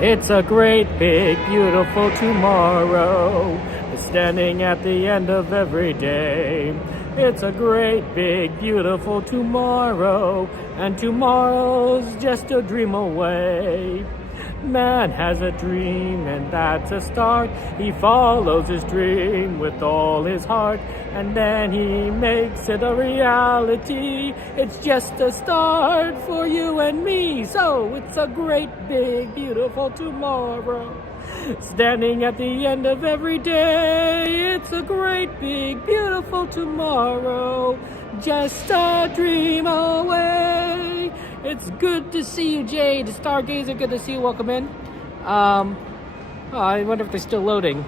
It's a great, big, beautiful tomorrow, standing at the end of every day. It's a great, big, beautiful tomorrow, and tomorrow's just a dream away. Man has a dream, and that's a start. He follows his dream with all his heart, and then he makes it a reality. It's just a start for you and me. So it's a great, big, beautiful tomorrow, standing at the end of every day. It's a great, big, beautiful tomorrow, just a dream away. It's good to see you, Jade. Stargazer, good to see you. Welcome in. I wonder if they're still loading.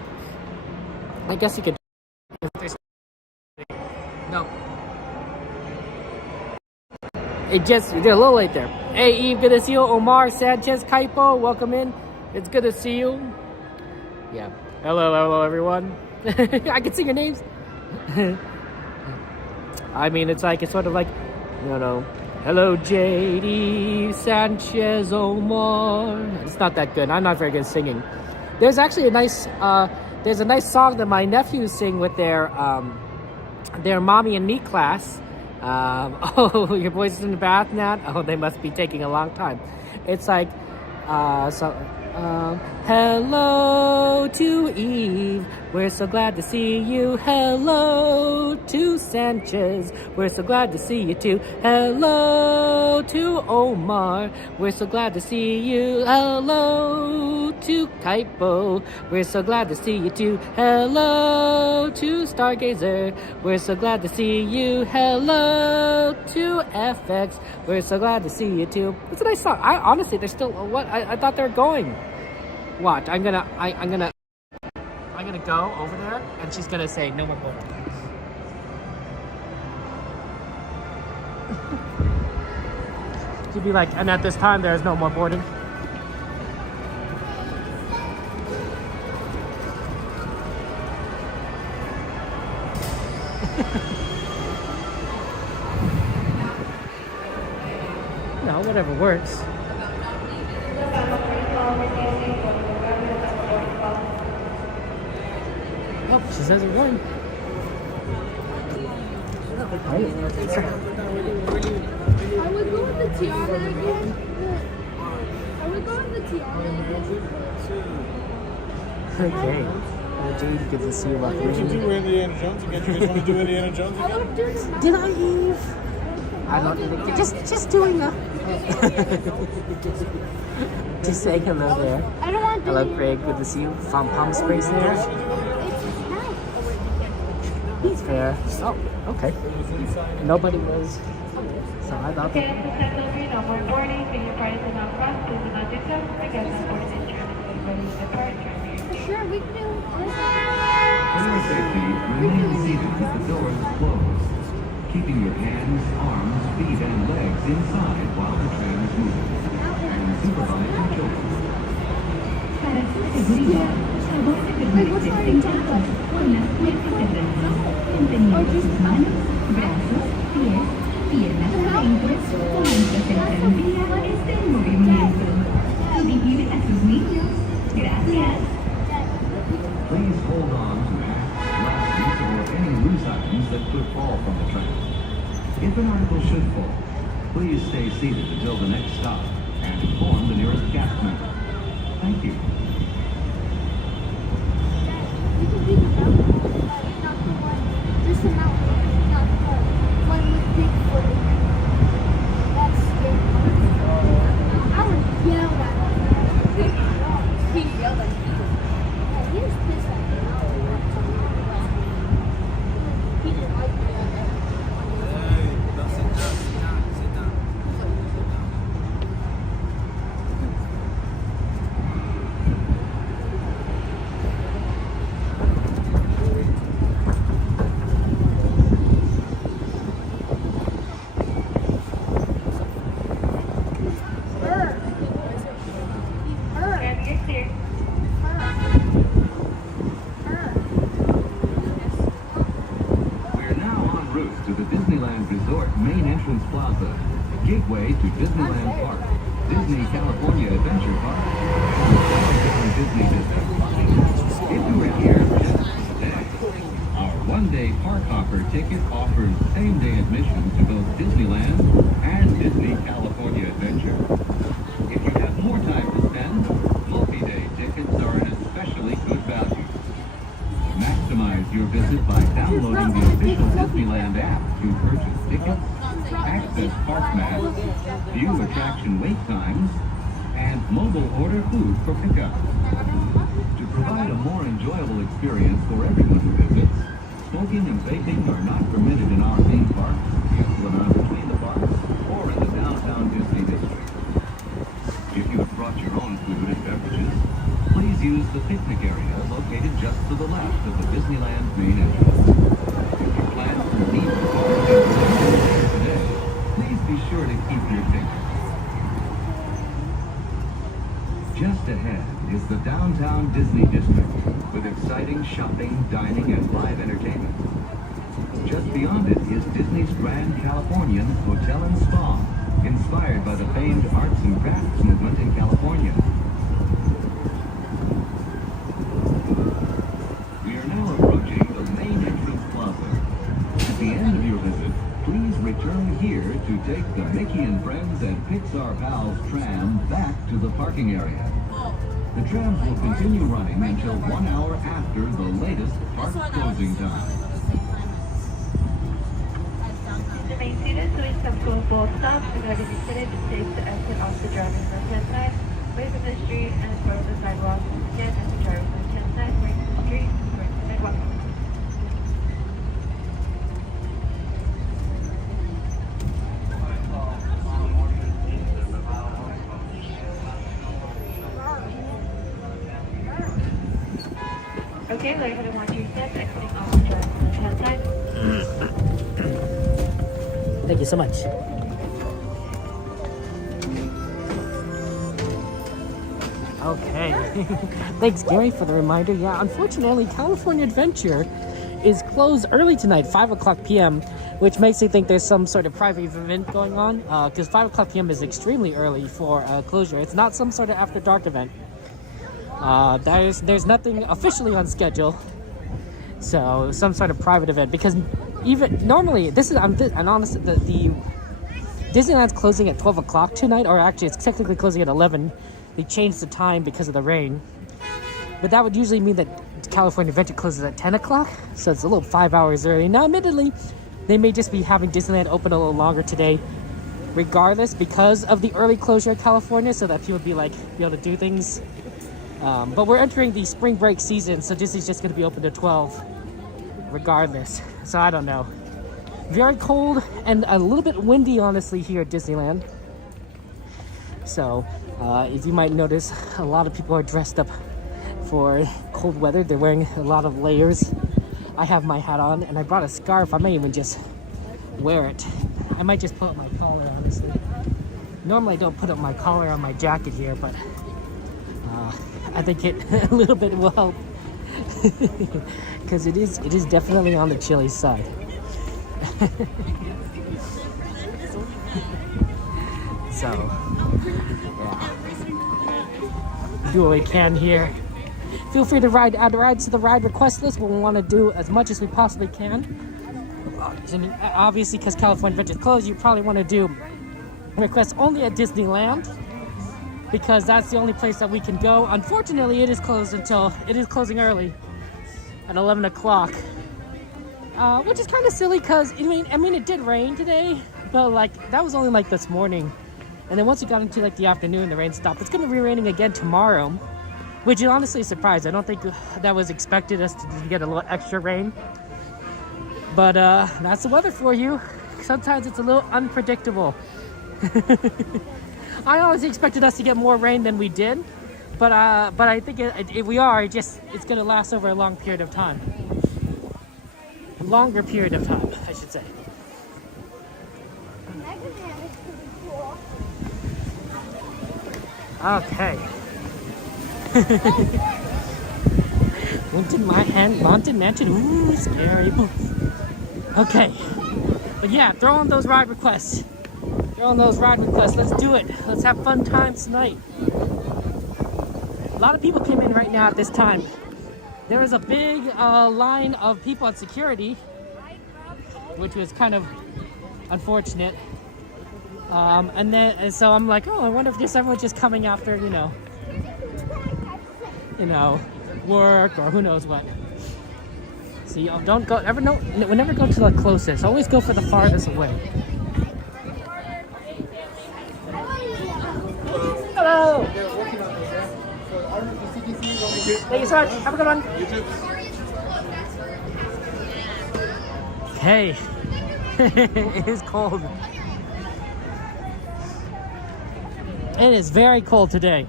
I guess you could. No. They're a little late there. Hey, Eve, good to see you. Omar Sanchez Kaipo, welcome in. It's good to see you. Yeah. Hello, everyone. I can see your names. I mean, it's sort of like, hello, JD Sanchez Omar. It's not that good. I'm not very good at singing. There's actually a nice song that my nephews sing with their mommy and me class. Oh, your boys in the bath, Nat? Oh, they must be taking a long time. It's like, hello to Eve, we're so glad to see you. Hello to Sanchez, we're so glad to see you too. Hello to Omar, we're so glad to see you. Hello to Kaipo, we're so glad to see you too. Hello to Stargazer, we're so glad to see you. Hello to FX, we're so glad to see you too. It's a nice song. Honestly, they're still, I thought they were going. Watch, I'm gonna go over there, and she's gonna say no more boarding. She'd be like, and at this time there is no more boarding. No, whatever works. Oh, she says we're going. Are we going to Tiara again? Are we going to Tiara again? Okay. Jade, good to see you. What did you do, Indiana Jones? You guys want to do Indiana Jones again? Did I, Eve? I don't know. Just doing the... Just saying hello there. I don't want to. Hello, Craig. Good to see you. Palm sprays there. It's fair. Oh, okay. Nobody was. So I thought. Okay, no more boarding. Can you price it out front? Please do not do so. I guess I'm boarding insurance is ready to depart. Sure, we can do For your safety, remain seated with the doors closed, keeping your hands, arms, feet, and legs inside while the train is moving, and supervise your children. Wait, what's our example? Mantengan sus manos, brazos, pies, piernas y anclas mientras el tranvía esté en movimiento. Dirigir a sus niños. Gracias. Please hold on to hats, glasses, or any loose items that could fall from the train. If an article should fall, please stay seated until the next stop and inform the nearest cast member. Thank you. Just a mountain, not one with big footage. That's scary. I would yell at him. He yelled at me. Yeah, he was pissed at me. He didn't like me. Hey, don't sit down, sit down. To the Disneyland Resort main entrance plaza, gateway to Disneyland Park, Disney California Adventure Park. to purchase tickets, access park maps, view attraction wait times, and mobile order food for pickup. To provide a more enjoyable experience for everyone who visits, smoking and vaping are not permitted in our theme parks, whether between the parks or in the downtown Disney district. If you have brought your own food and beverages, please use the picnic area located just to the left of the Disneyland main entrance. If you plan to leave the park today, please be sure to keep your tickets. Just ahead is the downtown Disney district with exciting shopping, dining, and live entertainment. Just beyond it is Disney's Grand Californian Hotel and Spa, inspired by the famed arts and crafts movement in California. We are now approaching the main entrance plaza. At the end of your visit, please return here to take the Mickey and Friends and Pixar Pals tram back to the parking area. The trams will continue running until 1 hour after the latest park closing time. Remain seated so we step to both stops. We are going to be seated to take the exit off the driver's left-hand side, away from the street and towards the sidewalk. Again, at the driver's left-hand side, away from the street and towards the sidewalk. Okay, go ahead and watch your step, exiting off the driver's left-hand side. Thank you so much. Okay. Thanks, Gary, for the reminder. Yeah, unfortunately, California Adventure is closed early tonight, 5 o'clock p.m., which makes me think there's some sort of private event going on, because 5 o'clock p.m. is extremely early for closure. It's not some sort of after dark event. There's nothing officially on schedule, so some sort of private event, because even normally and honestly the Disneyland's closing at 12 o'clock tonight, or actually it's technically closing at 11. They changed the time because of the rain, but that would usually mean that California Adventure closes at 10 o'clock, so it's a little 5 hours early. Now admittedly they may just be having Disneyland open a little longer today regardless, because of the early closure of California, so that people be able to do things. But we're entering the spring break season, so Disney's just going to be open to 12 regardless. So I don't know. Very cold and a little bit windy, honestly, here at Disneyland. So as you might notice, a lot of people are dressed up for cold weather. They're wearing a lot of layers. I have my hat on and I brought a scarf. I may even just wear it. I might just put up my collar, honestly. Normally I don't put up my collar on my jacket here, but I think it a little bit will help. Because it is definitely on the chilly side. So yeah, do what we can here. Feel free to add rides to the ride request list. We want to do as much as we possibly can. Obviously, because California Adventure is closed, you probably want to do requests only at Disneyland, because that's the only place that we can go. Unfortunately, it is closing early at 11 o'clock, which is kind of silly, because I mean it did rain today, but that was only this morning, and then once it got into the afternoon, the rain stopped. It's going to be raining again tomorrow, which is honestly a surprise. I don't think that was expected, us to get a little extra rain, but that's the weather for you. Sometimes it's a little unpredictable. I always expected us to get more rain than we did, but I think if we are, it's going to last over a long period of time. Longer period of time, I should say. Okay. Haunted Mansion. Ooh, scary. Okay. But yeah, throw on those ride requests. Let's do it. Let's have fun times tonight. A lot of people came in right now at this time. There was a big line of people at security, which was kind of unfortunate. And so I'm like, oh, I wonder if everyone's just coming after, work or who knows what. See, don't go, never go to the closest. Always go for the farthest away. Hello! Thank you so much. Have a good one. Hey, it is cold. It is very cold today.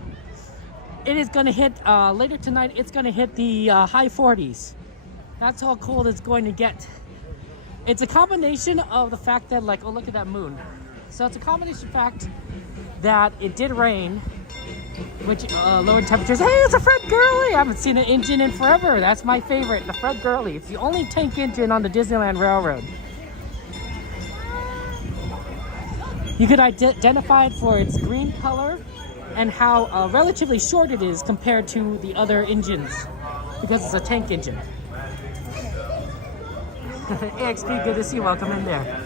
It is going to hit, later tonight, it's going to hit the high 40s. That's how cold it's going to get. It's a combination of the fact that, like, oh, look at that moon. So it's a combination fact that it did rain, which lowered temperatures. Hey, it's a Fred Gurley! I haven't seen an engine in forever. That's my favorite, the Fred Gurley. It's the only tank engine on the Disneyland Railroad. You could identify it for its green color and how relatively short it is compared to the other engines, because it's a tank engine. AXP, good to see you. Welcome in there.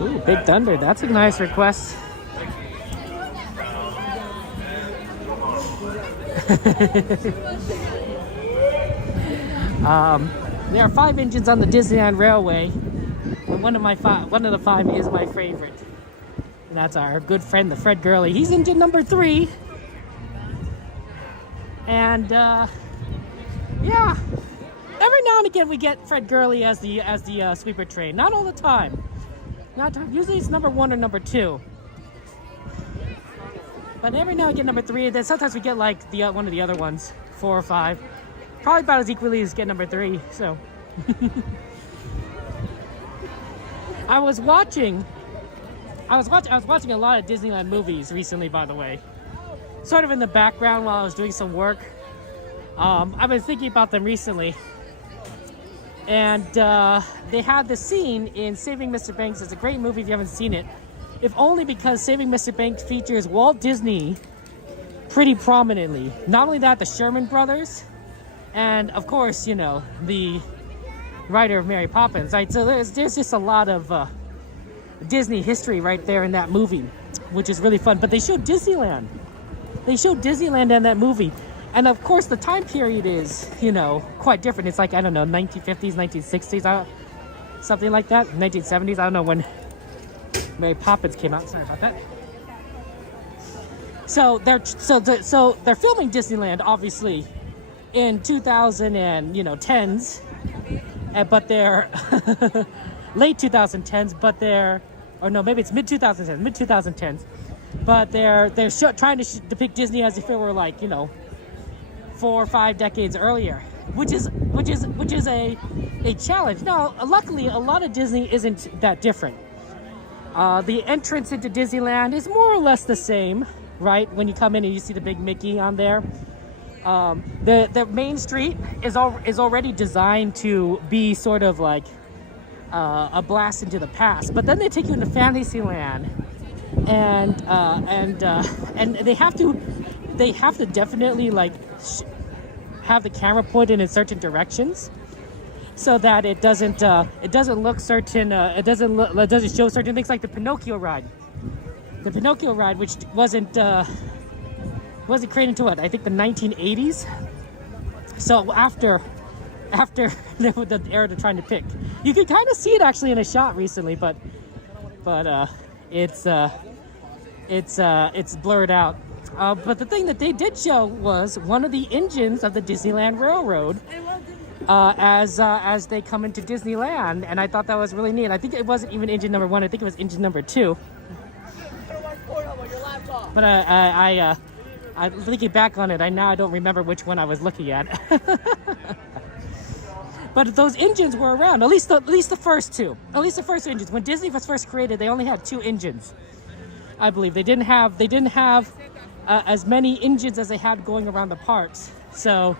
Ooh, Big Thunder. That's a nice request. There are 5 engines on the Disneyland Railway, and one of the 5 is my favorite. And that's our good friend, the Fred Gurley. He's engine number 3. And yeah, every now and again we get Fred Gurley as the sweeper train. Not all the time. Usually it's number 1 or number 2. But every now and again number 3. Then sometimes we get like one of the other ones, 4 or 5. Probably about as equally as get number 3. So I was watching a lot of Disneyland movies recently, by the way. Sort of in the background while I was doing some work. I've been thinking about them recently. And they had the scene in Saving Mr. Banks. It's a great movie if you haven't seen it. If only because Saving Mr. Banks features Walt Disney pretty prominently. Not only that, the Sherman Brothers. And of course, you know, the writer of Mary Poppins, right? So there's just a lot of Disney history right there in that movie, which is really fun. But they showed Disneyland. They showed Disneyland in that movie. And of course, the time period is, you know, quite different. It's like, I don't know, 1950s, 1960s, something like that. 1970s, I don't know when Mary Poppins came out. Sorry about that. So they're filming Disneyland, obviously, in 2010s, but they're late 2010s, but they're, or no, maybe it's mid 2010s, but they're trying to depict Disney as if it were like, you know, 4 or 5 decades earlier, which is a challenge. Now, luckily, a lot of Disney isn't that different. The entrance into Disneyland is more or less the same, right? When you come in and you see the big Mickey on there. The main street is already designed to be sort of like a blast into the past, but then they take you into Fantasyland, and they have to definitely like have the camera pointed in certain directions, so that it doesn't look certain. It doesn't show certain things, like the Pinocchio ride. The Pinocchio ride, which wasn't created until what, I think the 1980s. So after the era they're trying to pick, you can kind of see it actually in a shot recently, but it's blurred out. But the thing that they did show was one of the engines of the Disneyland Railroad as they come into Disneyland, and I thought that was really neat. I think it wasn't even engine number 1. I think it was engine number 2. But I'm thinking back on it, I don't remember which one I was looking at. But those engines were around, at least the first 2. At least the first engines. When Disney was first created, they only had 2 engines, I believe. They didn't have as many engines as they had going around the parks. So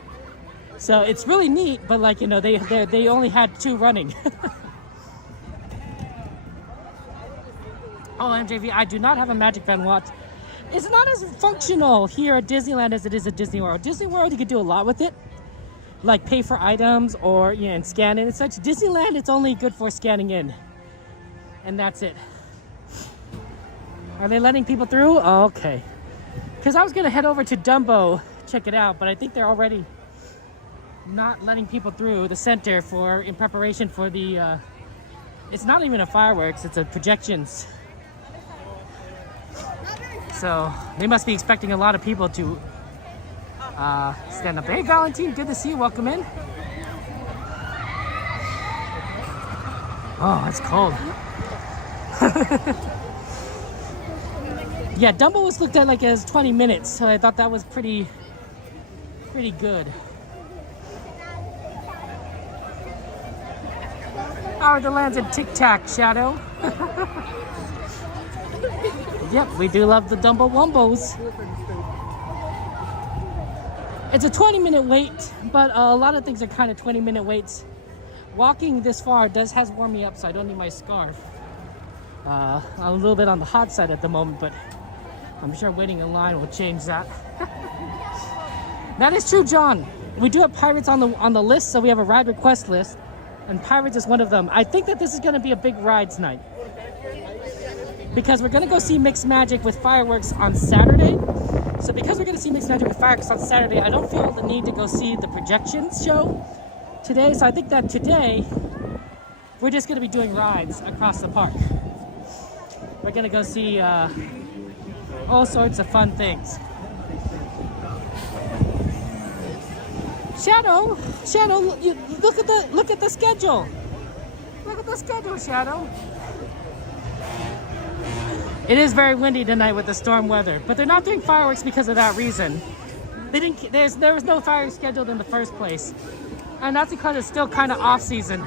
it's really neat, but like, you know, they only had 2 running. Oh, MJV, I do not have a Magic Band watch. It's not as functional here at Disneyland as it is at Disney World. Disney World, you could do a lot with it, like pay for items or, you know, and scan in and such. Disneyland, it's only good for scanning in, and that's it. Are they letting people through? Oh, okay. Because I was gonna head over to Dumbo, check it out, but I think they're already not letting people through the center in preparation for the it's not even a fireworks, it's a projections. So they must be expecting a lot of people to stand up. Hey Valentine, good to see you, welcome in. Oh, it's cold. Yeah, Dumbo was looked at like as 20 minutes, so I thought that was pretty good. Oh, the land's in Tic Tac, Shadow. Yep, we do love the Dumbo Wumbos. It's a 20-minute wait, but a lot of things are kind of 20-minute waits. Walking this far has warmed me up, so I don't need my scarf. I'm a little bit on the hot side at the moment, but I'm sure waiting in line will change that. That is true, John. We do have Pirates on the list, so we have a ride request list, and Pirates is one of them. I think that this is going to be a big rides night because we're going to go see Mixed Magic with fireworks on Saturday. So because we're going to see Mixed Magic with fireworks on Saturday, I don't feel the need to go see the projections show today. So I think that today we're just going to be doing rides across the park. We're going to go see all sorts of fun things. Shadow, look at the schedule. Look at the schedule, Shadow. It is very windy tonight with the storm weather, but they're not doing fireworks because of that reason. There was no fireworks scheduled in the first place, and that's because it's still kind of off season.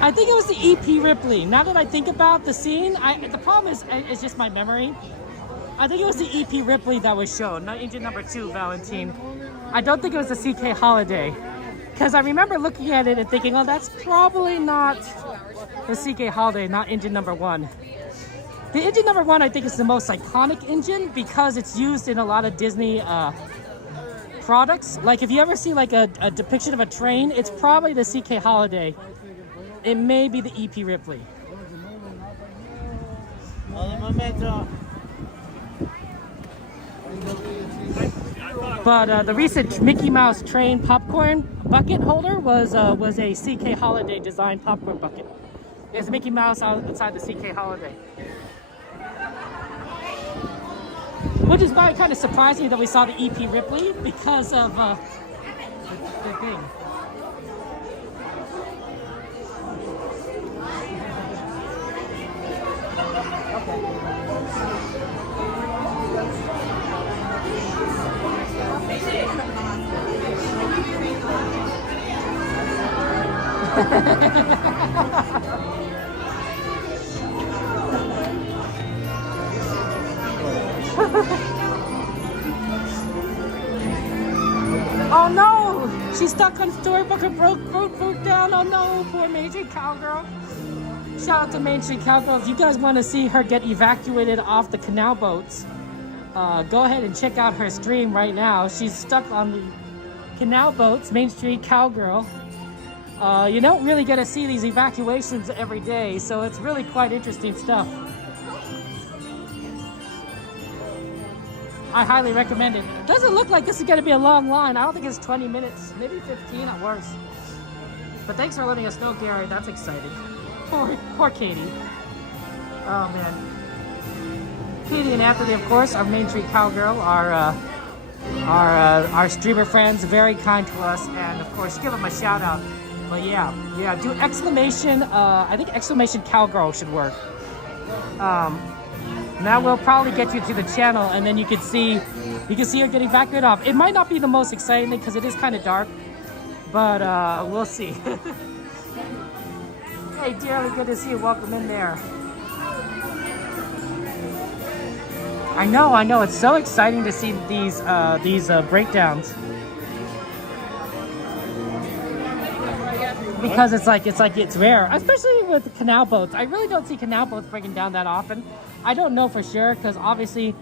I think it was the EP Ripley. Now that I think about the scene, the problem is it's just my memory. I think it was the EP Ripley that was shown, not engine number 2, Valentine. I don't think it was the CK Holiday. Because I remember looking at it and thinking, oh, that's probably not the CK Holiday, not engine number 1. The engine number 1, I think, is the most iconic engine because it's used in a lot of Disney products. Like if you ever see like a depiction of a train, it's probably the CK Holiday. It may be the EP Ripley. But the recent Mickey Mouse train popcorn bucket holder was a CK Holiday designed popcorn bucket. There's Mickey Mouse outside the CK Holiday. Which is why it kind of surprised me that we saw the EP Ripley because of the thing. Oh no! She's stuck on Storybook and broke down. Oh no, poor Main Street Cowgirl. Shout out to Main Street Cowgirl. If you guys want to see her get evacuated off the canal boats, go ahead and check out her stream right now. She's stuck on the canal boats, Main Street Cowgirl. You don't really get to see these evacuations every day, so it's really quite interesting stuff. I highly recommend it. It doesn't look like this is going to be a long line. I don't think it's 20 minutes, maybe 15 at worst. But thanks for letting us know, Gary. That's exciting. Poor Katie. Oh, man. Katie and Anthony, of course, our Main Street Cowgirl, our streamer friends, very kind to us, and of course, give them a shout out. But yeah, do exclamation. I think exclamation Cowgirl should work. Now we'll probably get you to the channel, and then you can see her get evacuated off. It might not be the most exciting thing because it is kind of dark, but we'll see. Hey, dearly, good to see you. Welcome in there. I know. It's so exciting to see these breakdowns. Because it's rare, especially with canal boats. I really don't see canal boats breaking down that often. I don't know for sure because obviously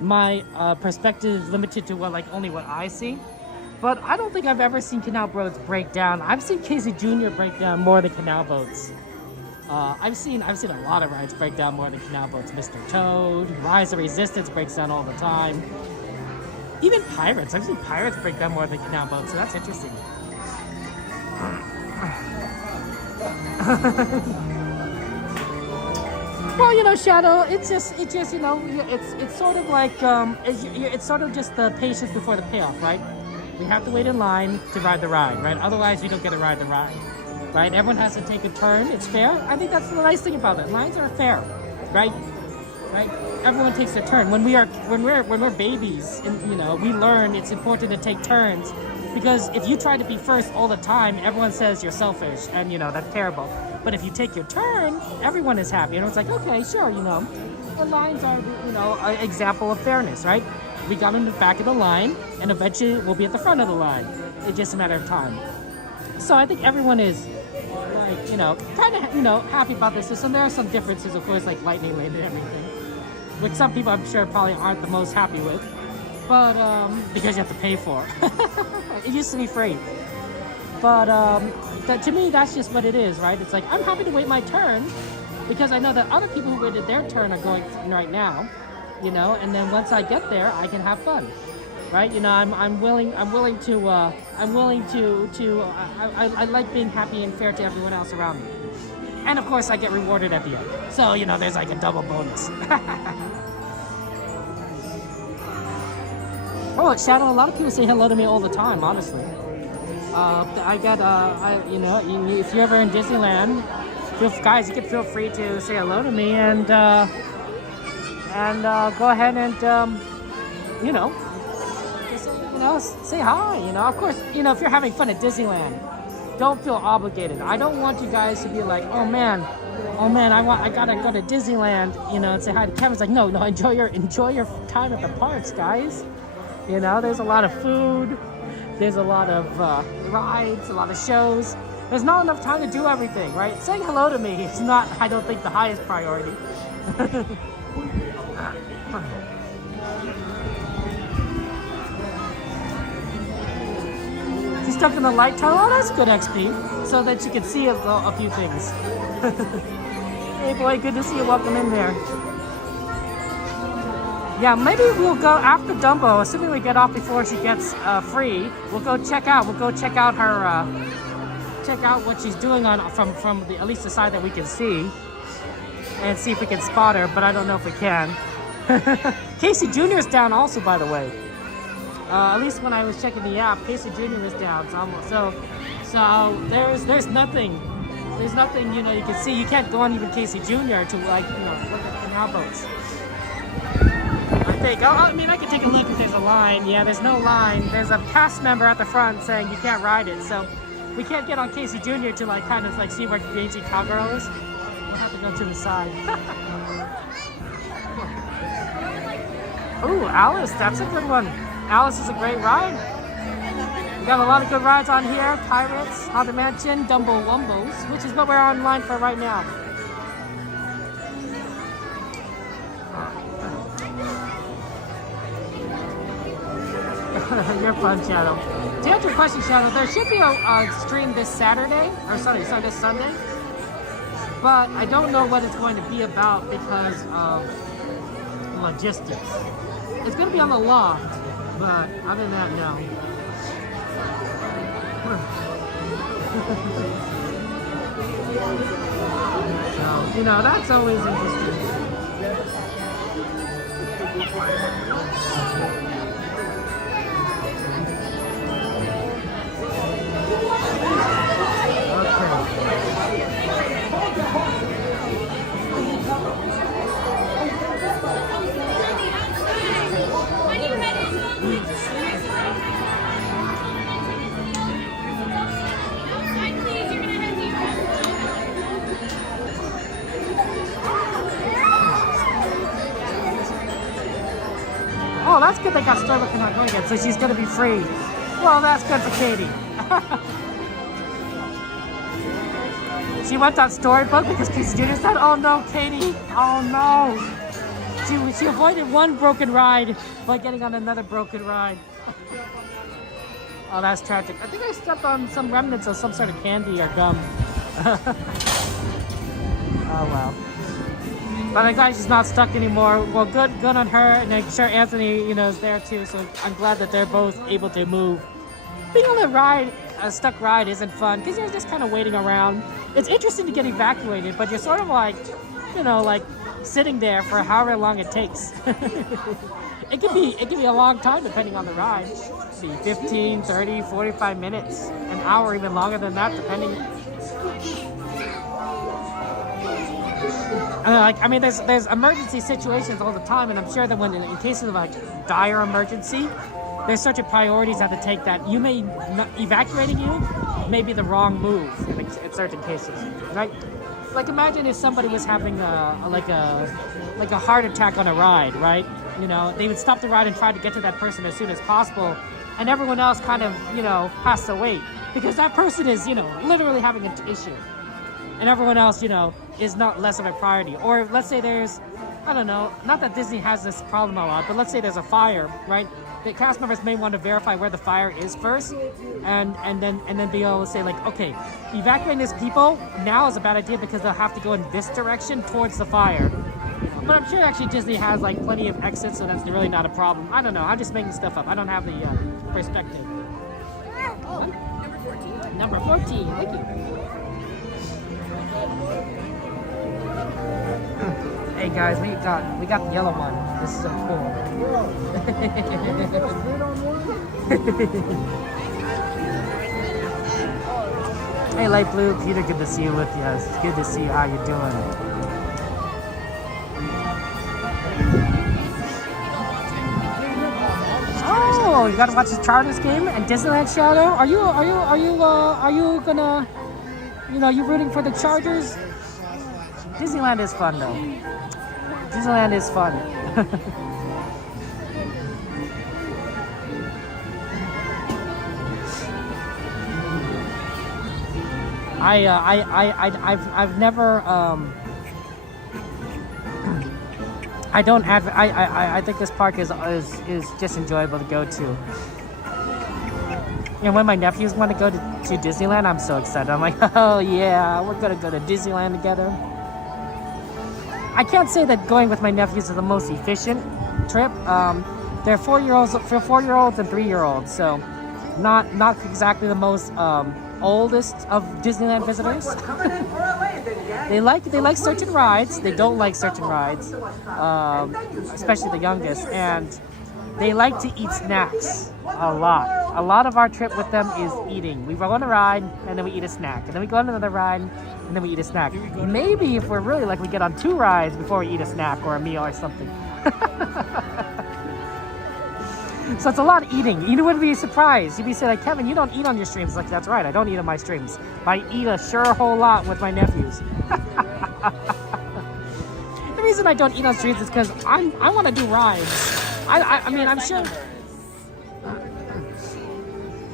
my perspective is limited to only what I see. But I don't think I've ever seen canal boats break down. I've seen Casey Jr. break down more than canal boats. I've seen a lot of rides break down more than canal boats. Mr. Toad, Rise of Resistance breaks down all the time. Even Pirates. I've seen Pirates break down more than canal boats, so that's interesting. Well, you know, Shadow, it's just you know, it's sort of like it's sort of just the patience before the payoff, right? We have to wait in line to ride the ride, right? Otherwise, we don't get to ride the ride, right? Everyone has to take a turn. It's fair. I think that's the nice thing about it. Lines are fair, right? Right? Everyone takes a turn. When we're babies, and you know, we learn it's important to take turns, because if you try to be first all the time, everyone says you're selfish, and you know that's terrible. But if you take your turn, everyone is happy, and it's like, okay, sure, you know, the lines are, you know, an example of fairness, right? We got in the back of the line, and eventually we'll be at the front of the line. It's just a matter of time. So I think everyone is, like, you know, kind of, you know, happy about this system. There are some differences, of course, like Lightning Lane and everything, which some people I'm sure probably aren't the most happy with, but because you have to pay for it. It used to be free, but to me that's just what it is, right? It's like I'm happy to wait my turn because I know that other people who waited their turn are going right now, you know, and then once I get there I can have fun, right? You know, I'm willing to I like being happy and fair to everyone else around me. And of course I get rewarded at the end. So, you know, there's like a double bonus. Oh, Shadow, a lot of people say hello to me all the time, honestly. You know, if you're ever in Disneyland, guys, you can feel free to say hello to me and go ahead and, you know, just, you know, say hi, you know. Of course, you know, if you're having fun at Disneyland, don't feel obligated. I don't want you guys to be like, oh man, I gotta go to Disneyland, you know, and say hi to Kevin's like, no, enjoy your time at the parks, guys. You know, there's a lot of food, there's a lot of rides, a lot of shows. There's not enough time to do everything, right? Saying hello to me is not, I don't think, the highest priority. She's stuck in the light tunnel. Oh, that's good XP, so that you can see a few things. Hey boy, good to see you. Welcome in there. Yeah, maybe we'll go after Dumbo, assuming we get off before she gets free. We'll go check out her, check out what she's doing on from the, at least the side that we can see, and see if we can spot her. But I don't know if we can. Casey Jr. is down also, by the way. At least when I was checking the app, Casey Jr. was down. So there's nothing. There's nothing, you know, you can see. You can't go on even Casey Jr. to, like, you know, look at canal boats. I mean, I can take a look if there's a line. Yeah, there's no line. There's a cast member at the front saying you can't ride it, so we can't get on Casey Jr. to, like, kind of, like, see where Daisy Cowgirl is. We'll have to go to the side. Ooh, Alice, that's a good one. Alice is a great ride. We got a lot of good rides on here. Pirates, Haunted Mansion, Dumbo Wumbos, which is what we're online for right now. You're fun, Shadow. To answer your question, Shadow, there should be a stream this Saturday, or sorry, this Sunday. But I don't know what it's going to be about because of logistics. It's going to be on the Loft, but other than that, no. So, you know, that's always interesting. Oh, that's good they got Starbucks not going again, so she's gonna be free. Well, that's good for Katie. She went on Storybook because Casey Jr. said, oh no, Katie, oh no. She avoided one broken ride by getting on another broken ride. Oh, that's tragic. I think I stepped on some remnants of some sort of candy or gum. Oh well. But I'm glad she's not stuck anymore. Well, good on her, and I'm sure Anthony, is there too. So I'm glad that they're both able to move. Being on a stuck ride isn't fun because you're just kind of waiting around. It's interesting to get evacuated, but you're sort of like, like sitting there for however long it takes. It could be a long time depending on the ride. It could be 15, 30, 45 minutes, an hour, even longer than that, depending. There's emergency situations all the time, and I'm sure that when in cases of like dire emergency, there's certain priorities that have to take that evacuating you may be the wrong move in certain cases, right? Like imagine if somebody was having a heart attack on a ride, right? They would stop the ride and try to get to that person as soon as possible, and everyone else kind of has to wait because that person is literally having an issue. And everyone else, is not less of a priority. Or let's say there's, I don't know, not that Disney has this problem a lot, but let's say there's a fire, right? The cast members may want to verify where the fire is first, and then be able to say like, okay, evacuating these people now is a bad idea because they'll have to go in this direction towards the fire. But I'm sure actually Disney has like plenty of exits, so that's really not a problem. I don't know. I'm just making stuff up. I don't have the perspective. Oh, Number 14. Thank you. Hey guys, we got the yellow one. This is so cool. Hey Light Blue, Peter, good to see you with us. It's good to see you. How you doing? Oh, you gotta watch the Chargers game and Disneyland Shadow. Are you gonna, you rooting for the Chargers? Disneyland is fun though. Disneyland is fun. I've never I think this park is just enjoyable to go to. And when my nephews want to go to Disneyland, I'm so excited. I'm like, oh yeah, we're gonna go to Disneyland together. I can't say that going with my nephews is the most efficient trip. They're 4-year-olds and 3-year-olds, so not exactly the most oldest of Disneyland visitors. They like certain rides. They don't like certain rides, especially the youngest, and they like to eat snacks a lot. A lot of our trip with them is eating. We go on a ride and then we eat a snack, and then we go on another ride and then we eat a snack. Maybe if we're really like, we get on 2 rides before we eat a snack or a meal or something. So it's a lot of eating. You would be surprised. You'd be saying like, Kevin, you don't eat on your streams. Like, that's right, I don't eat on my streams. But I eat a whole lot with my nephews. The reason I don't eat on streams is because I want to do rides.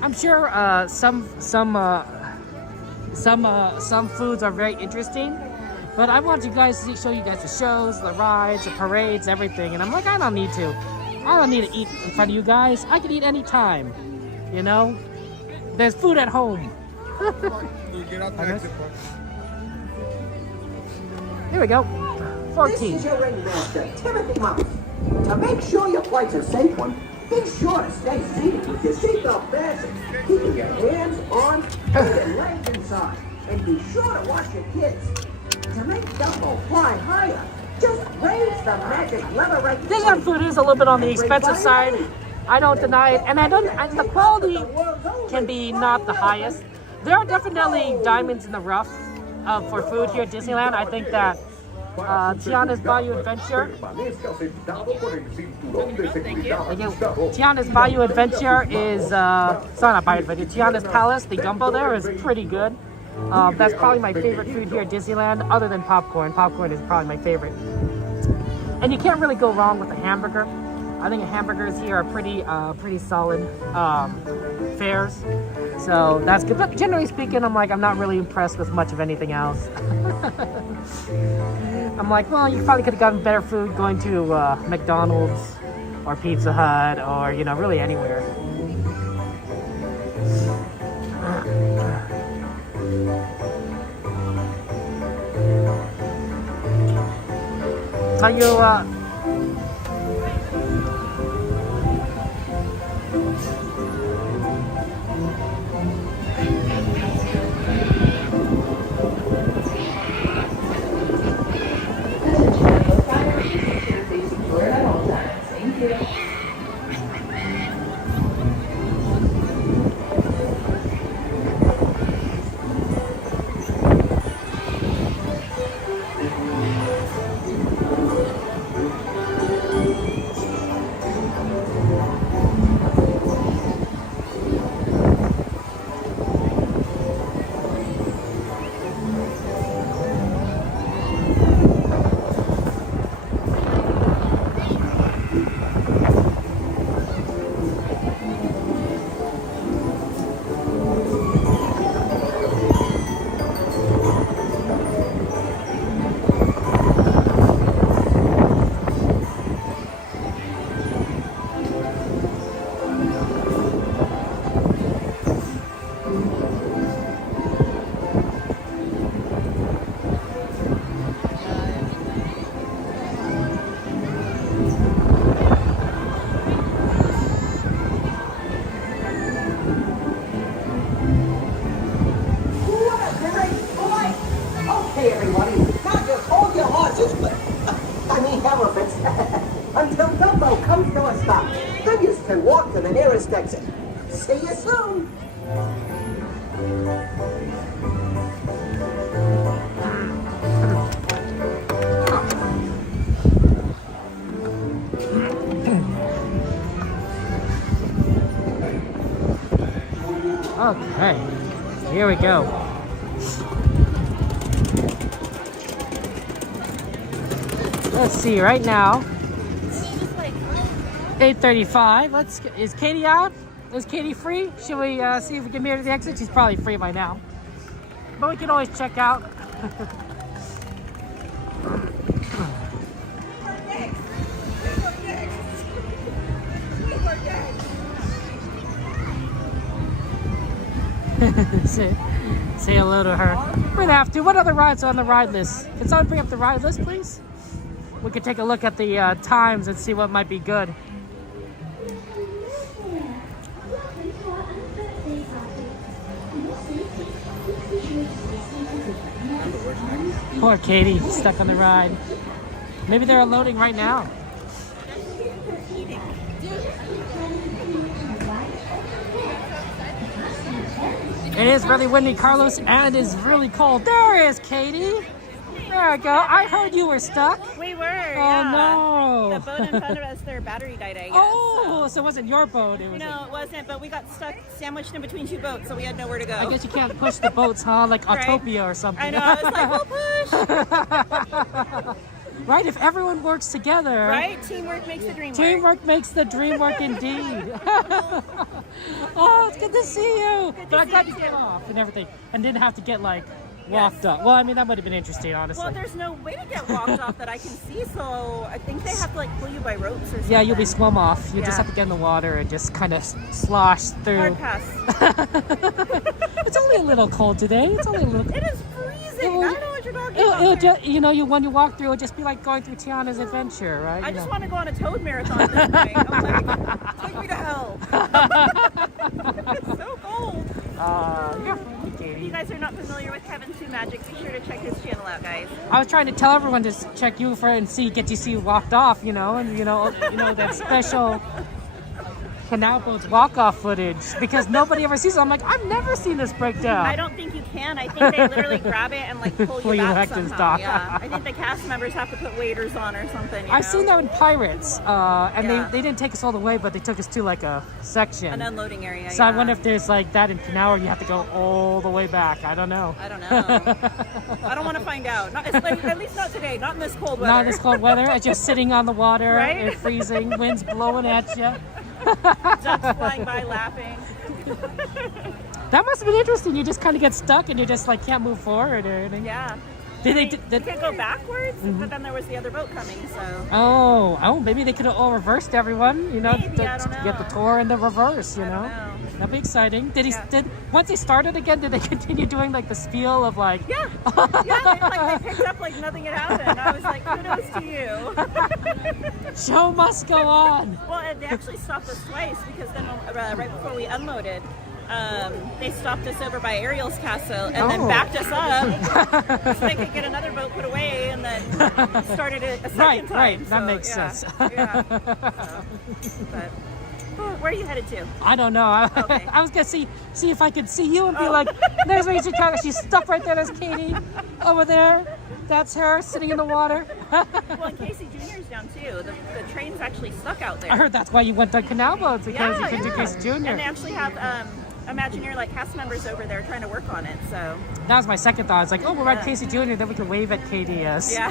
I'm sure some foods are very interesting, but I want you guys to show you guys the shows, the rides, the parades, everything. And I'm like, I don't need to eat in front of you guys. I can eat anytime, There's food at home. Here we go. 14. This is your ringmaster, Timothy Mouse. To make sure your flight's a safe one, be sure to stay seated with your seatbelt fastened, keeping your hands, arms, and legs inside. And be sure to watch your kids. To make Dumbo fly higher, just raise the magic lever right there. Disneyland food is a little bit on the expensive side. I don't deny it, and the quality can be not the highest. There are definitely diamonds in the rough for food here at Disneyland. I think that Tiana's Bayou Adventure. Tiana's Bayou Adventure is sorry, not Bayou Adventure. Tiana's Palace, the gumbo there is pretty good. That's probably my favorite food here at Disneyland, other than popcorn. Popcorn is probably my favorite. And you can't really go wrong with a hamburger. I think hamburgers here are pretty solid fares. So that's good. But generally speaking, I'm not really impressed with much of anything else. I'm like, well, you probably could have gotten better food going to McDonald's or Pizza Hut or, really anywhere. Are you Okay, everybody, now just hold your horses, but I mean elephants, until Dumbo comes to a stop. Then you can walk to the nearest exit. See you soon. Okay, here we go. Let's see, right now, 8:35. Is Katie out? Is Katie free? Should we see if we can meet her to the exit? She's probably free by now. But we can always check out. Say hello to her. We're gonna have to. What other rides are on the ride list? Can someone bring up the ride list, please? We could take a look at the times and see what might be good. Poor Katie, stuck on the ride. Maybe they're unloading right now. It is really windy, Carlos, and it is really cold. There is Katie. There we go. I heard you were stuck. We were. Oh no. The boat in front of us, their battery died, I guess. Oh, so it wasn't your boat. It was. No, it wasn't, but we got stuck sandwiched in between two boats, so we had nowhere to go. I guess you can't push the boats, huh? Like Right. Autopia or something. I know, I was like, we'll push. Right, if everyone works together. Right? Teamwork makes the dream work. Teamwork makes the dream work indeed. Oh, it's good to see you. But I'm glad you got off and everything and didn't have to get like walked up. Well, I mean, that would have been interesting, honestly. Well, there's no way to get walked off that I can see, so I think they have to like pull you by ropes or something. Yeah, you'll be swum off. You just Yeah. have to get in the water and just kind of slosh through. Hard pass. It's only a little cold today. It's only a little. It is freezing. will- I don't know what you're talking It'll about. just, you know, when you walk through, it'll just be like going through Tiana's adventure, right? I You just know. want to go on a toad marathon this way. I'm like, take me to hell. It's so cold. You're funny, If Katie. you guys are not familiar with Kevin 2 Magic, be sure to check his channel out, guys. I was trying to tell everyone to check you for and get to see you walked off, you know, and you know that special Canal boats walk-off footage because nobody ever sees it. I'm like, I've never seen this breakdown. I don't think you can. I think they literally grab it and like pull Pull you you back back to the somehow. dock. Yeah. I think the cast members have to put waders on or something. You I've know? seen that in Pirates, and Yeah. they didn't take us all the way, but they took us to like a section. An unloading area. So I yeah. wonder if there's like that in Canal, or you have to go all the way back. I don't know. I don't know. I don't want to find out. Not, at least not today. Not in this cold weather. Not this cold weather. It's just sitting on the water Right? and freezing, winds blowing at you. Ducks flying by laughing. That must have been interesting. You just kind of get stuck and you just like can't move forward or anything. Yeah. Did they? You could go backwards, but then there was the other boat coming, so. Oh, maybe they could have all reversed everyone. You know, Maybe, I don't to get the know. tour in the reverse. You I know. don't know. That'll be exciting. Did he? Yeah. Did once they started again? Did they continue doing like the spiel of like? Yeah, they picked up like nothing had happened. I was like, kudos to you. Show must go on. Well, and they actually stopped us twice because then right before we unloaded, they stopped us over by Ariel's castle and then backed us up so they could get another boat put away and then started it a second time. Right. That So, makes yeah, sense. Yeah. But where are you headed to? I don't know. Okay. I was gonna see if I could see you and be like, "There's Rachel Carter. She's stuck right there. There's Katie over there. That's her sitting in the water." Well, and Casey Jr.'s down too. The train's actually stuck out there. I heard that's why you went to Canal boats because you couldn't do Casey Jr. And they actually have Imagineer like cast members over there trying to work on it. So That was my second thought. It's like, oh, we're at Casey Jr. Then we can wave at KDS. yeah.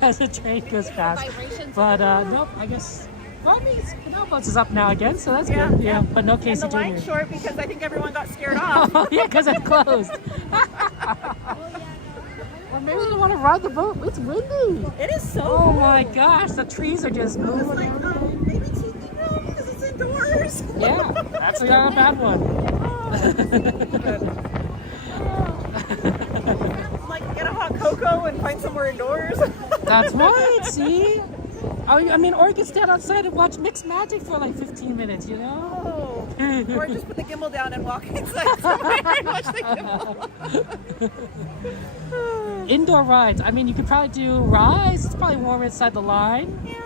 As the train goes past. But nope, I guess. Well, I mean, Canal boats is up now again, so that's good. Yeah, but no And Casey the Jr. line's short because I think everyone got scared off. Oh, yeah, because it's closed. Or maybe they want to ride the boat. It's windy. It is so Oh my gosh, the trees are just moving. like, maybe Tiki Room because it's indoors. Yeah, that's not a bad one. Like get a hot cocoa and find somewhere indoors. That's right, see? I mean, or you can stand outside and watch Mixed Magic for like 15 minutes, you know? Oh. Or just put the gimbal down and walk inside somewhere and watch the gimbal. Indoor rides. I mean, you could probably do rides. It's probably warmer inside the line. Yeah.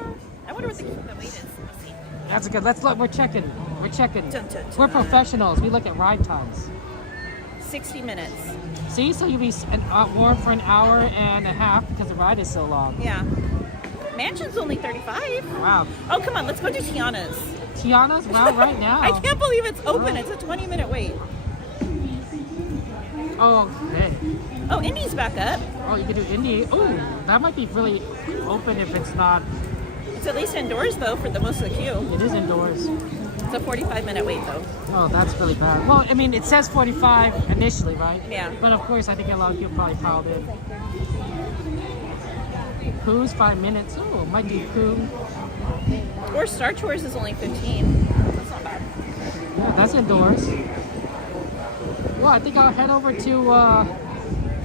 I wonder what the wait is. Let's see. That's good. Let's look. We're checking. Dun, dun, dun. We're professionals. We look at ride times. 60 minutes. See? So you'll be warm for an hour and a half because the ride is so long. Yeah. Mansion's only 35. Wow. Oh, come on. Let's go to Tiana's. Tiana's? Wow, right now. I can't believe it's open. It's a 20-minute wait. Oh, okay. Oh, Indy's back up. Oh, you could do Indy. Oh, that might be really open if it's not. It's at least indoors, though, for the most of the queue. It is indoors. It's a 45-minute wait, though. Oh, that's really bad. Well, I mean, it says 45 initially, right? Yeah. But of course, I think a lot of people probably piled in. Pooh's 5 minutes. Oh, might do Pooh. Or Star Tours is only 15. That's not bad. Yeah, that's indoors. Well, I think I'll head over to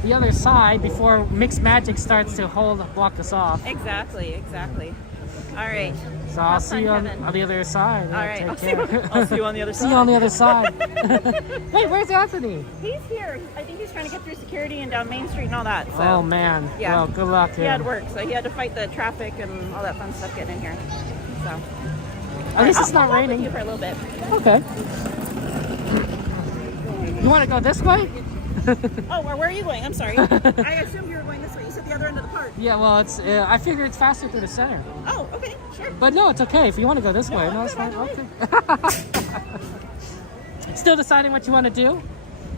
the other side before Mixed Magic starts to block us off. Exactly. All right. So I'll Have see fun, you on Kevin. the other side. All right. Take care. I'll see you on the other See you side. on the other side. Wait, where's Anthony? He's here. I think he's trying to get through security and down Main Street and all that. So. Oh man. Yeah. Well, good luck to He had him. work, so he had to fight the traffic and all that fun stuff getting in here. So. At least it's I'll not walk with raining. you for a little bit. Okay. You want to go this way? Oh, where are you going? I'm sorry. I assumed you were going this way. You said the other end of the park. Yeah, well, it's. I figure it's faster through the center. Oh, okay, sure. But no, it's okay if you want to go this way. No, it's fine. Okay. Still deciding what you want to do?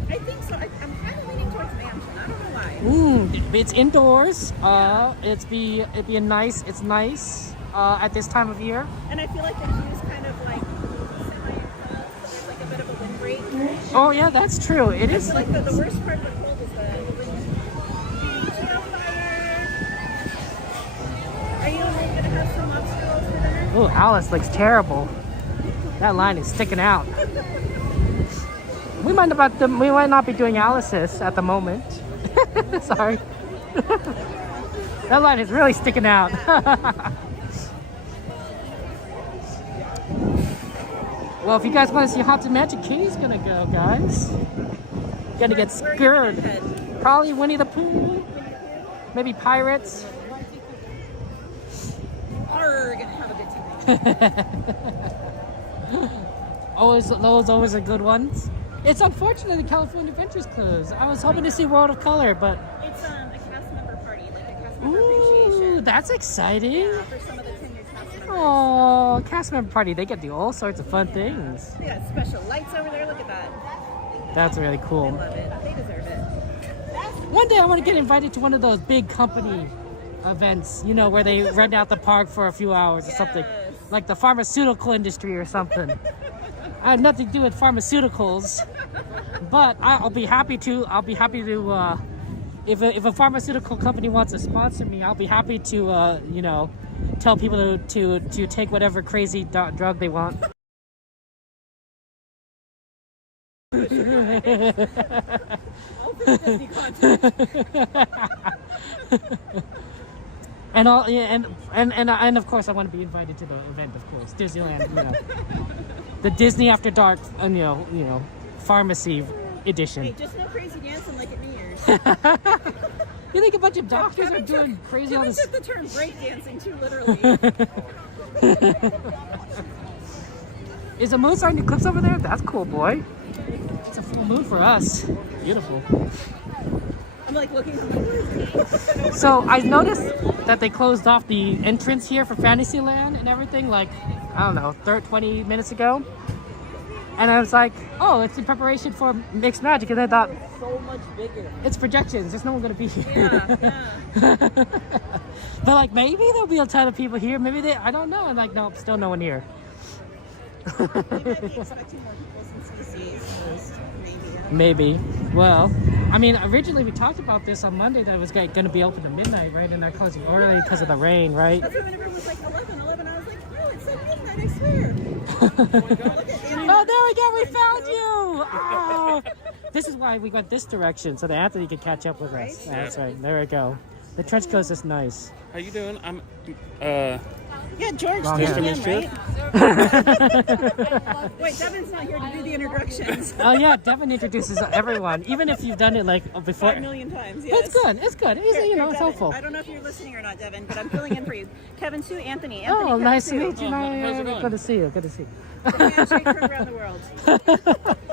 I think so. I'm kind of leaning towards mansion. I don't know why. It's indoors. It'd be a nice. It's nice at this time of year. And I feel like the queue's kind of like semi-enclosed. There's like a bit of a wind break. Oh yeah, that's true. It I is. feel like the worst part of the cold is the wind. Are you only going to have some obstacles for dinner? Oh, Alice looks terrible. That line is sticking out. We might not be doing Alice's at the moment. Sorry. That line is really sticking out. Well, if you guys want to see Haunted Magic, Katie's gonna go, guys. Gonna get scared. Probably Winnie the Pooh. Maybe Pirates. We're going to have a good time. Always a good ones. It's unfortunate the California Adventures closed. I was hoping to see World of Color, but It's a cast member party, like a cast member ooh, appreciation. that's exciting. For some of the tenured cast members. Oh, cast member party. They get to do all sorts of fun things. They got special lights over there. Look at that. That's really I cool. love it. They deserve it. One day I want to get invited to one of those big company events, you know, where they rent out the park for a few hours or something. Yes. Like the pharmaceutical industry or something. I have nothing to do with pharmaceuticals, but I'll be happy to if a pharmaceutical company wants to sponsor me, I'll be happy to you know, tell people to take whatever crazy drug they want. And all, yeah, and of course I want to be invited to the event, of course, Disneyland, you know, the Disney After Dark, you know, pharmacy edition. Hey, just no crazy dancing like at New Year's. You think a bunch of doctors are doing crazy on this? Took the term break dancing too literally. Is a moon starting to eclipse over there? That's cool, boy. It's a full moon for us. Beautiful. I'm like looking. So I noticed that they closed off the entrance here for Fantasyland and everything, like, I don't know, 20 minutes ago. And I was like, oh, it's in preparation for Mixed Magic. And I thought, So much bigger. it's projections. There's no one going to be here. Yeah. But like, maybe there'll be a ton of people here. Maybe I don't know. I'm like, nope, still no one here. We might be expecting more people since CC closed, Maybe. Well, I mean, originally we talked about this on Monday that it was going to be open to midnight, right? And they're closing early because of the rain, right? That's when everyone was like 11. I was like, no, it's at midnight, I swear. Oh, there we go. We found you. Oh. This is why we went this direction, so that Anthony could catch up with us. That's right. There we go. The trench coat is nice. How you doing? I'm Yeah, George, Wrong 10 hand. p.m., right? Wait, Devin's not here to do the introductions. Oh yeah, Devin introduces everyone, even if you've done it like before. 5 million times, yes. It's good. It's good. It's, you know, it's Devin. helpful. I don't know if you're listening or not, Devin, but I'm filling in for you. Kevin Sue, Anthony. Anthony, Oh, Kevin nice to Sue. meet you. how's it going? Good to see you. Good to see you. Handshake from around the world.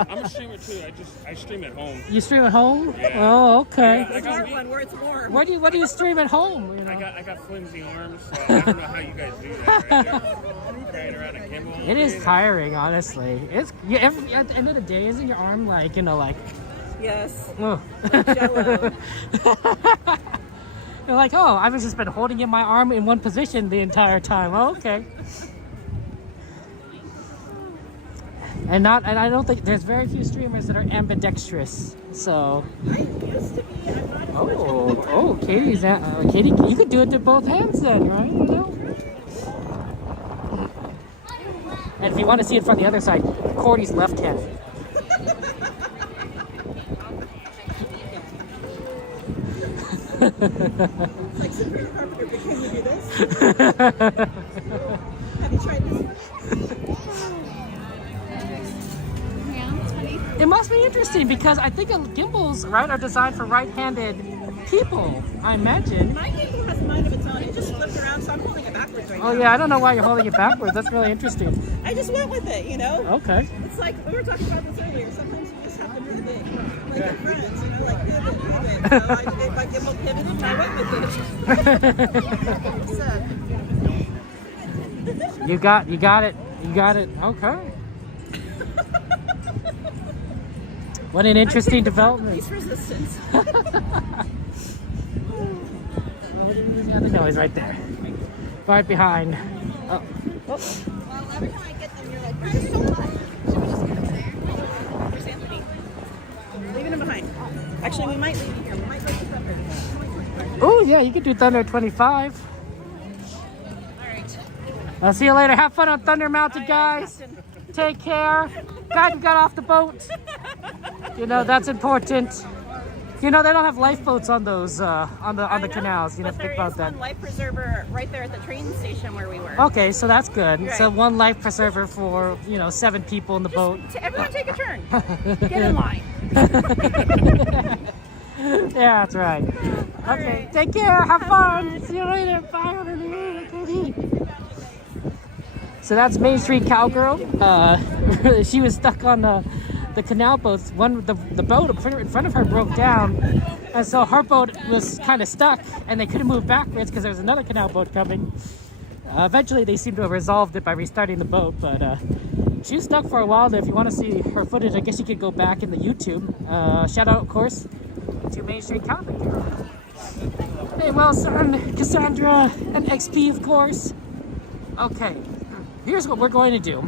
I'm a streamer too. I stream at home. You stream at home? Yeah. Oh, okay. I The got smart one where it's warm. What do you stream at home? You know? I got flimsy arms, so I don't know how you guys do that right there. Carrying around a gimbal. It is tiring, honestly. It's at the end of the day, isn't your arm like, you know, like, Yes. oh. Jello. You're like, oh, I've just been holding in my arm in one position the entire time. Oh, okay. And I don't think there's very few streamers that are ambidextrous. So. I used to be. I'm not as much. Oh, Katie, you could do it to both hands then, right? You know. And if you want to see it from the other side, Cordy's left hand. It's like Sabrina Carpenter, but can you do this? Have you tried this? It must be interesting because I think gimbals, right, are designed for right-handed people, I imagine. My gimbal has a mind of its own. It just flipped around, so I'm holding it backwards right now. Oh yeah, I don't know why you're holding it backwards. That's really interesting. I just went with it, you know? Okay. It's like, we were talking about this earlier. Sometimes you just have to pivot. Like your friends, you know, like pivot. So I did my gimbal pivot and I went with it. You got it. You got it. Okay. What an interesting development. Least resistance. No, he's right there. Right behind. Oh. Well, every time I get them, you're like, where's so high? Should we just get over there? Where's Anthony? Leaving him behind. Actually, we might leave him here. We might go to Thunder. Oh, yeah, you could do Thunder 25. All right. I'll see you later. Have fun on Thunder Mountain, guys. Captain. Take care. Glad you got off the boat. You know, that's important. You know, they don't have lifeboats on those, on the canals. You know, But think there about is that. one life preserver right there at the train station where we were. Okay, so that's good. Right. So one life preserver for, you know, 7 people in the boat. Everyone take a turn. Get in line. Yeah, that's right. Okay, take care. Have fun. See you later. Bye. So that's Main Street Cowgirl. She was stuck on the canal boats. The boat in front of her broke down, and so her boat was kind of stuck, and they couldn't move backwards because there was another canal boat coming. Eventually, they seemed to have resolved it by restarting the boat, but she was stuck for a while there. If you want to see her footage, I guess you could go back in the YouTube. Shout out, of course, to Main Street Cowgirl. Hey, Wilson, Cassandra, and XP, of course. Okay. Here's what we're going to do.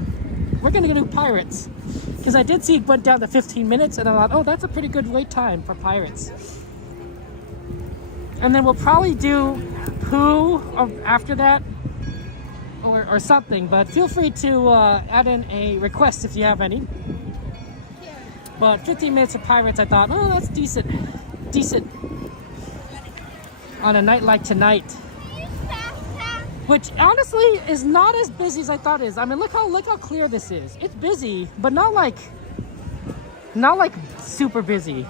We're going to go do Pirates. Because I did see it went down to 15 minutes, and I thought, oh, that's a pretty good wait time for Pirates. And then we'll probably do Pooh after that or something. But feel free to add in a request if you have any. But 15 minutes of Pirates, I thought, oh, that's decent. Decent. On a night like tonight. Which honestly is not as busy as I thought it is. I mean, look how clear this is. It's busy, but not like super busy.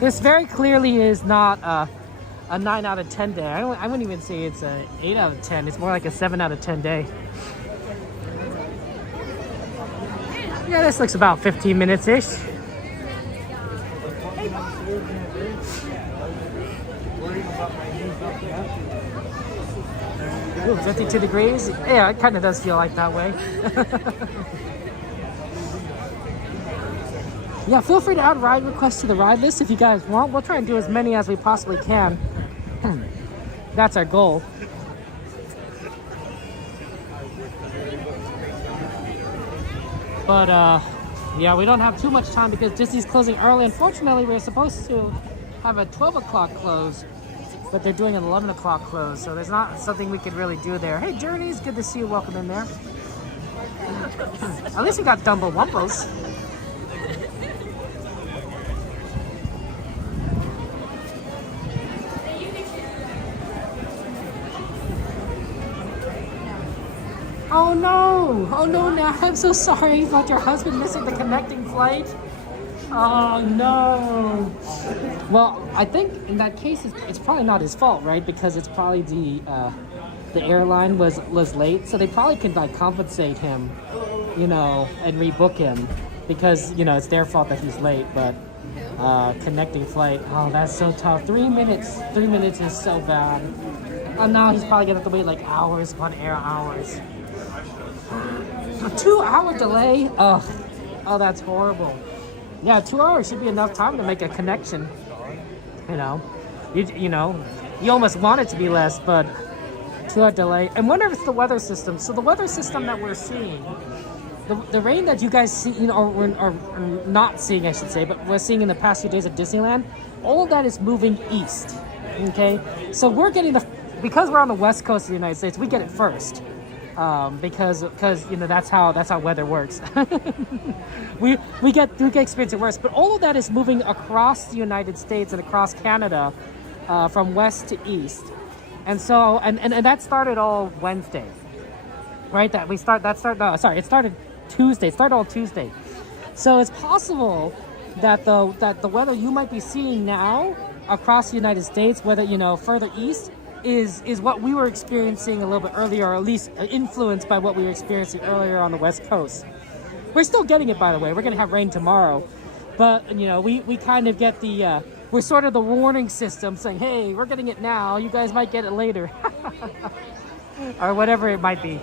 This very clearly is not a 9 out of 10 day. I wouldn't even say it's a 8 out of 10. It's more like a 7 out of 10 day. Yeah, this looks about 15 minutes-ish. Ooh, 52 degrees? Yeah, it kind of does feel like that way. Yeah, feel free to add ride requests to the ride list if you guys want. We'll try and do as many as we possibly can. That's our goal. But, yeah, we don't have too much time because Disney's closing early. Unfortunately, we were supposed to have a 12 o'clock close, but they're doing an 11 o'clock close, so there's not something we could really do there. Hey, Journeys, good to see you. Welcome in there. At least we got Dumbo Wumpos. Oh no! Oh no, Nat, I'm so sorry about your husband missing the connecting flight. Oh no! Well, I think in that case, it's probably not his fault, right? Because it's probably the airline was late, so they probably could like compensate him, you know, and rebook him because you know it's their fault that he's late. But connecting flight, oh, that's so tough. 3 minutes. 3 minutes is so bad. Oh no, he's probably gonna have to wait like hours upon air hours. A 2-hour delay? Oh, that's horrible. Yeah, 2 hours should be enough time to make a connection. You know, you almost want it to be less, but 2-hour delay. And wonder if it's the weather system. So the weather system that we're seeing, the rain that you guys see, you know, or not seeing, I should say, but we're seeing in the past few days at Disneyland, all of that is moving east. Okay, so we're getting because we're on the west coast of the United States, we get it first. Because you know that's how weather works. we get experience it worse, but all of that is moving across the United States and across Canada from west to east, and so and that started all Wednesday, right? It started Tuesday. It started all Tuesday, so it's possible that the weather you might be seeing now across the United States, whether you know further east, is what we were experiencing a little bit earlier, or at least influenced by what we were experiencing earlier on the West Coast. We're still getting it, by the way. We're going to have rain tomorrow. But, you know, we kind of get we're sort of the warning system saying, hey, we're getting it now. You guys might get it later. Or whatever it might be.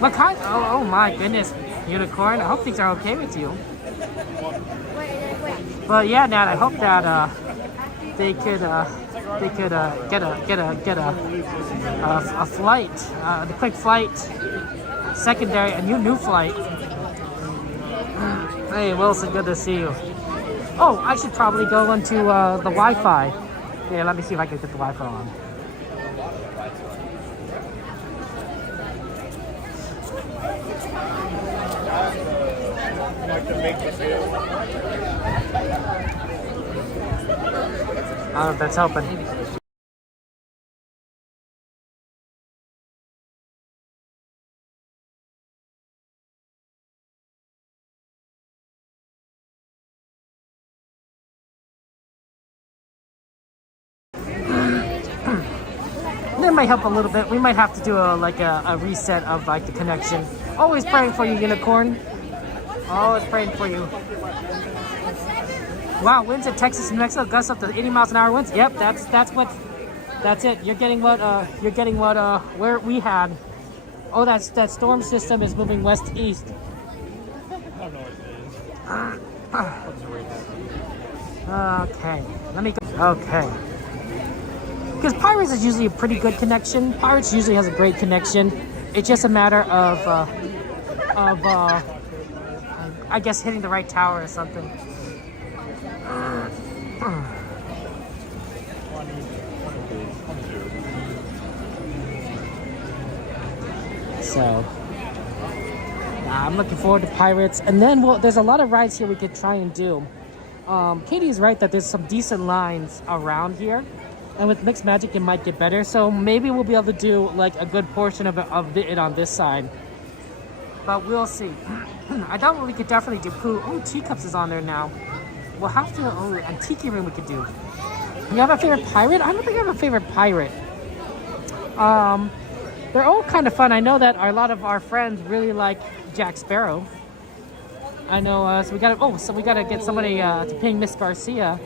What kind? Oh my goodness. Unicorn, I hope things are okay with you. But yeah, Nat, I hope that they could get a flight, the quick flight, secondary, a new flight. Hey Wilson, good to see you. Oh, I should probably go into the Wi-Fi. Yeah, let me see if I can get the Wi-Fi on. I don't know if that's helping. That might help a little bit. We might have to do a reset of like the connection. Always praying for you, Unicorn. Always praying for you. Wow, winds in Texas and New Mexico gusts up to 80 miles an hour winds. Yep, that's it. You're getting what where we had. Oh, that storm system is moving west to east. I don't know what it is. Okay, let me go. Okay. Because Pirates is usually a pretty good connection. Pirates usually has a great connection. It's just a matter of I guess hitting the right tower or something. So I'm looking forward to Pirates, and then there's a lot of rides here we could try and do. Katie's right that there's some decent lines around here, and with Mixed Magic it might get better. So maybe we'll be able to do like a good portion of it on this side, but we'll see. I thought we could definitely do Pooh. Oh, Teacups is on there now. We'll have to. Oh, and Tiki Room we could do. You have a favorite pirate? I don't think I have a favorite pirate. They're all kind of fun. I know that a lot of our friends really like Jack Sparrow. I know, so we gotta get somebody to ping Miss Garcia,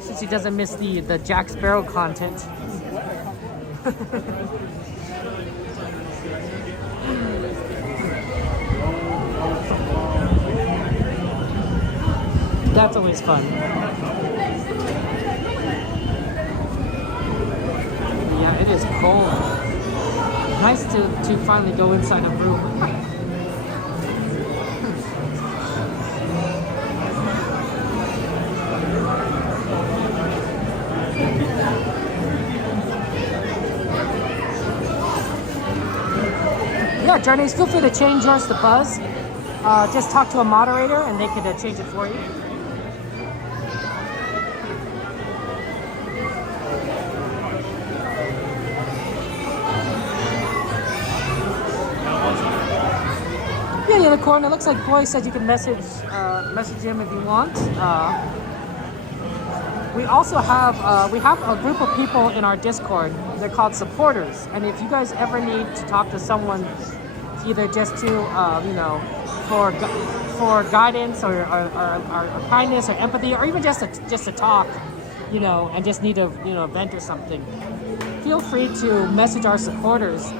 since she doesn't miss the Jack Sparrow content. That's always fun. Yeah, it is cold. Nice to finally go inside a room. Yeah, Journeys, feel free to change yours to Buzz. Just talk to a moderator and they could change it for you. Yeah, Unicorn, it looks like Boy said you can message him if you want. We also have a group of people in our Discord. They're called supporters, and if you guys ever need to talk to someone, either just to for guidance or kindness or empathy, or even just to talk, and just need to vent or something, feel free to message our supporters,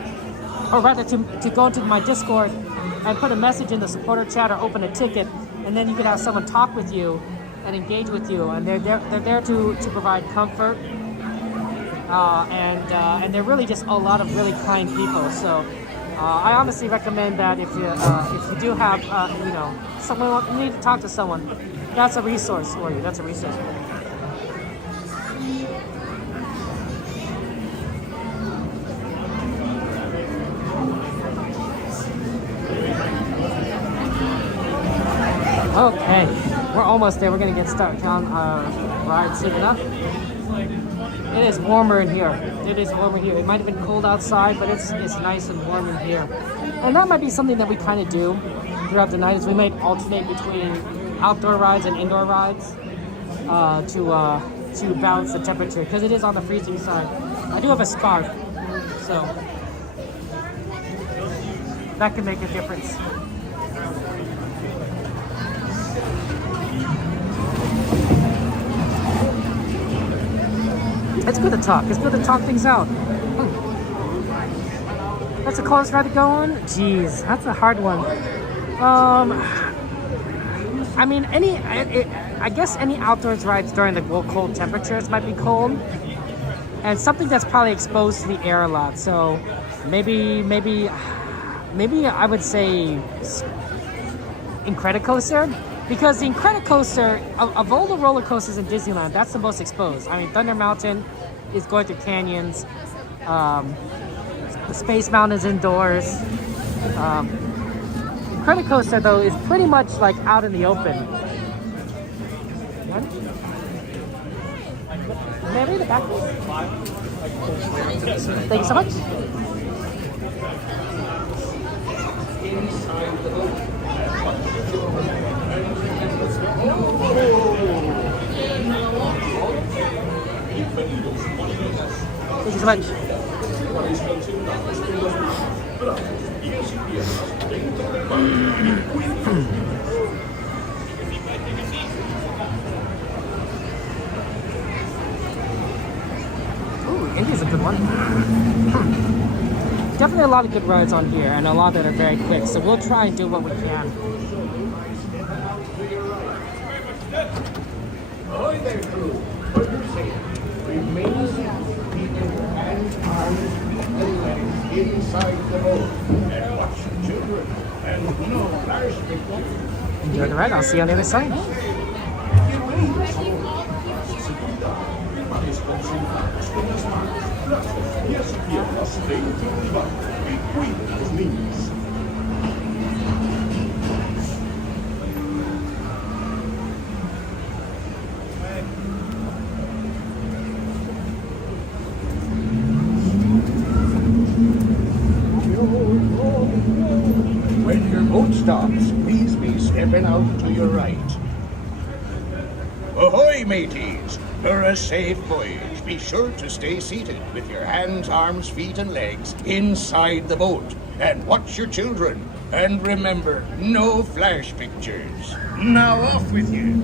or rather to go into my Discord and put a message in the supporter chat or open a ticket, and then you can have someone talk with you and engage with you, and they're there to provide comfort, and they're really just a lot of really kind people. So I honestly recommend that if you do have someone you need to talk to someone, that's a resource for you. That's a resource for you. Okay, we're almost there. We're gonna get started on our ride soon enough. It is warmer in here. It is warmer here. It might have been cold outside, but it's nice and warm in here. And that might be something that we kind of do throughout the night, is we might alternate between outdoor rides and indoor rides to balance the temperature, because it is on the freezing side. I do have a scarf, so that can make a difference. It's good to talk. It's good to talk things out. That's the coldest ride to go on? Jeez, that's a hard one. I mean, I guess any outdoors rides during the cold temperatures might be cold, and something that's probably exposed to the air a lot. So maybe I would say Incredicoaster. Because the Incredicoaster, of all the roller coasters in Disneyland, that's the most exposed. I mean, Thunder Mountain is going through canyons. The Space Mountain is indoors. Incredicoaster, though, is pretty much like out in the open. May I read the back? Thank you so much. Thank you so much. Ooh, Indy's a good one. Definitely a lot of good rides on here, and a lot that are very quick, so we'll try and do what we can. Ahoy there, crew. What you're saying remains in your hands, eyes, and legs. inside the boat. And watch your children. And no flash pictures. Enjoy the ride. I'll see you on the other side. When your boat stops, please be stepping out to your right. Ahoy, mateys! For a safe voyage, be sure to stay seated with your hands, arms, feet, and legs inside the boat. And watch your children. And remember, no flash pictures. Now off with you.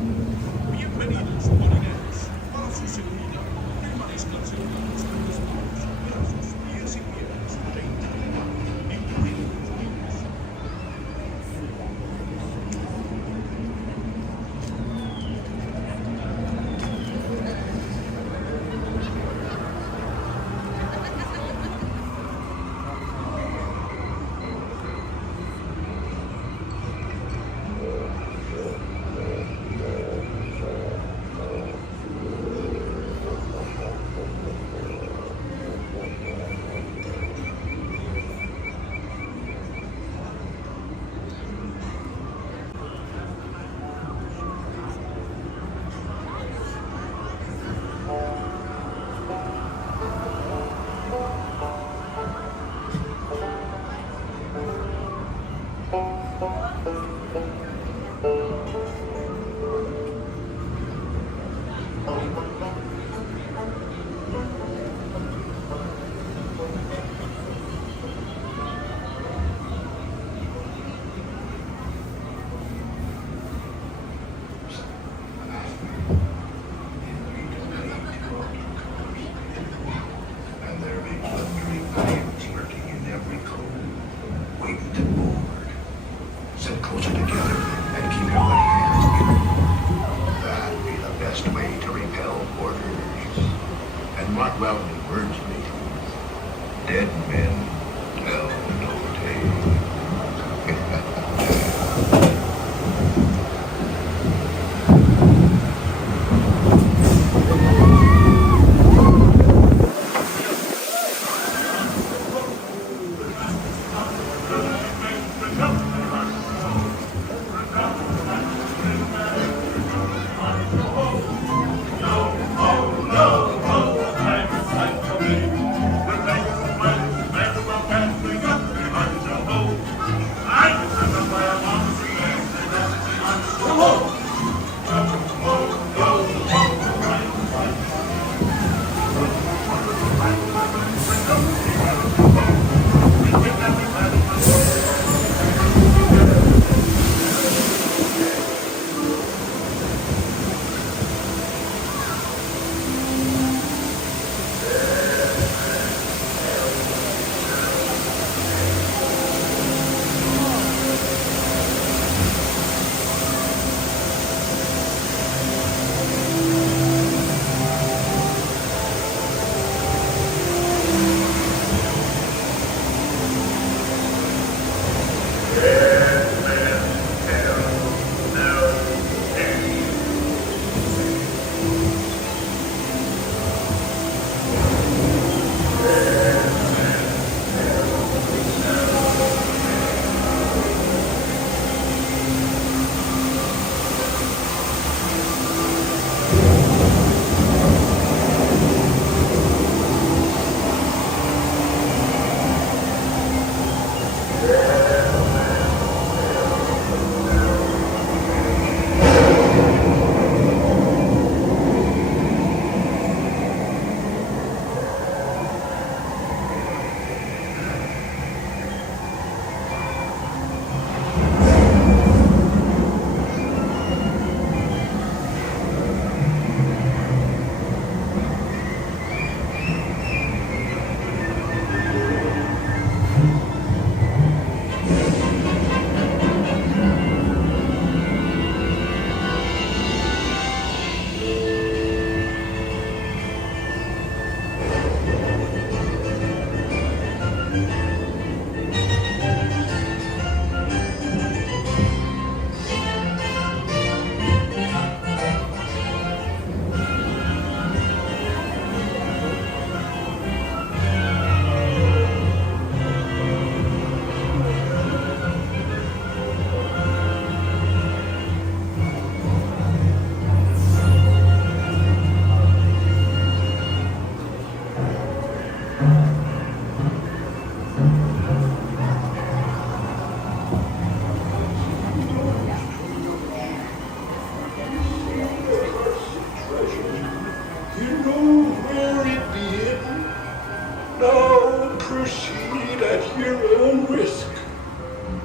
at your own risk.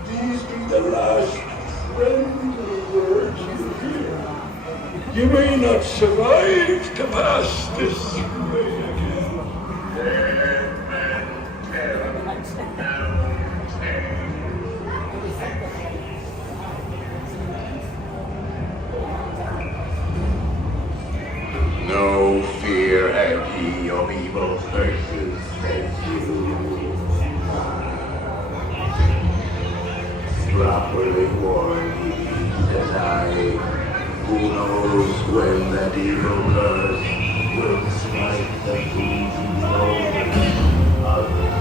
These be the last friendly words you hear. You may not survive to pass this way again. No fear have ye of evil curses, says you. Properly warned ye, says I. Who knows when that evil curse will smite the easy moment of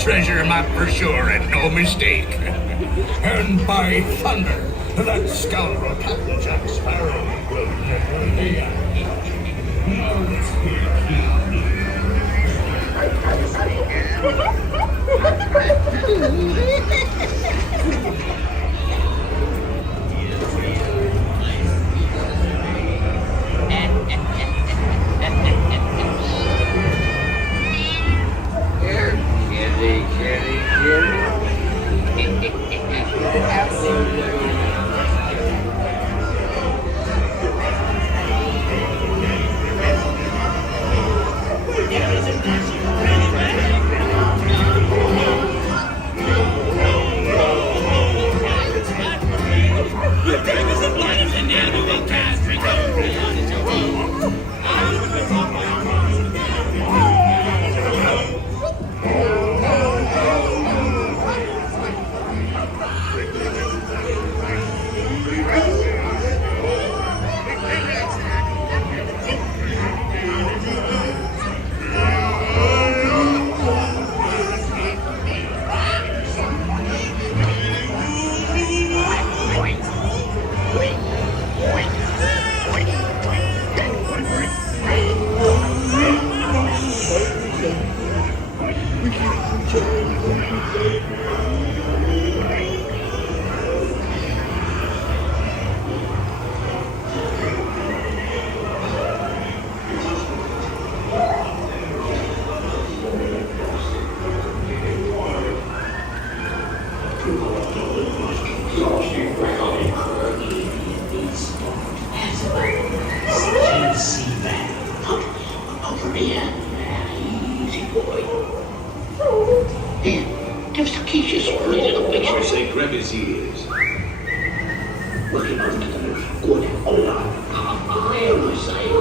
treasure map for sure and no mistake. And by thunder, that scoundrel Captain Jack Sparrow will never be out. Now let's hear is. Makin kunin Allah. Ayaw sa iyo.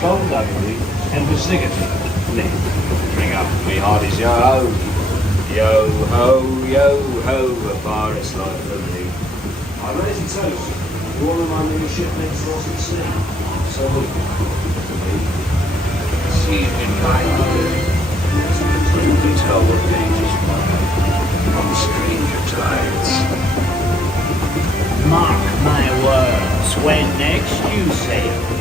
Skullduggery and persnickety. Bring up me hearties, yo ho, yo ho, a virus like the me. I'm ready to toast to all of my new shipmates lost at sea. So, sea's been right. Truly tell what dangers lie on stranger tides. Mark my words, when next you sail,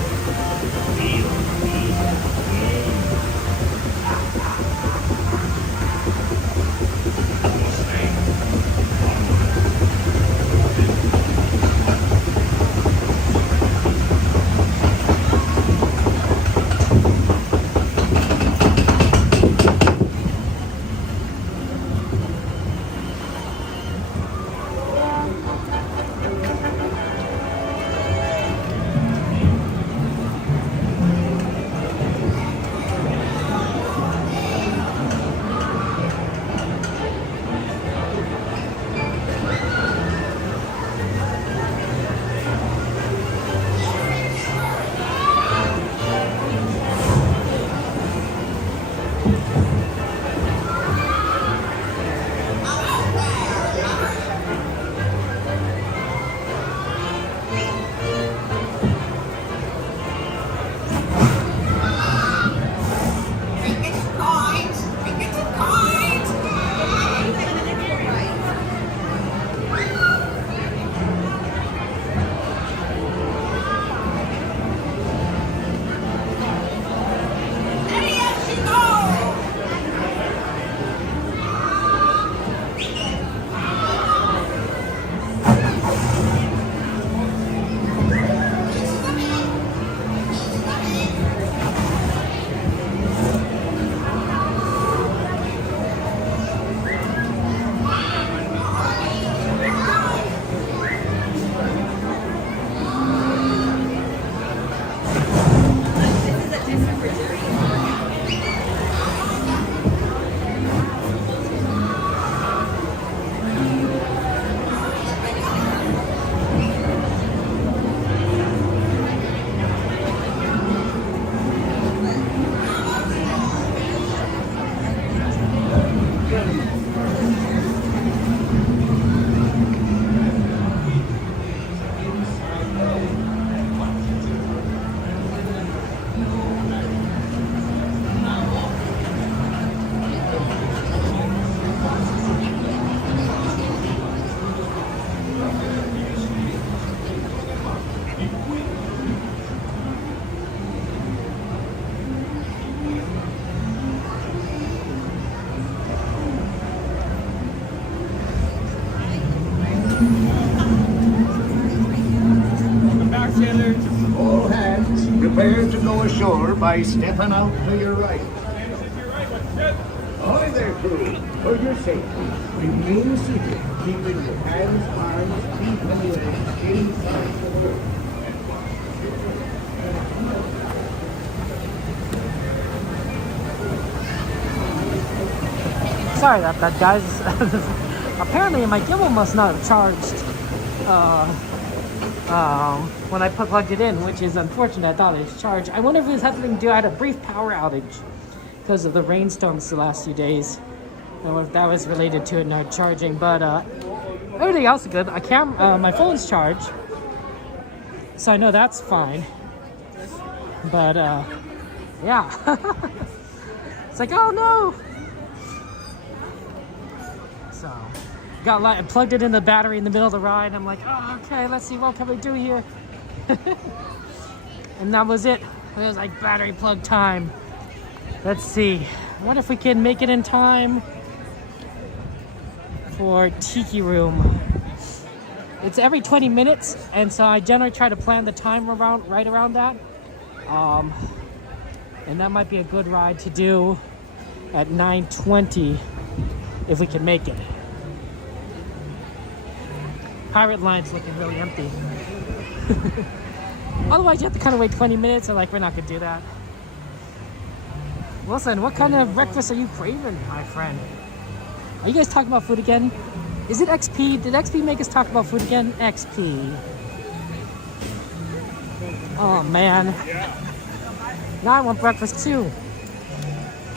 go ashore by stepping out to your right. Ahoy there, crew. For your safety, remain seated, keeping your hands, arms, feet, and legs inside the boat. Sorry about that, guys. Apparently my gimbal must not have charged when I plugged it in, which is unfortunate. I thought it was charged. I wonder if it was having to do. I had a brief power outage because of the rainstorms the last few days. That was related to it not charging, but everything else is good. My phone's charged, so I know that's fine. But yeah, it's like, oh no. So, plugged it in the battery in the middle of the ride. I'm like, oh, okay, let's see, what can we do here? And that was it. It was like battery plug time. Let's see. What if we can make it in time for Tiki Room? It's every 20 minutes, and so I generally try to plan the time right around that. And that might be a good ride to do at 9:20. If we can make it. Pirate Line's looking really empty. Otherwise, you have to kind of wait 20 minutes, and like, we're not gonna do that. Listen, what kind of breakfast are you craving, my friend? Are you guys talking about food again? Is it XP? Did XP make us talk about food again? XP. Oh man. Now I want breakfast too.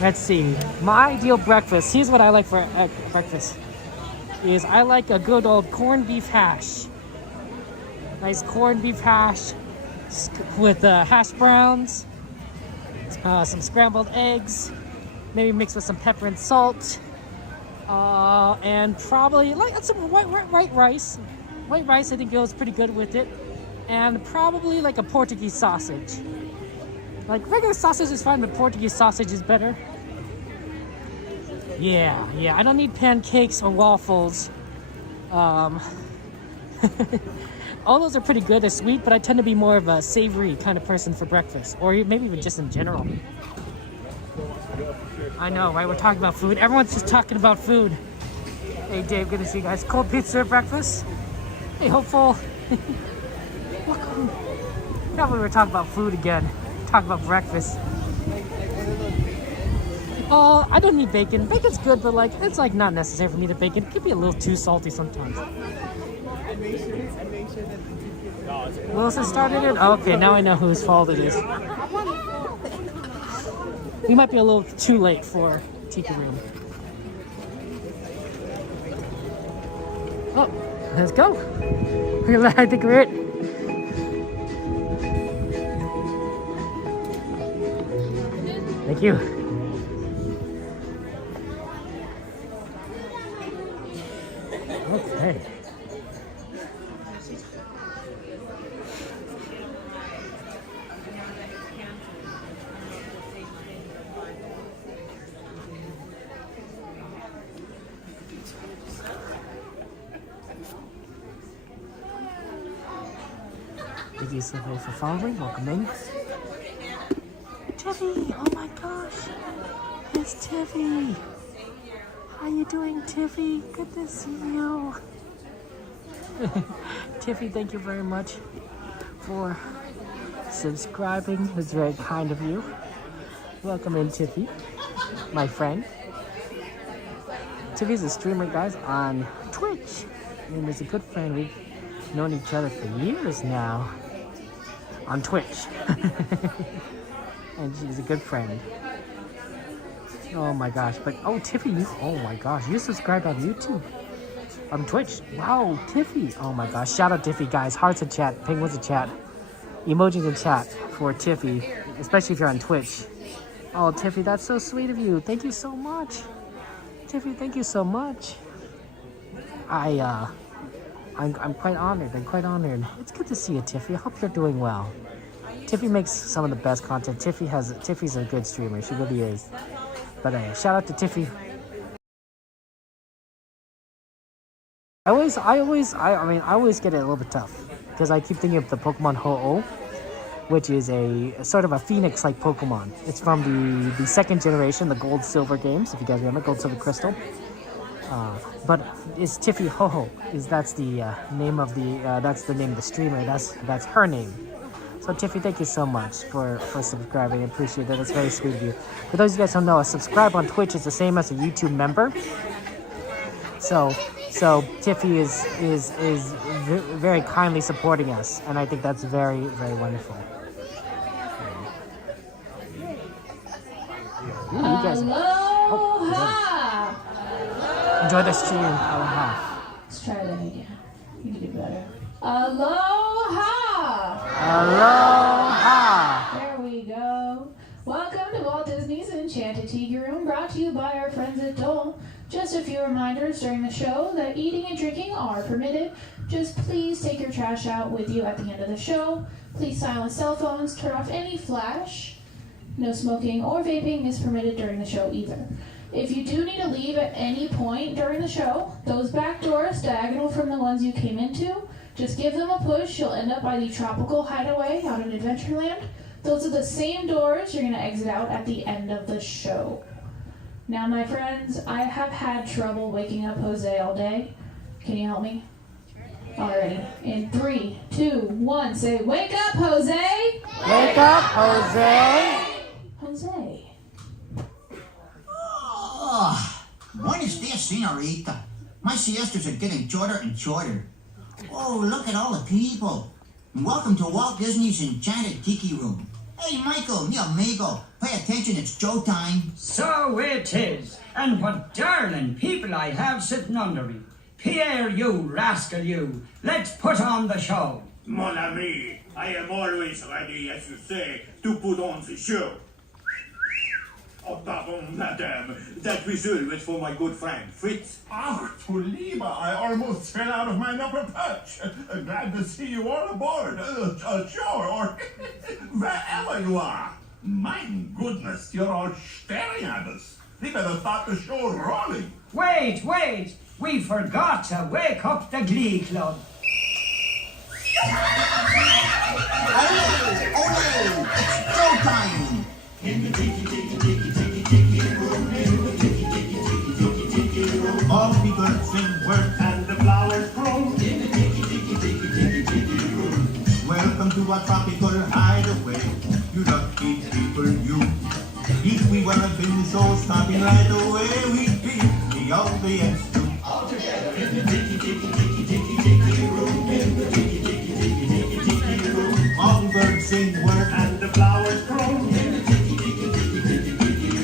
Let's see. My ideal breakfast, here's what I like for breakfast, is I like a good old corned beef hash. Nice corned beef hash with hash browns, some scrambled eggs, maybe mixed with some pepper and salt, and probably like some white rice. White rice I think goes pretty good with it, and probably like a Portuguese sausage. Like regular sausage is fine, but Portuguese sausage is better. Yeah, I don't need pancakes or waffles. All those are pretty good. They're sweet, but I tend to be more of a savory kind of person for breakfast, or maybe even just in general. I know, right? We're talking about food. Everyone's just talking about food. Hey, Dave, good to see you guys. Cold pizza at breakfast. Hey, hopeful. Welcome. Now we were talking about food again. Talk about breakfast. I don't need bacon. Bacon's good, but like, it's like not necessary for me to bacon. It could be a little too salty sometimes. Wilson started it? Okay, now I know whose fault it is. We might be a little too late for Tiki Room. Oh, let's go. I think we're it. Thank you. Okay. Thank you so much for following. Welcome in. Tiffy! Oh my gosh! It's Tiffy! How you doing, Tiffy? Good to see you. Tiffy, thank you very much for subscribing. It's very kind of you. Welcome in, Tiffy, my friend. Tiffy's a streamer, guys, on Twitch. And is a good friend. We've known each other for years now on Twitch. And she's a good friend. Oh my gosh, but oh Tiffy, you, oh my gosh, you subscribed on YouTube, on Twitch. Wow, Tiffy. Oh my gosh, shout out Tiffy, guys. Hearts in chat, penguins in chat, emojis in chat for Tiffy, especially if you're on Twitch. Oh Tiffy, that's so sweet of you. Thank you so much, Tiffy. Thank you so much. I'm quite honored. I'm quite honored. It's good to see you, Tiffy. I hope you're doing well. Tiffy makes some of the best content. Tiffy's a good streamer. She really is. But shout out to Tiffy. I always get it a little bit tough because I keep thinking of the Pokemon Ho-Oh. which is a sort of a phoenix-like Pokemon. It's from the second generation, the Gold Silver games, if you guys remember, Gold Silver Crystal. But it's Tiffy Ho-Ho. That's the name of the streamer. That's her name. So Tiffy, thank you so much for subscribing. I appreciate that. That's very sweet of you. For those of you guys who don't know, a subscribe on Twitch is the same as a YouTube member. So Tiffy is very kindly supporting us, and I think that's very, very wonderful. Ooh, you guys. Aloha! Enjoy the stream. Aloha. Let's try that again. You can do better. Aloha! Aloha! There we go. Welcome to Walt Disney's Enchanted Tiki Room, brought to you by our friends at Dole. Just a few reminders during the show that eating and drinking are permitted. Just please take your trash out with you at the end of the show. Please silence cell phones, turn off any flash. No smoking or vaping is permitted during the show either. If you do need to leave at any point during the show, those back doors, diagonal from the ones you came into, just give them a push. You'll end up by the Tropical Hideaway out in Adventureland. Those are the same doors you're going to exit out at the end of the show. Now, my friends, I have had trouble waking up Jose all day. Can you help me? Alrighty. In 3, 2, 1, say, wake up, Jose! Wake up, Jose! Jose. Oh, buenos dias, senorita. My siestas are getting shorter and shorter. Oh, look at all the people. Welcome to Walt Disney's Enchanted Tiki Room. Hey, Michael, mi amigo, pay attention, it's showtime. So it is. And what darling people I have sitting under me. Pierre, you rascal, you. Let's put on the show. Mon ami, I am always ready, as you say, to put on the show. Oh, pardon, madame. That whistle was for my good friend, Fritz. Ach, du Lieber, I almost fell out of my upper perch. Glad to see you all aboard. Sure, or wherever you are. My goodness, you're all staring at us. We better start the show rolling. Wait. We forgot to wake up the Glee Club. Ole, it's showtime. In the tiki room, in the tiki room. All the birds sing words And the flowers grow. In the tiki room. Welcome to our tropical hideaway. You lucky people, you. If we were a big show starting right away, we'd be the audience too. All together in the tiki room, in the tiki room. All the birds sing words And the flowers grow. In the tiki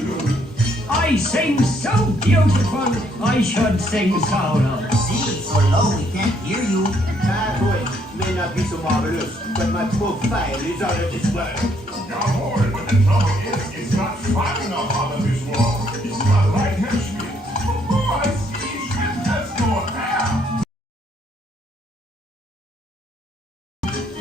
room. I sing so beautiful, I should sing solo. See, so low we can't hear you. My voice may not be so marvelous, but my profile is on a display. Jawohl, but the trouble is, it's not far enough out of this world. It's not like Hershey. Oh, I see, that's no hair.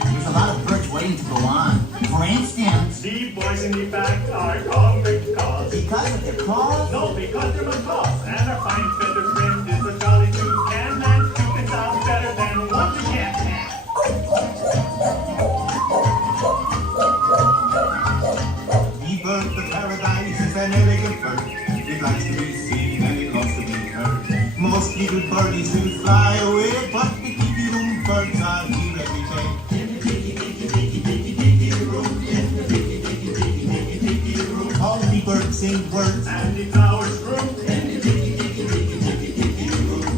There's a lot of birds waiting to go on. For instance, The boys in the back are called because. because of their calls, No, because they're macaws, and our fine feather friend is a jolly toucan man who can sound better than one toucan can. the bird of paradise is an elegant bird. It likes to be seen and it loves to be heard. Most little birdies will fly away, but the tiki room birds are here every day. All the birds sing words. And the flowers grow.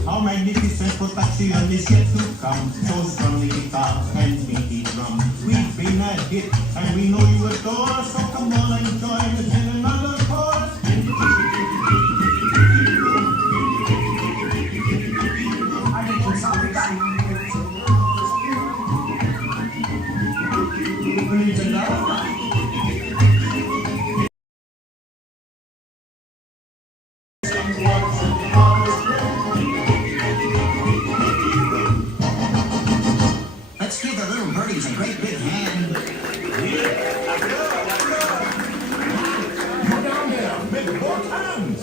How magnificent perfection is yet to come. So strong the guitar and beat the drum. We've been a hit and we know you adore. So come on and join us in another chorus. Let's give the little birdies a great big hand. Go down there, make more hands.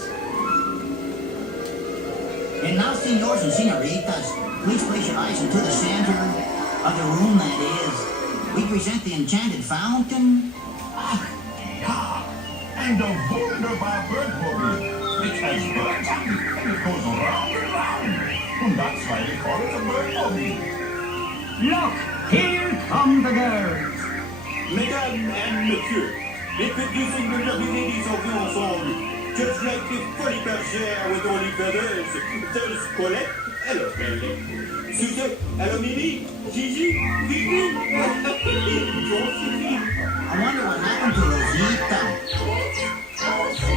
And now, senors and senoritas, please place your eyes into the center of the room, that is. We present the Enchanted Fountain. Ach, ja. And the wunderbar Birdmobile. It has birds on it, and it goes round and round. And that's why they call it a Birdmobile. Look, here come the girls. Mesdames and messieurs, les petites and lovely ladies sont venues ensemble. Just like the funny bergère with only feathers. There's Colette, hello Kelly. Suzette, hello Mimi. Gigi, Fifi. I wonder what happened to Rosita. Let's all sing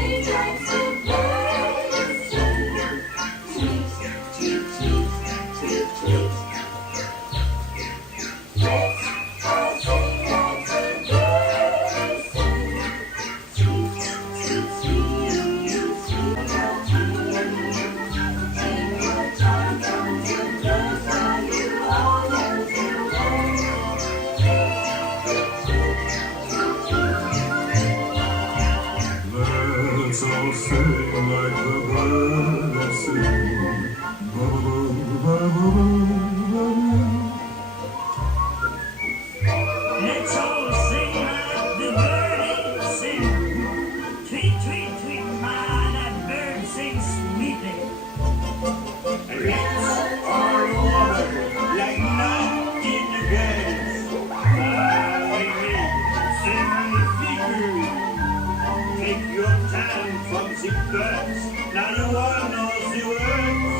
like the birds sing. Let's all sing like the birds sing. Tweet, tweet, tweet, my, that bird sings sweetly. Let's all water like nightingales. Take your time from the birds. Now you all know the words.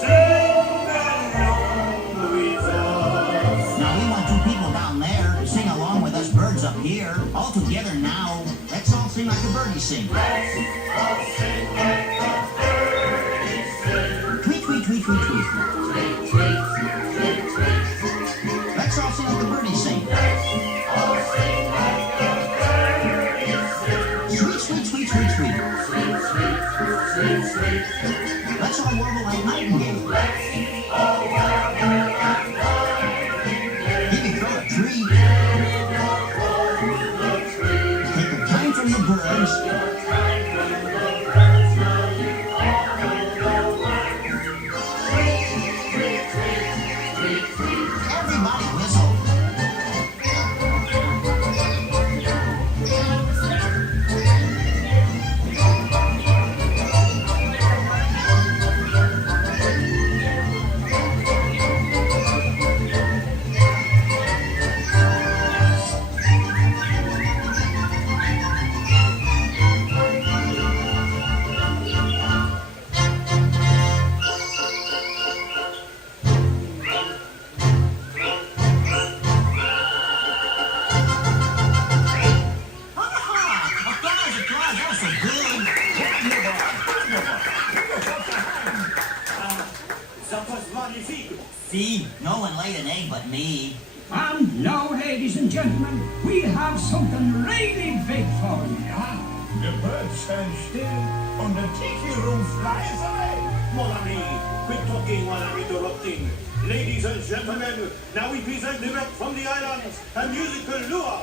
Sing along with us. Now we want two people down there to sing along with us birds up here. All together now. Let's all sing like the birdies sing. Let's all sing like the birdies sing. Tweet, tweet, tweet, tweet, tweet. Tweet, tweet, tweet, tweet. Let's all sing like the birdies sing. Let's all sing like the birdies sing. Sweet, sweet, sweet, sweet, sweet. Sweet, sweet, sweet, sweet. Let's all warble like nightingale. Let's all warble like nightingale. You can throw a tree. Take your time from the birds. Everybody whistle. See, no one laid an egg but me. And now, ladies and gentlemen, we have something really big for you. The birds stand still, and the tiki room flies away. Mon ami, quit talking while I'm interrupting. Ladies and gentlemen, now we present direct from the islands a musical luau.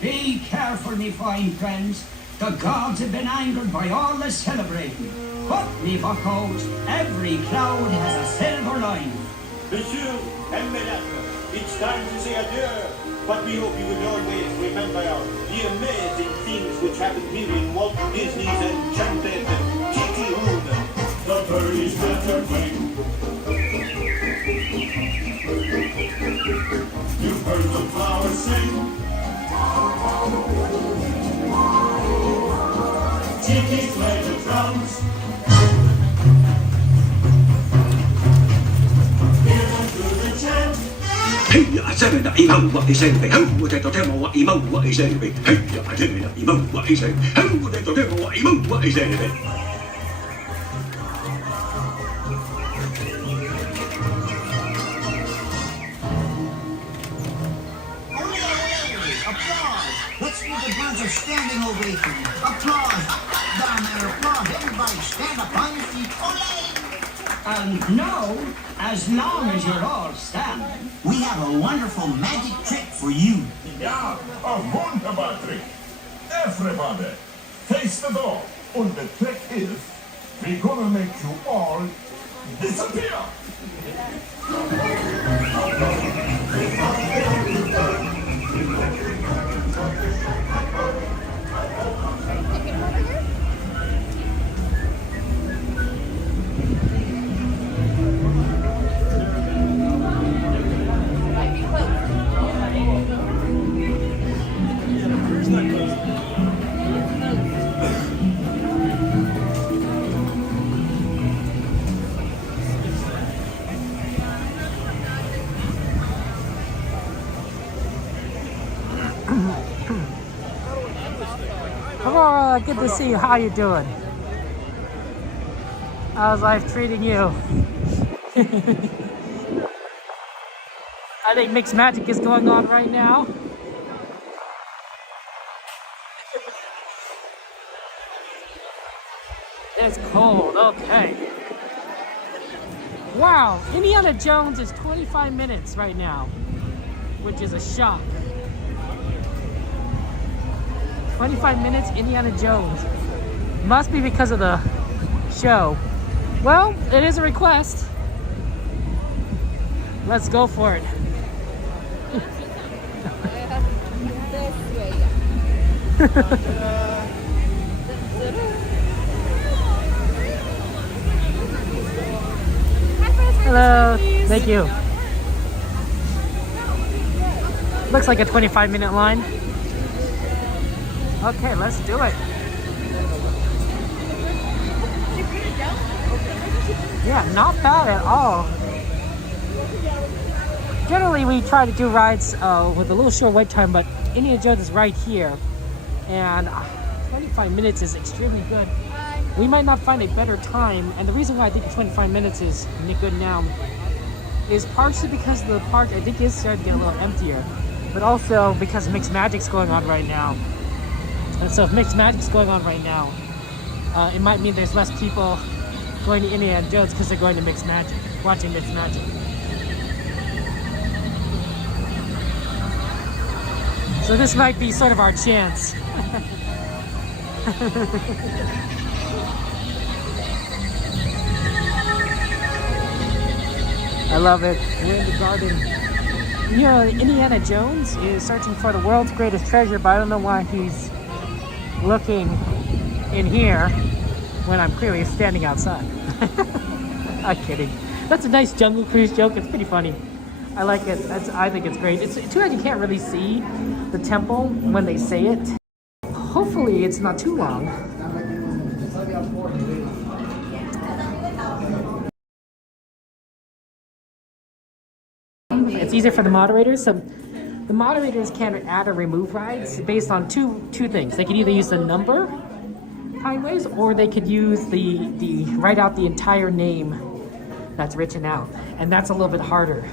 Be careful, me fine friends. The gods have been angered by all the celebrating. But, me buckos, every cloud has a silver line. Monsieur and Madame, it's time to say adieu. But we hope you will always remember the amazing things which happened here in Walt Disney's Enchanted Tiki Room. The birdies better wing. You've heard the flowers sing. Tiki play the drums. Hear them through the chant. Hey, I said that you know what they say. How would they tell me what you know what they say? Hey, I tell you that you know what they say. How would they tell me what you know what they say? Standing ovation. Applause. Down there, applause. Everybody stand up on your feet. Ole! And now, as long as you're all standing, we have a wonderful magic trick for you. Yeah, a wunderbar trick. Everybody, face the door. And the trick is, we're gonna make you all disappear. Aurora, good to see you. How you doing? How's life treating you? I think mixed magic is going on right now. It's cold, okay. Wow, Indiana Jones is 25 minutes right now, which is a shock. 25 minutes, Indiana Jones. Must be because of the show. Well, it is a request. Let's go for it. Hello, thank you. Looks like a 25-minute line. Okay, let's do it. Yeah, not bad at all. Generally, we try to do rides with a little short wait time, but Indiana Jones is right here. And 25 minutes is extremely good. We might not find a better time, and the reason why I think 25 minutes is good now is partially because the park, I think, is starting to get a little emptier, but also because Mixed Magic's going on right now. And so if Mixed Magic's going on right now, it might mean there's less people going to Indiana Jones because they're going to Mixed Magic, watching Mixed Magic. So this might be sort of our chance. I love it. We're in the garden. You know, Indiana Jones is searching for the world's greatest treasure, but I don't know why he's looking in here when I'm clearly standing outside. I'm kidding. That's a nice Jungle Cruise joke. It's pretty funny. I like it. I think it's great. It's too bad you can't really see the temple when they say it. Hopefully it's not too long. It's easier for the moderators. So the moderators can add or remove rides based on two things. They can either use the number timeways, or they could use the write out the entire name that's written out, and that's a little bit harder.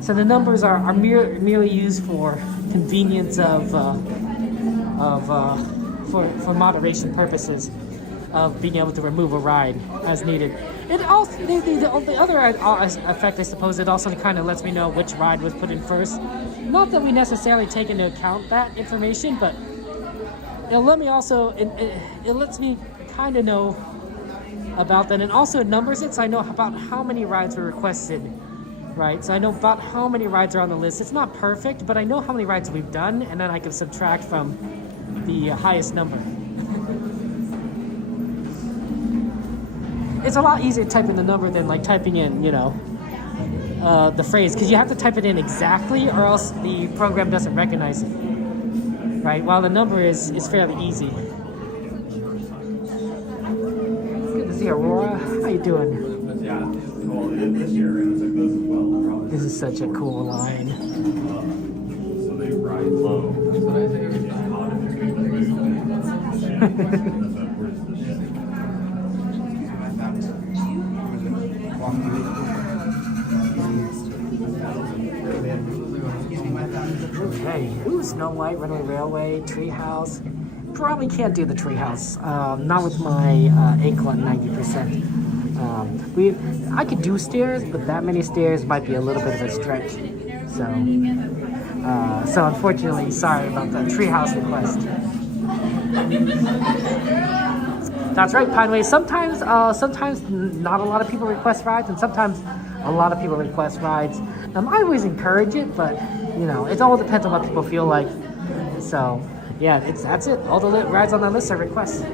So the numbers are merely used for convenience for moderation purposes of being able to remove a ride as needed. It also the other effect, I suppose, it also kind of lets me know which ride was put in first. Not that we necessarily take into account that information, but it'll let me also it lets me kind of know about that, and also it numbers it, so I know about how many rides were requested. Right, so I know about how many rides are on the list. It's not perfect, but I know how many rides we've done, and then I can subtract from the highest number. It's a lot easier typing the number than like typing in, you know, the phrase, because you have to type it in exactly, or else the program doesn't recognize it. Right, while the number is fairly easy. Good to see Aurora. How you doing? Yeah, well, this year it was like this as well. Probably. This is such a cool line. So they ride low. That's what I think. Okay, ooh, Snow White, Runaway Railway, Treehouse. Probably can't do the Treehouse. Not with my ankle at 90%. I could do stairs, but that many stairs might be a little bit of a stretch. So unfortunately, sorry about the Treehouse request. That's right, Pineway. Sometimes not a lot of people request rides, and sometimes a lot of people request rides. I always encourage it, but you know, it all depends on what people feel like. So yeah, that's it. All the rides on the list are requests.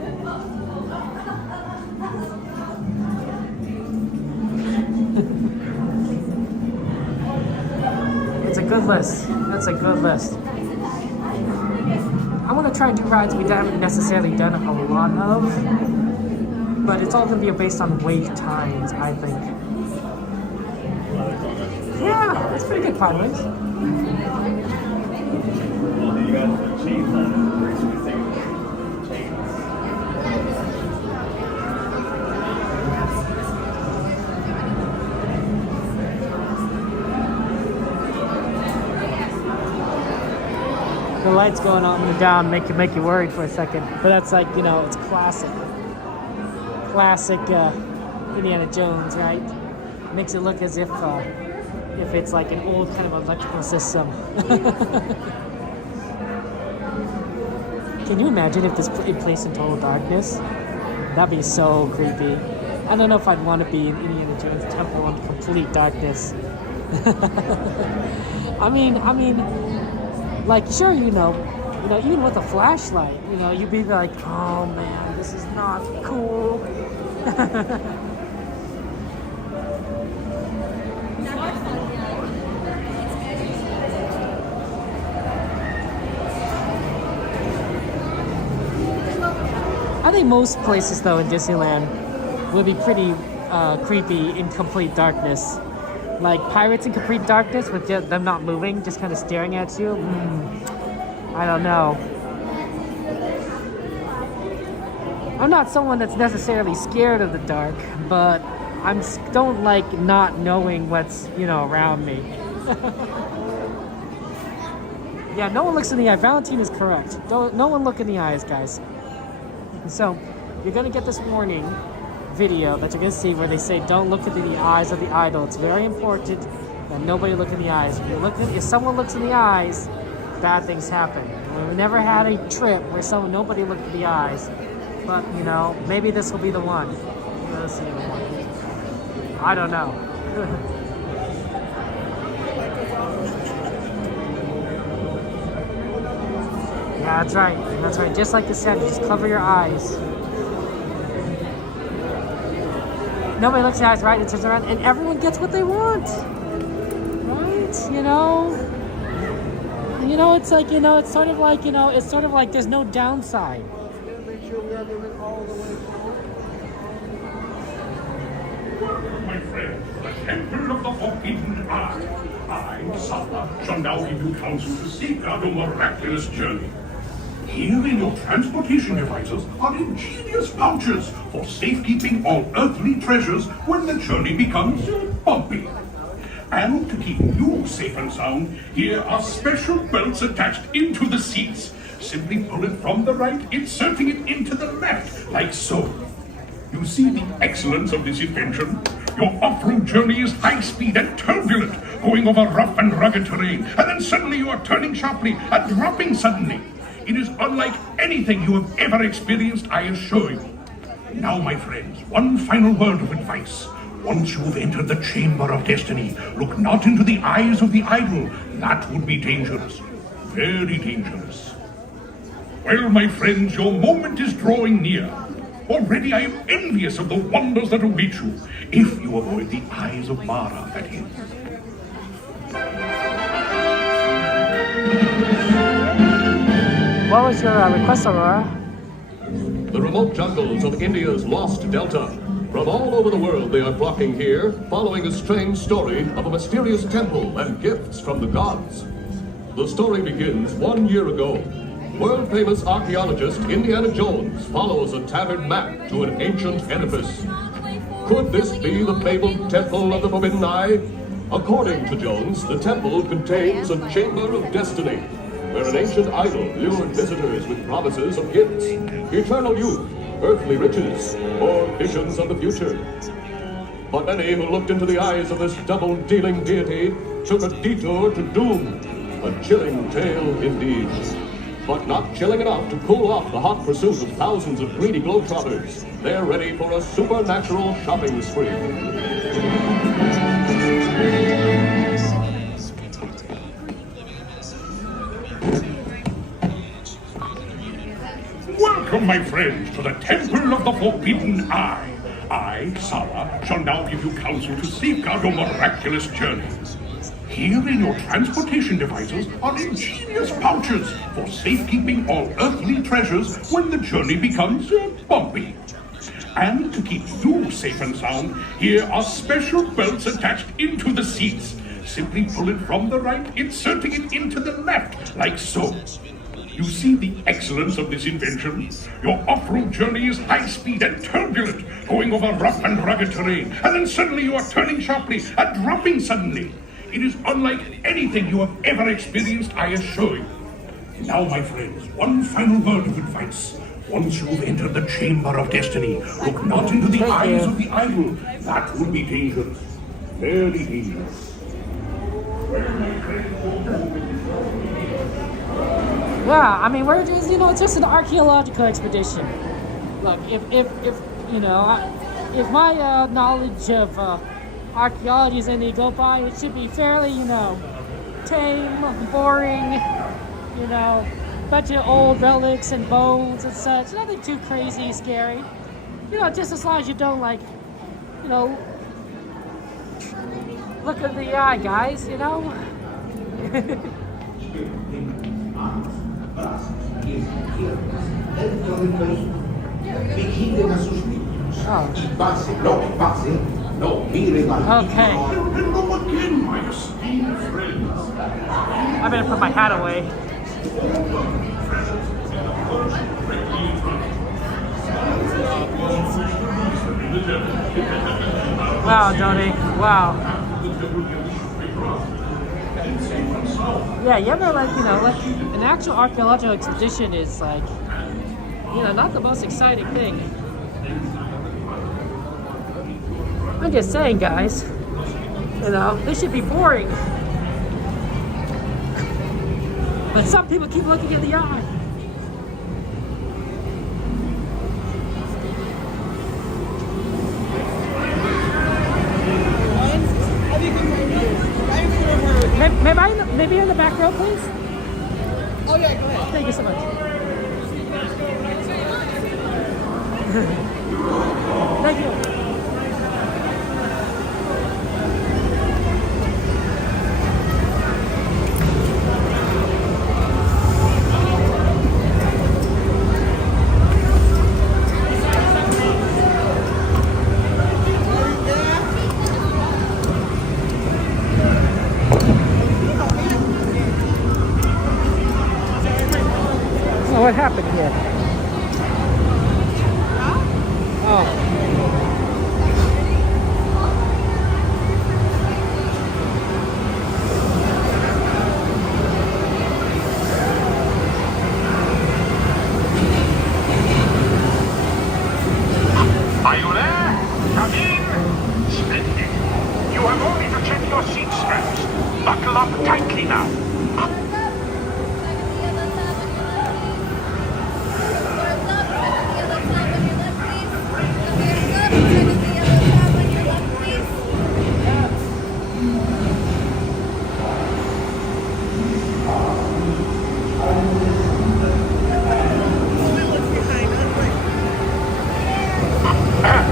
It's a good list. That's a good list. I want to try and do rides we haven't necessarily done a lot of, but it's all going to be based on wait times, I think. Yeah, it's pretty good, Padways. The lights going up and down make you worried for a second, but that's like, you know, it's classic Indiana Jones, right? Makes it look as if it's like an old kind of electrical system. Can you imagine if this placed in total darkness? That'd be so creepy. I don't know if I'd want to be in Indiana Jones temple in complete darkness. I mean, like, sure, you know, even with a flashlight, you know, you'd be like, oh man, this is not cool. think most places though in Disneyland will be pretty creepy in complete darkness. Like Pirates in Complete Darkness with just them not moving, just kind of staring at you. I don't know. I'm not someone that's necessarily scared of the dark, but I don't like not knowing what's, you know, around me. Yeah, no one looks in the eye. Valentine is correct. No one look in the eyes, guys. So, you're gonna get this warning video that you're gonna see where they say don't look into the eyes of the idol. It's very important that nobody look in the eyes. If someone looks in the eyes, bad things happen. We've never had a trip where nobody looked in the eyes, but you know, maybe this will be the one. Let's see the one. I don't know. Yeah, that's right. That's right. Just like you said, just cover your eyes. Nobody looks at the eyes, right? It turns around, and everyone gets what they want, right? You know, it's like, you know, it's sort of like, you know, it's sort of like there's no downside. My friend, the Temple of the Forbidden Eye. I, Sala, shall now give you counsel to safeguard a miraculous journey. Here in your transportation devices are ingenious pouches for safekeeping all earthly treasures when the journey becomes bumpy. And to keep you safe and sound, here are special belts attached into the seats. Simply pull it from the right, inserting it into the left, like so. You see the excellence of this invention? Your off-road journey is high-speed and turbulent, going over rough and rugged terrain, and then suddenly you are turning sharply and dropping suddenly. It is unlike anything you have ever experienced, I assure you. Now, my friends, one final word of advice. Once you have entered the Chamber of Destiny, look not into the eyes of the idol. That would be dangerous. Very dangerous. Well, my friends, your moment is drawing near. Already I am envious of the wonders that await you, if you avoid the eyes of Mara, that is. What was your request, Aurora? The remote jungles of India's Lost Delta. From all over the world they are flocking here, following a strange story of a mysterious temple and gifts from the gods. The story begins 1 year ago. World-famous archaeologist Indiana Jones follows a tattered map to an ancient edifice. Could this be the fabled Temple of the Forbidden Eye? According to Jones, the temple contains a chamber of destiny, where an ancient idol lured visitors with promises of gifts, eternal youth, earthly riches, or visions of the future. But many who looked into the eyes of this double-dealing deity took a detour to doom. A chilling tale indeed. But not chilling enough to cool off the hot pursuit of thousands of greedy globetrotters. They're ready for a supernatural shopping spree. Welcome, my friends, to the Temple of the Forbidden Eye. I, Sala, shall now give you counsel to safeguard your miraculous journey. Here in your transportation devices are ingenious pouches for safekeeping all earthly treasures when the journey becomes bumpy. And to keep you safe and sound, here are special belts attached into the seats. Simply pull it from the right, inserting it into the left, like so. You see the excellence of this invention? Your off-road journey is high-speed and turbulent, going over rough and rugged terrain, and then suddenly you are turning sharply and dropping suddenly. It is unlike anything you have ever experienced, I assure you. Now, my friends, one final word of advice. Once you have entered the Chamber of Destiny, look not into the eyes of the idol. That would be dangerous. Very dangerous. Yeah, I mean, we're just, you know, it's just an archaeological expedition. Look, if you know, if my knowledge of archaeology is anything to go by, it should be fairly, you know, tame, boring, you know, bunch of old relics and bones and such. Nothing too crazy, scary. You know, just as long as you don't, like, you know, look in the eye, guys, you know? Vigilen a sus niños. Y pase lo que pase, no miren al Okay. And come again, my esteemed friends. I better put my hat away. Wow, Johnny. Wow. Yeah, you ever like an actual archaeological expedition is like, not the most exciting thing. I'm just saying, guys. This should be boring. But some people keep looking in the eye. Maybe in the back row, please? Oh yeah, go ahead. Thank you so much. Thank you. So what happened here? Oh. Are you there? Come in. Splendid. You have only to check your seat straps. Buckle up tightly now.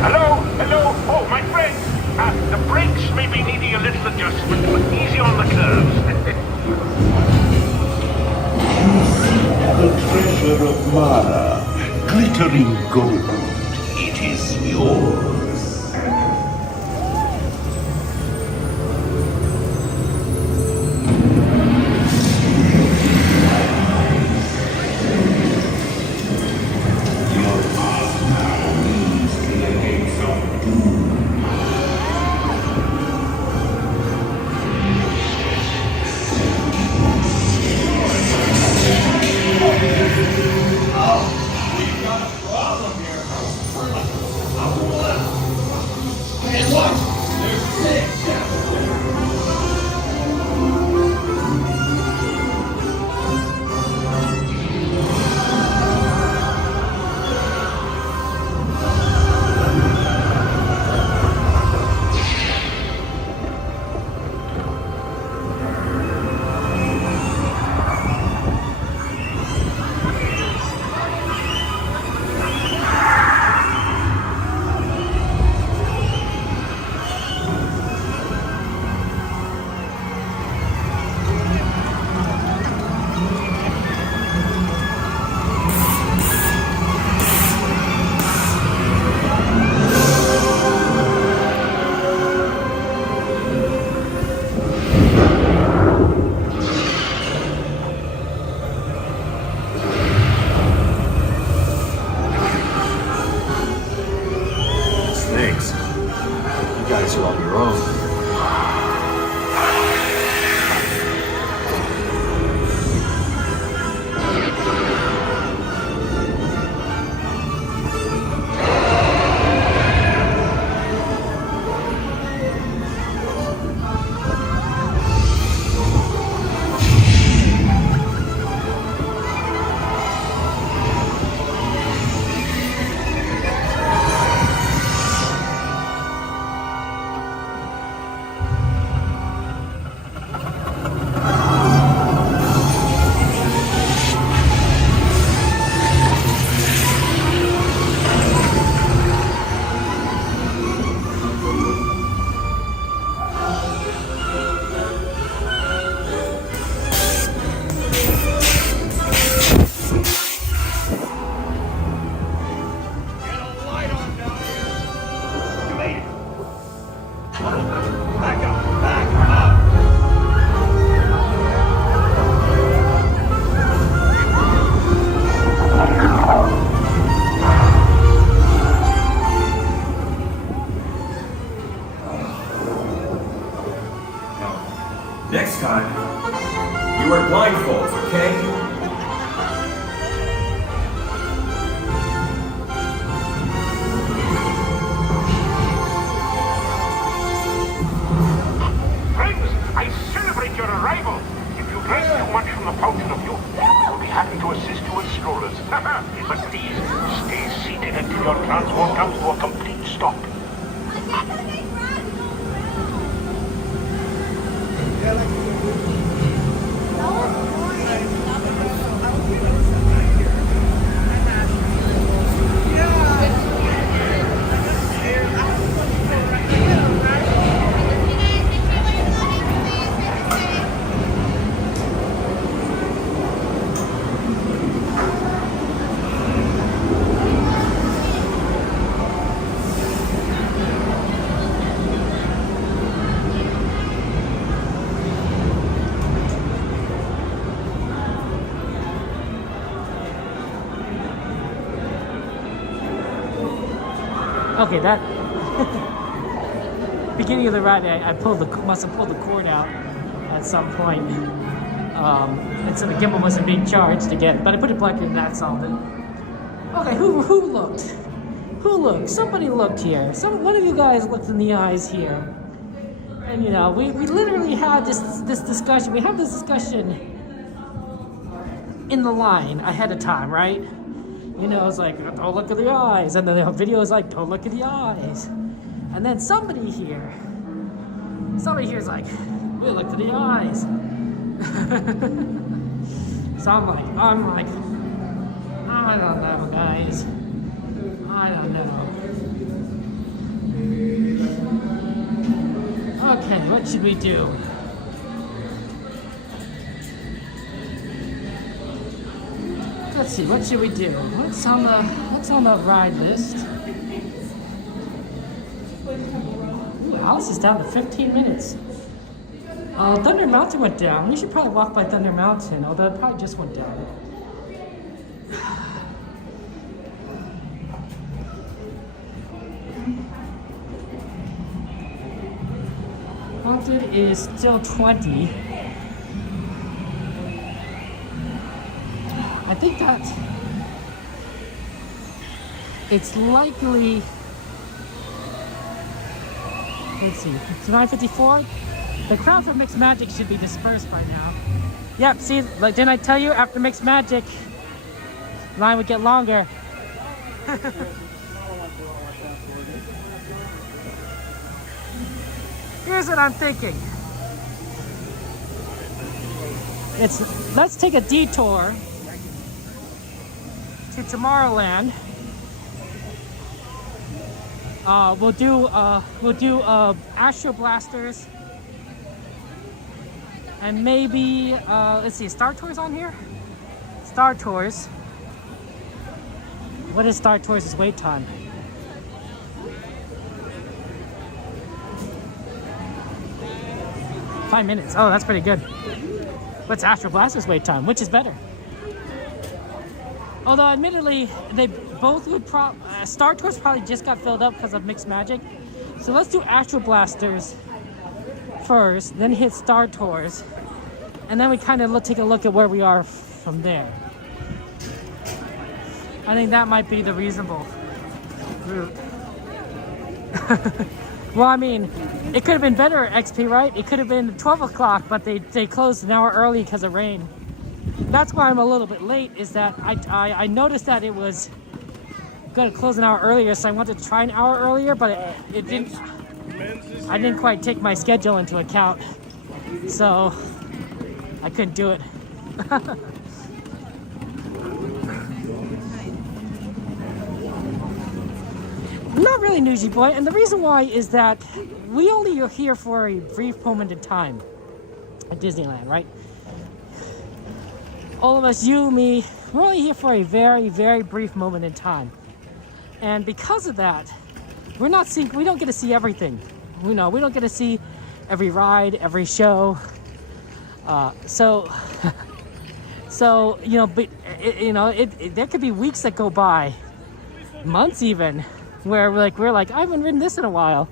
Hello. Oh, my friend. The brakes may be needing a little adjustment, but easy on the curves. The treasure of Mara, glittering gold. It is yours. okay? Friends, I celebrate your arrival. If you drink too much from the fountain of youth, we'll be happy to assist you as strollers. But please, stay seated until your transport comes to a complete stop. Okay, that beginning of the ride, I must have pulled the cord out at some point. And so the gimbal wasn't being charged again, but I put it back in, that's all. Okay, who looked? Who looked? Somebody looked here. One of you guys looked in the eyes here. And you know, we literally had this discussion. We have this discussion in the line ahead of time, right? You know, it's like, don't look at the eyes. And then the video is like, don't look at the eyes. And then somebody here is like, we look at the eyes. So I'm like, I don't know, guys. I don't know. Okay, what should we do? Let's see, what should we do? What's on the ride list? Ooh, Alice is down to 15 minutes. Thunder Mountain went down. We should probably walk by Thunder Mountain, although it probably just went down. Haunted is still 20. I think that it's likely, let's see, it's 9:54. The crowd for Mixed Magic should be dispersed by now. Yep, see, like, didn't I tell you after Mixed Magic, line would get longer. Here's what I'm thinking. Let's take a detour to Tomorrowland. We'll do Astro Blasters, and maybe let's see, Star Tours on here. Star Tours. What is Star Tours' wait time? $5 minutes. Oh, that's pretty good. What's Astro Blasters' wait time? Which is better? Although, admittedly, they both would Star Tours probably just got filled up because of Mixed Magic. So let's do Astro Blasters first, then hit Star Tours, and then we kind of take a look at where we are from there. I think that might be the reasonable route. Well, I mean, it could have been better at XP, right? It could have been 12 o'clock, but they closed an hour early because of rain. That's why I'm a little bit late, is that I noticed that it was going to close an hour earlier, so I wanted to try an hour earlier, but it didn't. I didn't quite take my schedule into account, so I couldn't do it. Not really, Newsy Boy, and the reason why is that we only are here for a brief moment in time at Disneyland, right? All of us, you, me, we're only here for a very, very brief moment in time. And because of that, we don't get to see everything. You know, we don't get to see every ride, every show. So you know, but there could be weeks that go by, months even, where we're like, I haven't ridden this in a while,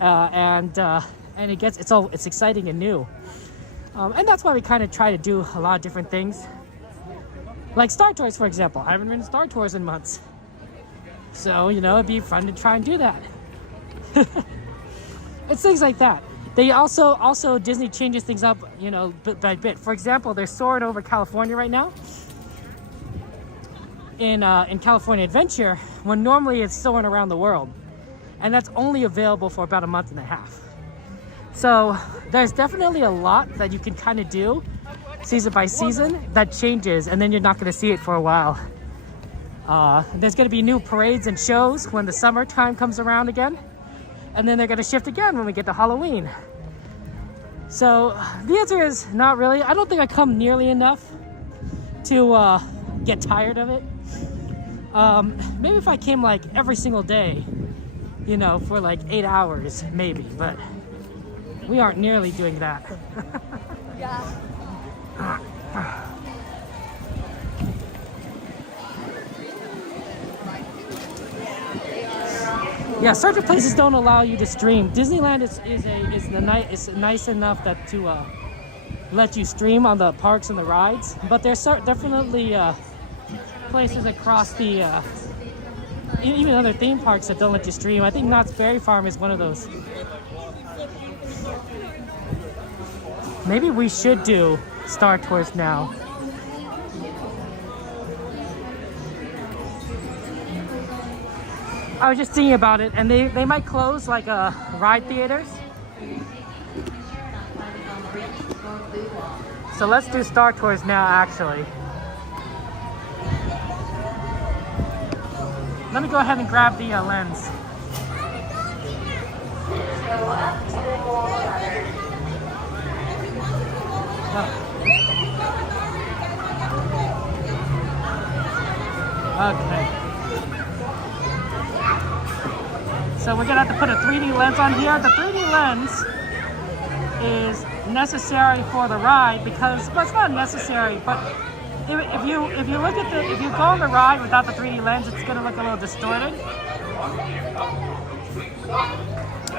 and it's exciting and new. And that's why we kind of try to do a lot of different things. Like Star Tours, for example. I haven't ridden Star Tours in months. So, you know, it'd be fun to try and do that. It's things like that. They also Disney changes things up, you know, bit by bit. For example, they're soaring over California right now. In California Adventure, when normally it's soaring around the world. And that's only available for about a month and a half. So there's definitely a lot that you can kind of do season by season that changes, and then you're not going to see it for a while. There's going to be new parades and shows when the summertime comes around again, and then they're going to shift again when we get to Halloween. So the answer is not really. I don't think I come nearly enough to get tired of it. Maybe if I came like every single day, you know, for like 8 hours, maybe, but we aren't nearly doing that. Yeah. Yeah, certain places don't allow you to stream. Disneyland is nice enough that to let you stream on the parks and the rides, but there's definitely places across the even other theme parks that don't let you stream. I think Knott's Berry Farm is one of those. Maybe we should do Star Tours now. I was just thinking about it, and they might close like ride theaters. So let's do Star Tours now, actually. Let me go ahead and grab the lens. Okay. So we're gonna have to put a 3D lens on here. The 3D lens is necessary for the ride because, well, it's not necessary, but if you look at if you go on the ride without the 3D lens, it's gonna look a little distorted.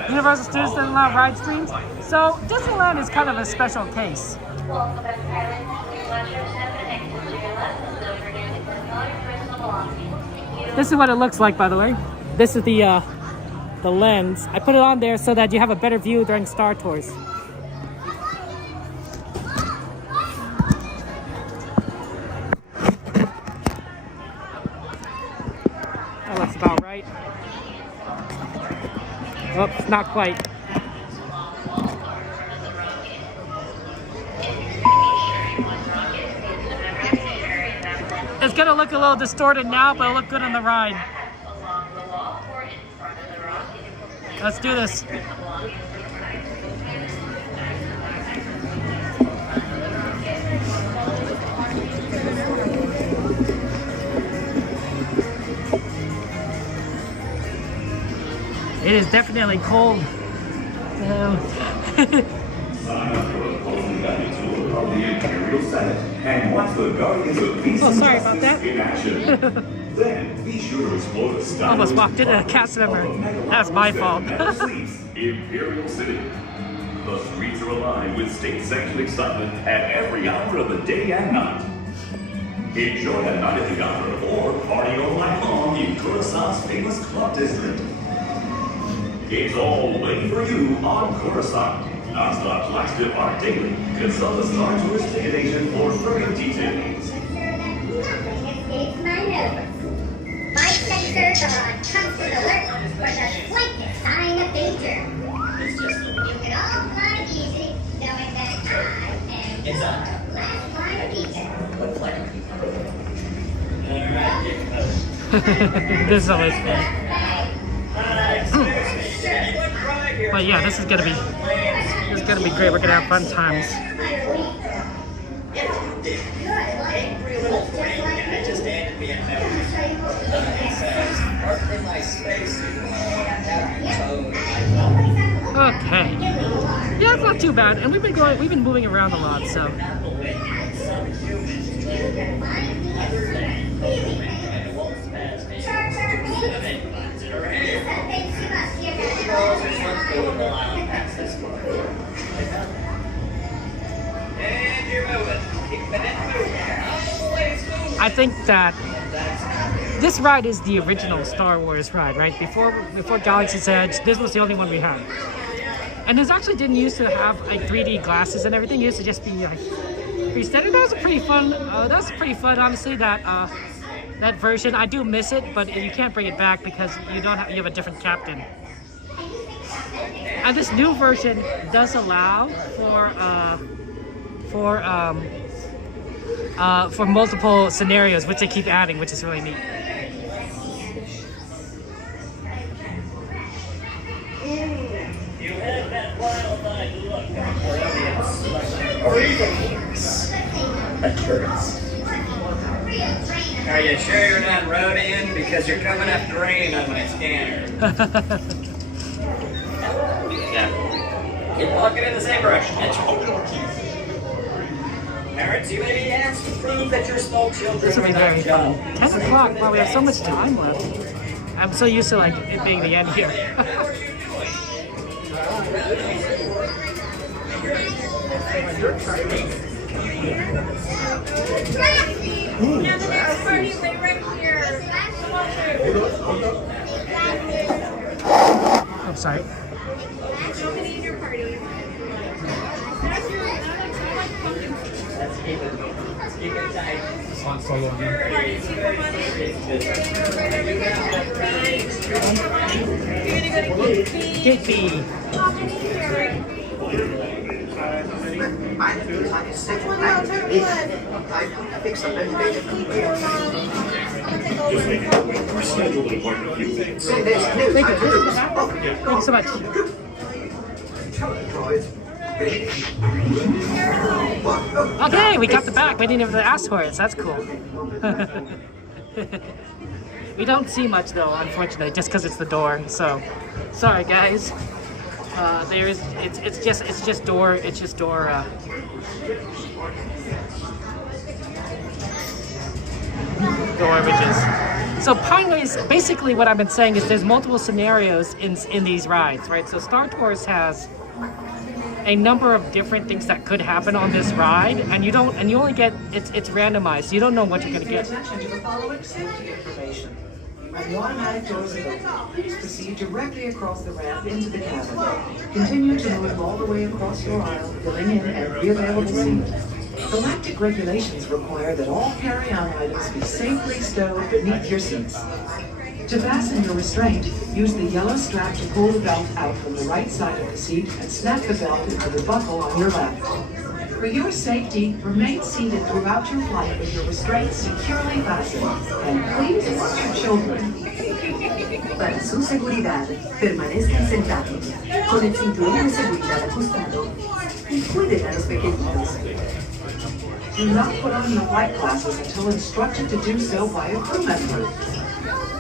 Universal Studios doesn't allow ride streams, so Disneyland is kind of a special case. This is what it looks like, by the way. This is the lens. I put it on there so that you have a better view during Star Tours. Oh, that's about right. Oh, not quite. It's gonna look a little distorted now, but it'll look good on the ride. Let's do this. It is definitely cold. And watch the Guardians of Peace oh, sorry about that. in action. Then be sure to explore the style. Almost walked into a cast member. That's my fault. Imperial City. The streets are alive with state-sanctioned excitement at every hour of the day and night. Enjoy a night at the opera or party all night long in Coruscant's famous club district. It's all waiting for you on Coruscant. Non-stop flash dip art daily. Consult the Star Tours ticket agent for further details. My sensors are on constant alert for the slightest sign of danger. You can all fly easy, knowing that I am your last line of defense. This is always fun. But yeah, this is gonna be great. We're gonna have fun times. Okay. Yeah, it's not too bad, and we've been moving around a lot, so. I think that this ride is the original Star Wars ride, right? Before Galaxy's Edge, this was the only one we had. And this actually didn't used to have like 3D glasses and everything. It used to just be like pretty standard. That was pretty fun. Honestly. That version, I do miss it, but you can't bring it back because you have a different captain. And this new version does allow for multiple scenarios, which they keep adding, which is really neat. You had that wild-eyed look a tourist. Are you sure you're not Rhodian? Because you're coming up green on my scanner. Yeah. Keep walking in the same direction. Parents, you may be asked to prove that your small children This will be very fun. 10 o'clock. Wow, we have so much time left. I'm so used to like it being the end here. Now the next party way right here. I'm sorry. Nobody in your party. Let's keep it tight. Get me. Thank you so much. Okay, we got the back. We didn't even ask for it. So that's cool. We don't see much though, unfortunately, just because it's the door. So, sorry guys. It's just door. Door images. So Pineways, basically what I've been saying is there's multiple scenarios in these rides, right? So Star Tours has a number of different things that could happen on this ride, and you only get it's randomized. So you don't know what you're gonna get. Attention to the following safety information. When the automatic doors are open, please proceed directly across the ramp into the cabin. Continue to move all the way across your aisle, filling in every available seat. Galactic regulations require that all carry-on items be safely stowed beneath your seats. To fasten your restraint, use the yellow strap to pull the belt out from the right side of the seat and snap the belt into the buckle on your left. For your safety, remain seated throughout your flight with your restraints securely fastened, and please watch your children. Para su seguridad, permanezcan sentados, con el cinturón de seguridad ajustado, y cuiden a los pequeñitos. Do not put on your flight glasses until instructed to do so by a crew member.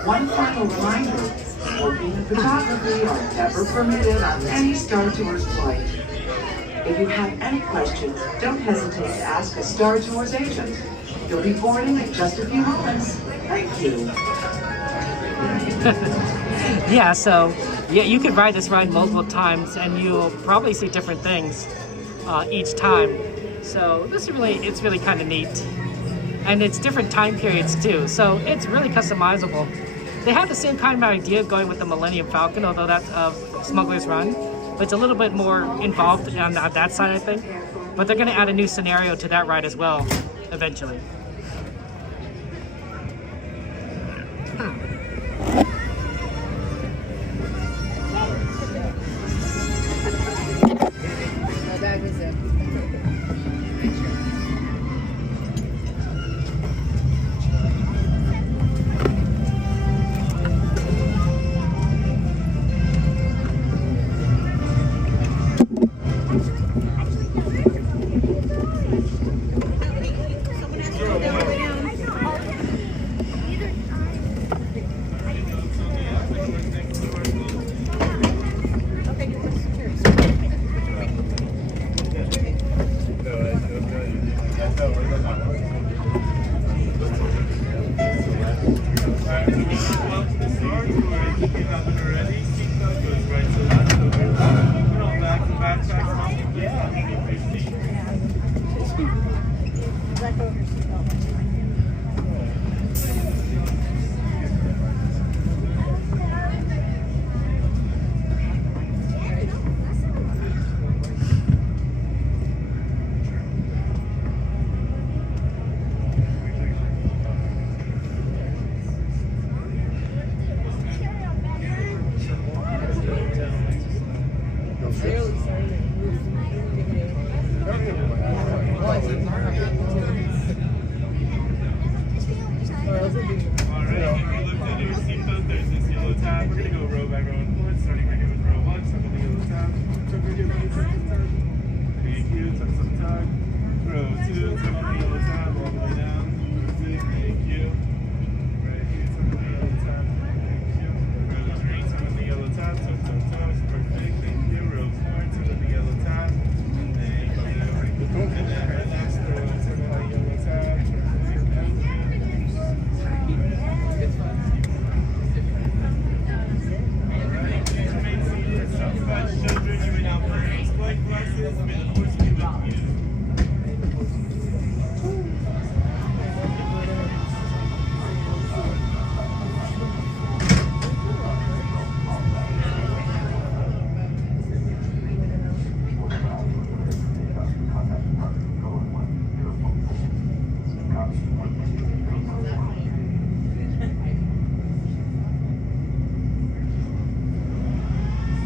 One final reminder, smoking and photography are never permitted on any Star Tours flight. If you have any questions, don't hesitate to ask a Star Tours agent. You'll be boarding in just a few moments. Thank you. Yeah, so you could ride this ride multiple times and you'll probably see different things each time. So it's really kind of neat. And it's different time periods too, so it's really customizable. They have the same kind of idea going with the Millennium Falcon, although that's Smuggler's Run. But it's a little bit more involved on that side, I think. But they're going to add a new scenario to that ride as well, eventually. My bag was zipped.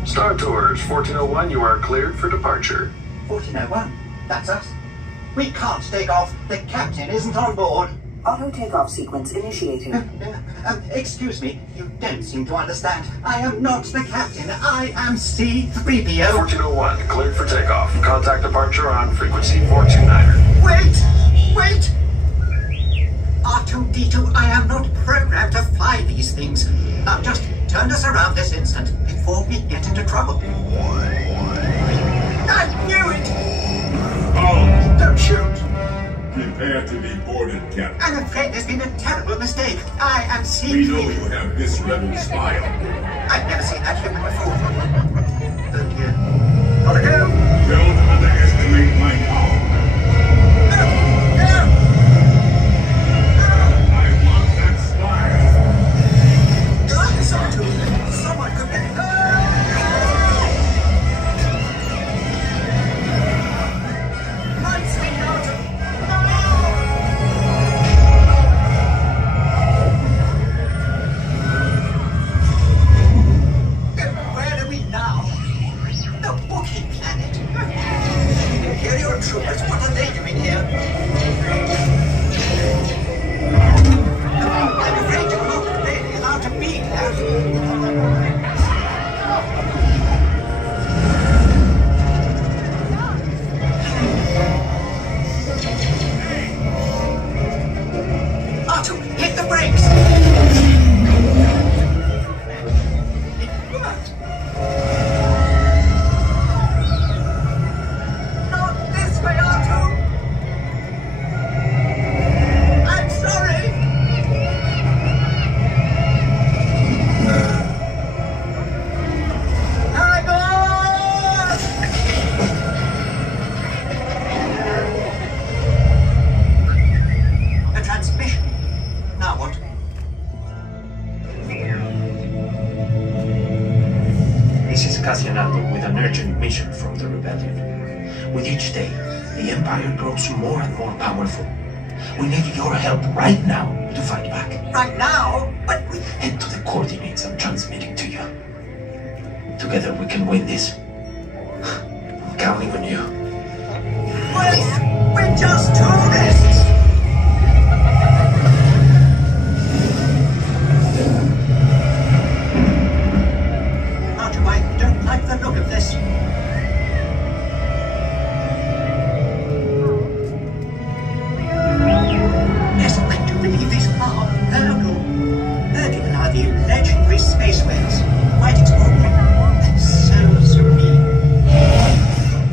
Star Tours 1401, you are cleared for departure. 1401, that's us. We can't take off. The captain isn't on board. Auto takeoff sequence initiated. Excuse me, you don't seem to understand. I am not the captain. I am C-3PO. 1401, cleared for takeoff. Contact departure on frequency 429er. Wait! R2-D2, I am not programmed to fly these things. Now just turn us around this instant before we get into trouble. I knew it! Oh, Don't shoot! prepare to be boarded, Captain. I'm afraid there's been a terrible mistake. I am C-3PO. We know you have this rebel spy on you. I've never seen that human before. Oh dear. Gotta go! Don't underestimate my power. Someone could be... Where are we now? The Wookiee planet. Imperial troopers, what are they doing here? I'm afraid you're not really allowed to be here. Otto, hit the brakes! It worked! Not this way, Otto! I'm sorry! Hang on! The transmission. Now what? This is Cassianando with an urgent mission from the rebellion. With each day, the Empire grows more and more powerful. We need your help right now to fight back. Right now? But we... Head to the coordinates I'm transmitting to you. Together we can win this. I'm counting on you. Wait! We're just tourists! Otto, I don't like the look of this. Yes, I do believe these are Virgo. Virgo are the legendary space whales. Quite extraordinary. And so serene.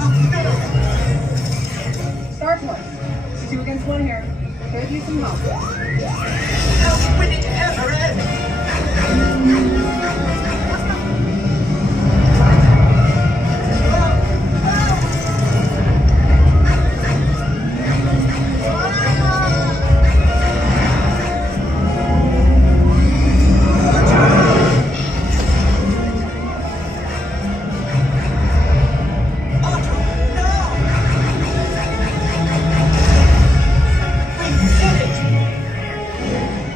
Oh no! Star Tours. 2 against 1 here. Could use some help. How will it ever end?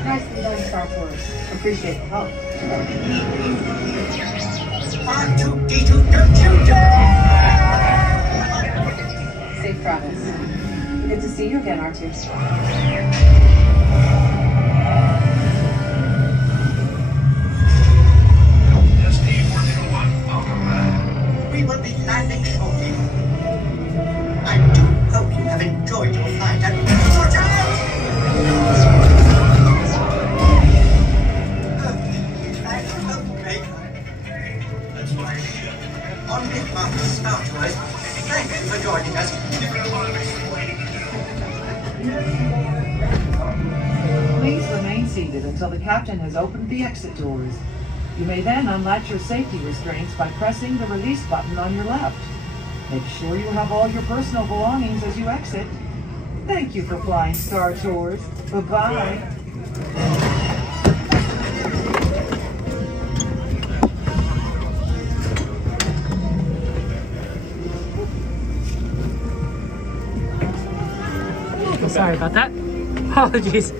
Nicely done, Star Tours. Appreciate the help. R2-D2, don't you dare! Safe travels. Good to see you again, R2. We will be landing shortly. I do hope you have enjoyed your flight and watch out! That's my idea. On behalf of Star Tours, thank you for joining us. Please remain seated until the captain has opened the exit doors. You may then unlatch your safety restraints by pressing the release button on your left. Make sure you have all your personal belongings as you exit. Thank you for flying Star Tours. Bye-bye. Sorry about that. Apologies. I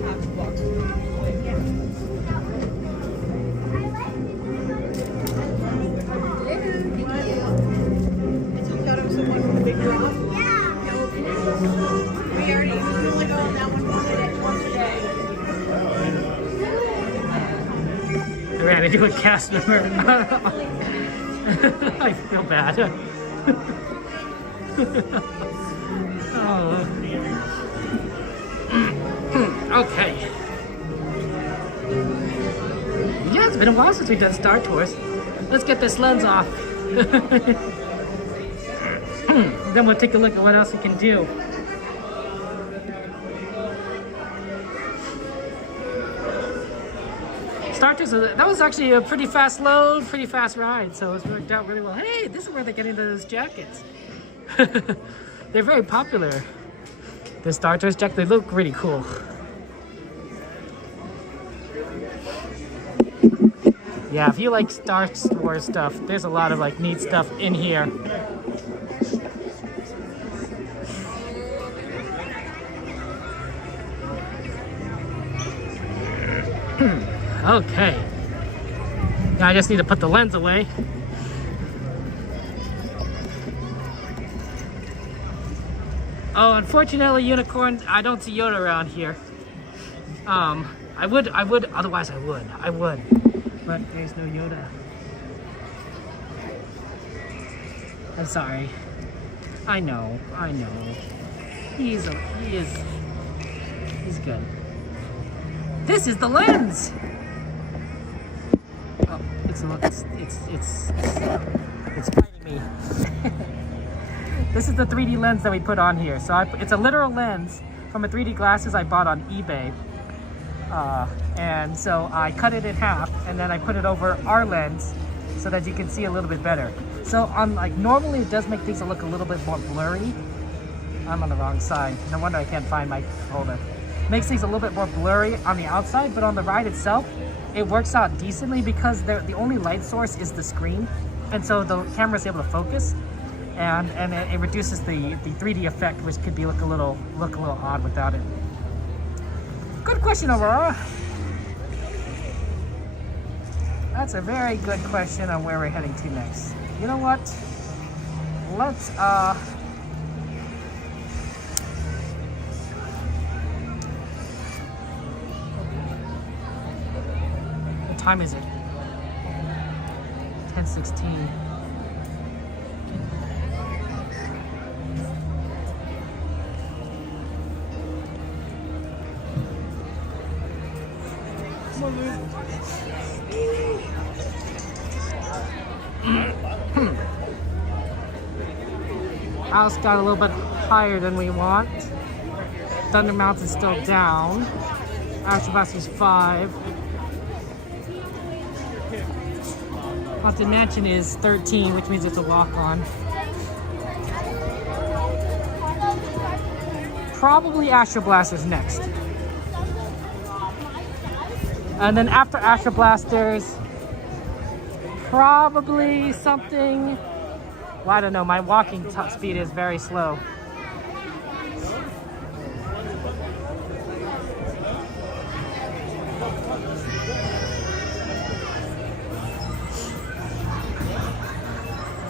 ran into a cast member. I feel bad. Oh. Okay. Yeah, it's been a while since we've done Star Tours. Let's get this lens off. Then we'll take a look at what else we can do. Star Tours, that was actually a pretty fast load, pretty fast ride, so it's worked out really well. Hey, this is where they get into those jackets. They're very popular. The Star Tours jacket, they look really cool. Yeah, if you like Star Wars stuff, there's a lot of like neat stuff in here. Okay. Now I just need to put the lens away. Oh, unfortunately, Unicorn, I don't see Yoda around here. I would, otherwise I would. But there's no Yoda. I'm sorry. I know. He's good. This is the lens! Oh, it's fighting me. This is the 3D lens that we put on here. So it's a literal lens from a 3D glasses I bought on eBay. And so I cut it in half and then I put it over our lens so that you can see a little bit better. So normally it does make things look a little bit more blurry. I'm on the wrong side. No wonder I can't find my holder. Makes things a little bit more blurry on the outside, but on the ride itself, it works out decently because the only light source is the screen. And so the camera's able to focus. And it reduces the 3D effect, which could look a little odd without it. Good question, Aurora. That's a very good question on where we're heading to next. You know what? Let's what time is it? 10:16. House got a little bit higher than we want. Thunder Mountain's still down. Astro Blaster's 5. Haunted Mansion is 13, which means it's a walk-on. Probably Astro Blaster's next. And then after Astro Blasters, probably something. Well, I don't know. My walking top speed is very slow.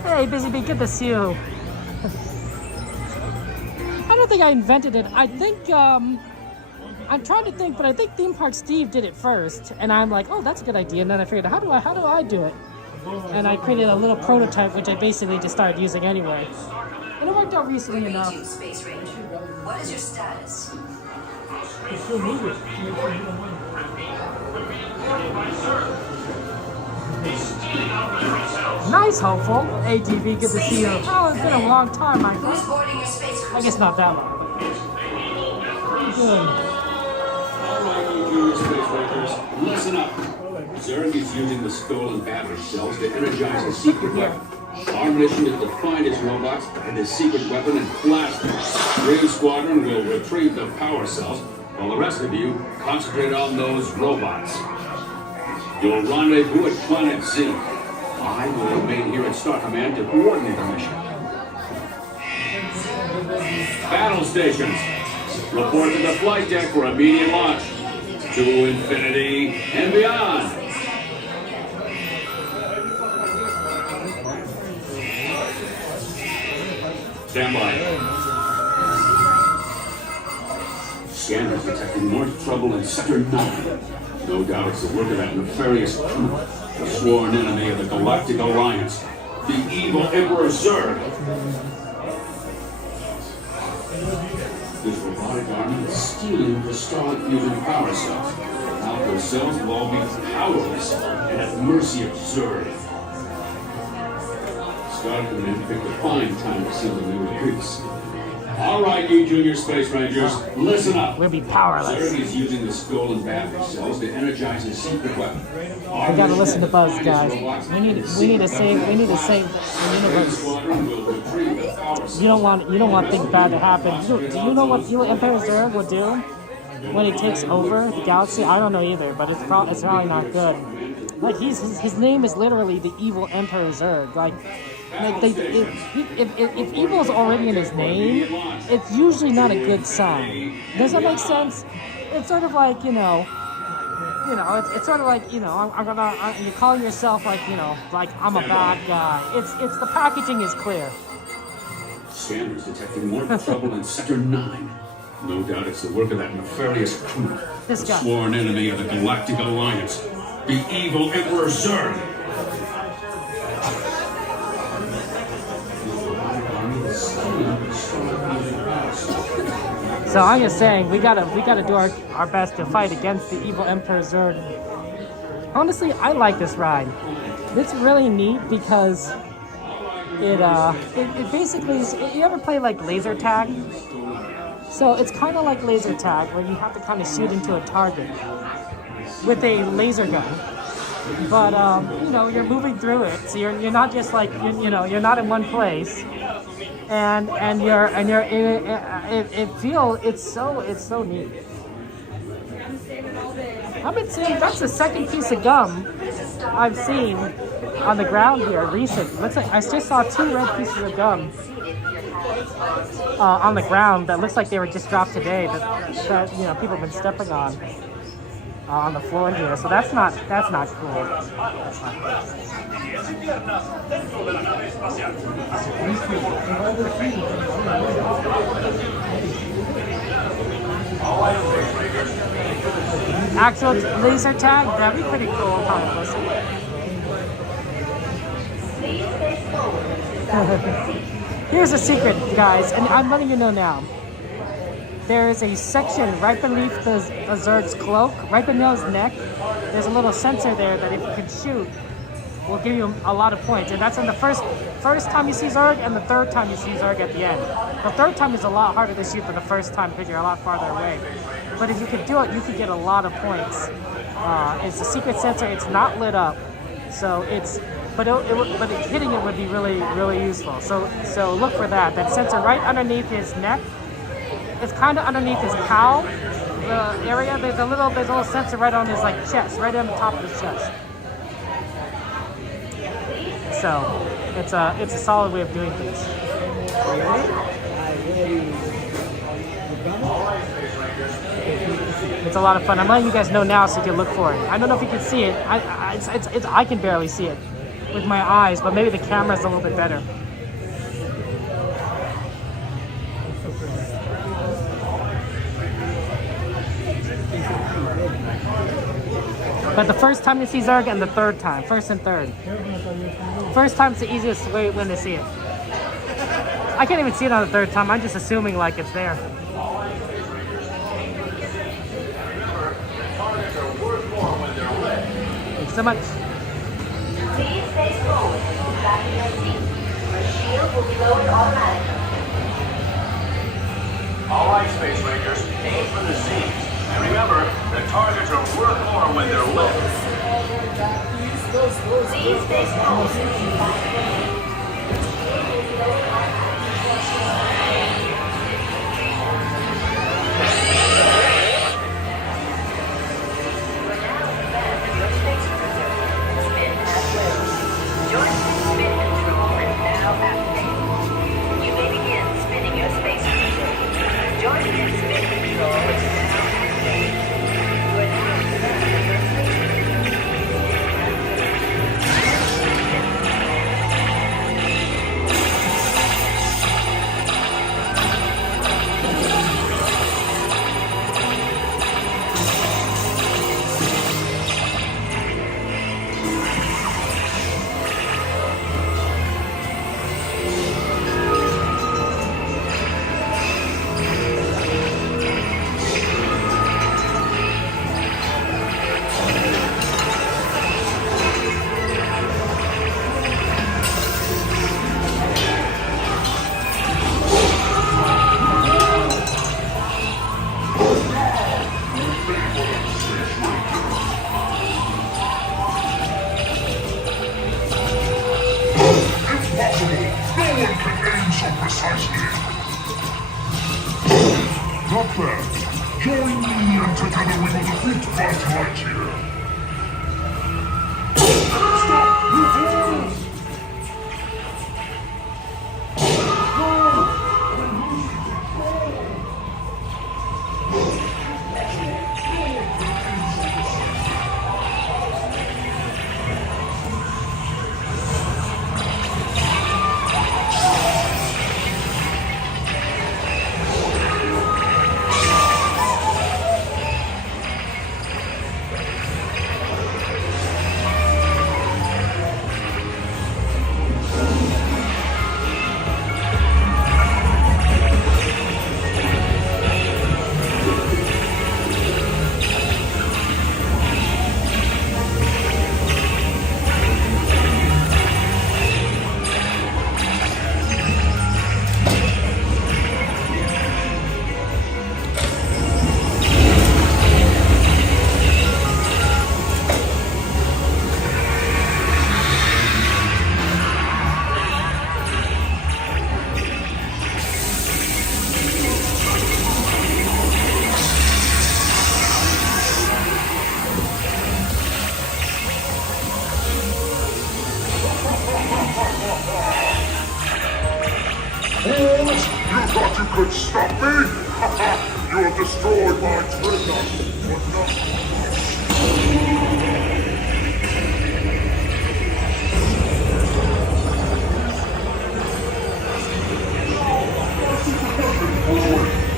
Hey, Busy Bee, good to see you. I don't think I invented it. I think, I'm trying to think, but I think Theme Park Steve did it first. And I'm like, oh, that's a good idea. And then I figured, how do I do it? And I created a little prototype, which I basically just started using anyway. And it worked out recently enough. Space Ranger. What is your status? Nice, hopeful. ATV, good to see you. Oh, it's been a long time, my friend. I guess not that long. Good. Alright, you junior space rangers, listen up. Zerg is using the stolen battery cells to energize a secret weapon. Our mission is to find his robots and his secret weapon and blast them. Green Squadron will retrieve the power cells, while the rest of you concentrate on those robots. You'll rendezvous at Planet Z. I will remain here at Star Command to coordinate the mission. Battle stations. Report to the flight deck for immediate launch. To infinity and beyond. Stand by. Scanners detecting more trouble in Sector 9. No doubt it's the work of that nefarious Pooh, the sworn enemy of the Galactic Alliance, the evil Emperor Zurg. This robotic army is stealing the star fusion power cells. Now those cells will all be powerless and at the mercy of Zurg. Star Command picked a fine time to send a new recruits. All right, you junior space rangers, listen up. We'll be powerless. Zurg is using the stolen battery cells to energize his secret weapon. We gotta listen to Buzz, guys. We need to save the universe. You don't want things bad to happen. Do you know what Evil Emperor Zurg will do when he takes over the galaxy? I don't know either, but it's probably not good. Like his name is literally the Evil Emperor Zurg. If evil is already in his name, it's usually not a good sign. Does that make sense? It's sort of like it's sort of like you call yourself like I'm a bad guy. It's the packaging is clear. Scanners detecting more trouble in Sector 9. No doubt it's the work of that nefarious Pooh, the sworn enemy of the Galactic Alliance, the evil Emperor Zurg. So I'm just saying we gotta do our best to fight against the evil Emperor Zurg. Honestly, I like this ride. It's really neat because it basically is, you ever play like laser tag? So it's kind of like laser tag where you have to kind of shoot into a target with a laser gun. But you're moving through it, so you're not just like you're not in one place. And you're in it. It's so neat. I've been seeing that's the second piece of gum I've seen on the ground here recently. Looks like I just saw 2 red pieces of gum on the ground that looks like they were just dropped today. That people have been stepping on the floor here. So that's not cool. That's not cool. Actual laser tag, that'd be pretty cool, honestly. Here's a secret, guys, and I'm letting you know now. There is a section right beneath the Zurg's cloak, right beneath his neck. There's a little sensor there that if you can shoot, will give you a lot of points. And that's in the first time you see Zurg and the third time you see Zurg at the end. The third time is a lot harder to shoot than the first time because you're a lot farther away. But if you could do it, you could get a lot of points. It's a secret sensor. It's not lit up, so but hitting it would be really, really useful. So look for that. That sensor right underneath his neck. It's kind of underneath his cowl area. There's a little sensor right on his chest, right on the top of his chest. So it's a solid way of doing things. It's a lot of fun. I'm letting you guys know now so you can look for it. I don't know if you can see it. I can barely see it with my eyes, but maybe the camera's a little bit better. But the first time you see Zurg and the third time, first and third. First time's the easiest way when to see it. I can't even see it on the third time. I'm just assuming it's there. Thanks so much. Please stay forward and back in your seat. The shield will be lowered automatically. All right, Space Rangers, aim for the Z's. And remember, the targets are worth more when they're lit. Please stay forward and back in your seat. The shield will be lowered Join spin control and now activate. You may begin spinning your space cruiser. Join in spinning. together we will defeat Buzz Lightyear. thought you could stop me? You have destroyed my treasure.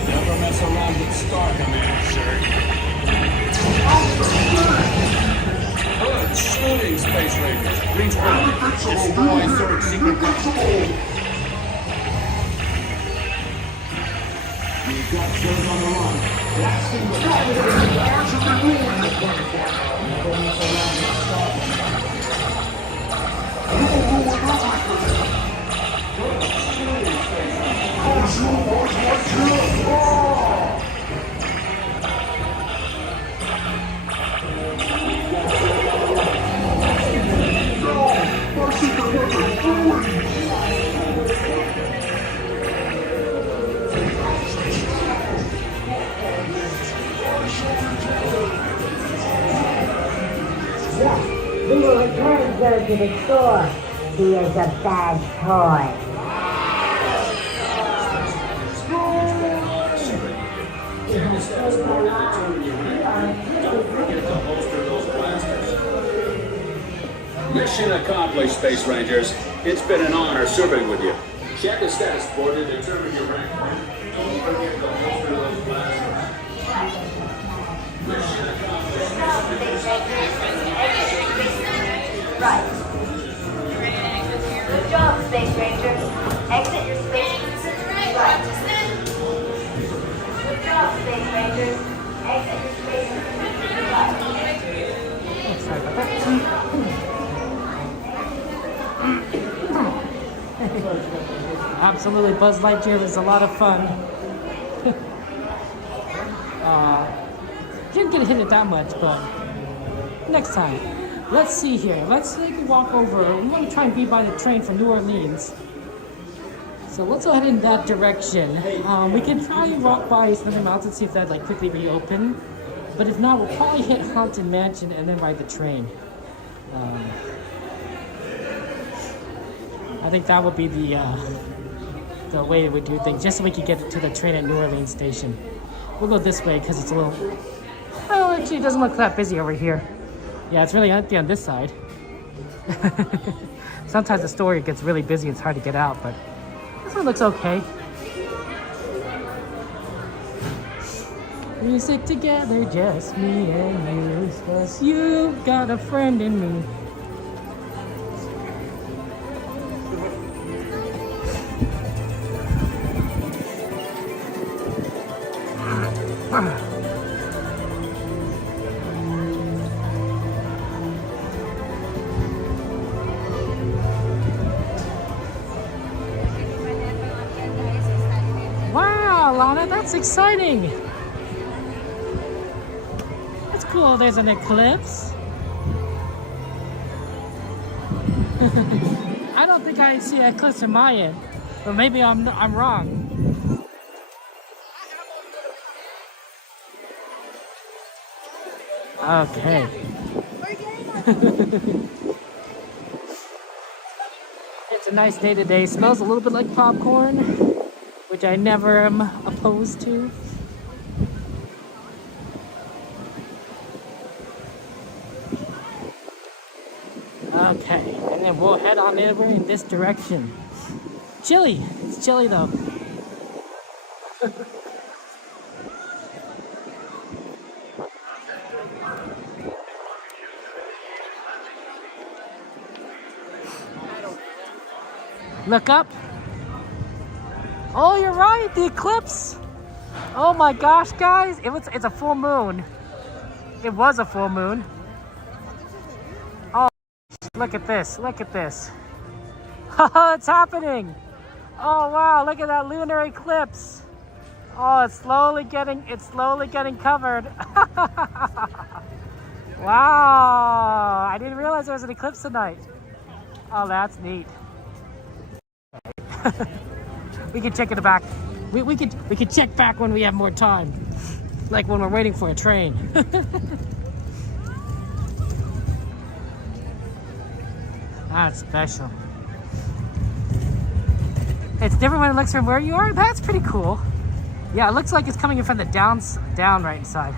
Never mess around with Star Command, sir. Hello, shooting Space Rangers. Green screen. Destroy Zerg's secret weapon. We've got Zerg on the run. Blasting the fire. Why should we ruin the planet by now? Never mess around with Star Command. You will ruin everything. Shooting Space Rangers. Cause you was Lightyear. We will return Zerg to the store. He is a bad toy. Mission accomplished, Space Rangers. It's been an honor serving with you. Check the status board to determine your rank. Don't forget to holster those blasters. Mission accomplished. Right. Good job, Space Rangers. Exit your space. Right. Good job, Space Rangers. Exit your space. Right. Sorry about that. Absolutely, Buzz Lightyear was a lot of fun. Didn't get hit it that much, but next time. Let's see here. Let's take a walk over. We want to try and be by the train for New Orleans. So let's go ahead in that direction. We can probably walk by Snowy Mountain, see if that like quickly reopen. But if not, we'll probably hit Haunted Mansion and then ride the train. I think that would be the way we do things, just so we can get to the train at New Orleans station. We'll go this way because it's a little... Oh, actually, it doesn't look that busy over here. Yeah, it's really empty on this side. Sometimes the store gets really busy, it's hard to get out, but this one looks okay. We stick together, just me and you, 'cause you've got a friend in me. Wow, Lana, that's exciting. That's cool. There's an eclipse. I don't think I see an eclipse in my end, but maybe I'm wrong. Okay. It's a nice day today. Smells a little bit like popcorn, which I never am opposed to. Okay, and then we'll head on over in this direction. Chilly. It's chilly though. Look up. Oh, you're right, the eclipse. Oh my gosh, guys, it's a full moon. It was a full moon. Oh, look at this. Look at this. It's happening. Oh wow, look at that lunar eclipse. Oh, it's slowly getting covered. Wow, I didn't realize there was an eclipse tonight. Oh, that's neat. We can check it back. We could check back when we have more time, like when we're waiting for a train. That's special. It's different when it looks from where you are. That's pretty cool. Yeah, it looks like it's coming in from the down right side.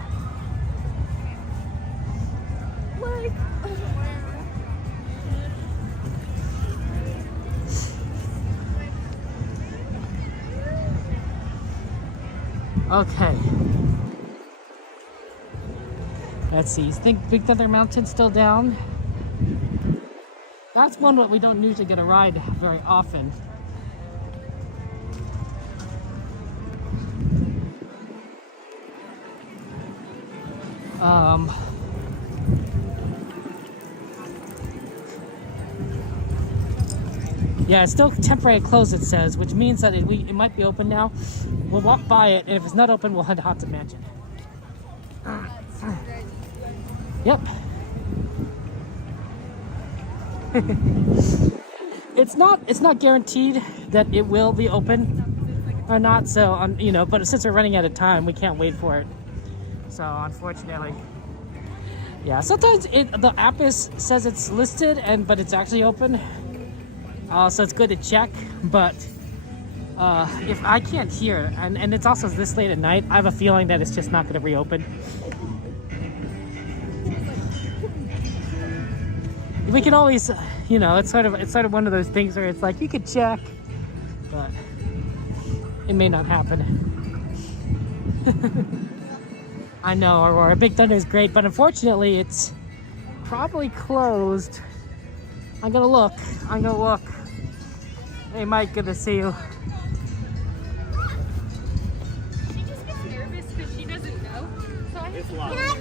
Okay. Let's see. You think Big Thunder Mountain's still down? That's one that we don't usually get a ride very often. Yeah, it's still temporary closed, it says, which means that it might be open now. We'll walk by it, and if it's not open, we'll head to Haunted Mansion. Yep. It's not guaranteed that it will be open or not. So, you know, but since we're running out of time, we can't wait for it. So, unfortunately, yeah. Sometimes the app says it's listed, but it's actually open. So it's good to check, but if I can't hear, and it's also this late at night, I have a feeling that it's just not going to reopen. We can always, you know, it's sort of one of those things where it's like you could check, but it may not happen. I know, Aurora, Big Thunder is great, but unfortunately it's probably closed. I'm gonna look. Hey Mike, good to see you. She just gets nervous because she doesn't know. So I'm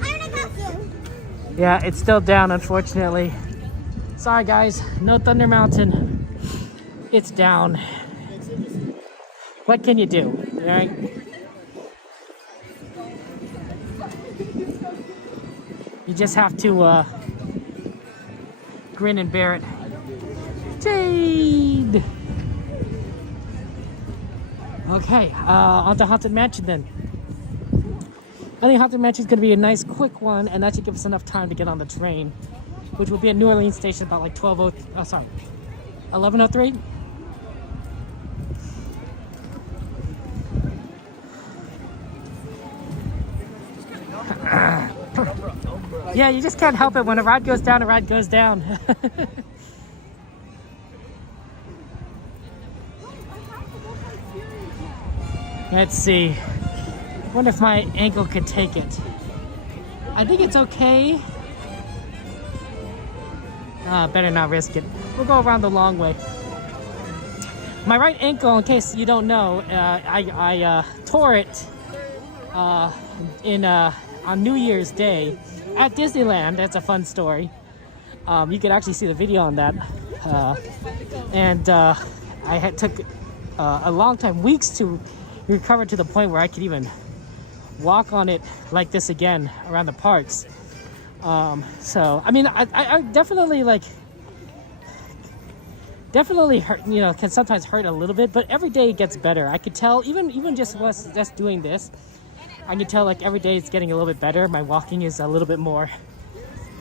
gonna go soon. Yeah, it's still down, unfortunately. Sorry guys, no Thunder Mountain. It's down. What can you do, right? You just have to grin and bear it. Jade! Okay, on to Haunted Mansion then. I think Haunted Mansion is going to be a nice quick one, and that should give us enough time to get on the train, which will be at New Orleans Station about like 11:03. Yeah, you just can't help it. When a ride goes down, a ride goes down. Let's see. Wonder if my ankle could take it. I think it's okay. Better not risk it. We'll go around the long way. My right ankle, in case you don't know, I tore it on New Year's Day at Disneyland. That's a fun story. You could actually see the video on that. I took a long time, weeks to recover to the point where I could even walk on it like this again around the parks. So I mean, I definitely hurt, you know, can sometimes hurt a little bit, but every day it gets better. I could tell, even just doing this, I can tell like every day it's getting a little bit better. My walking is a little bit more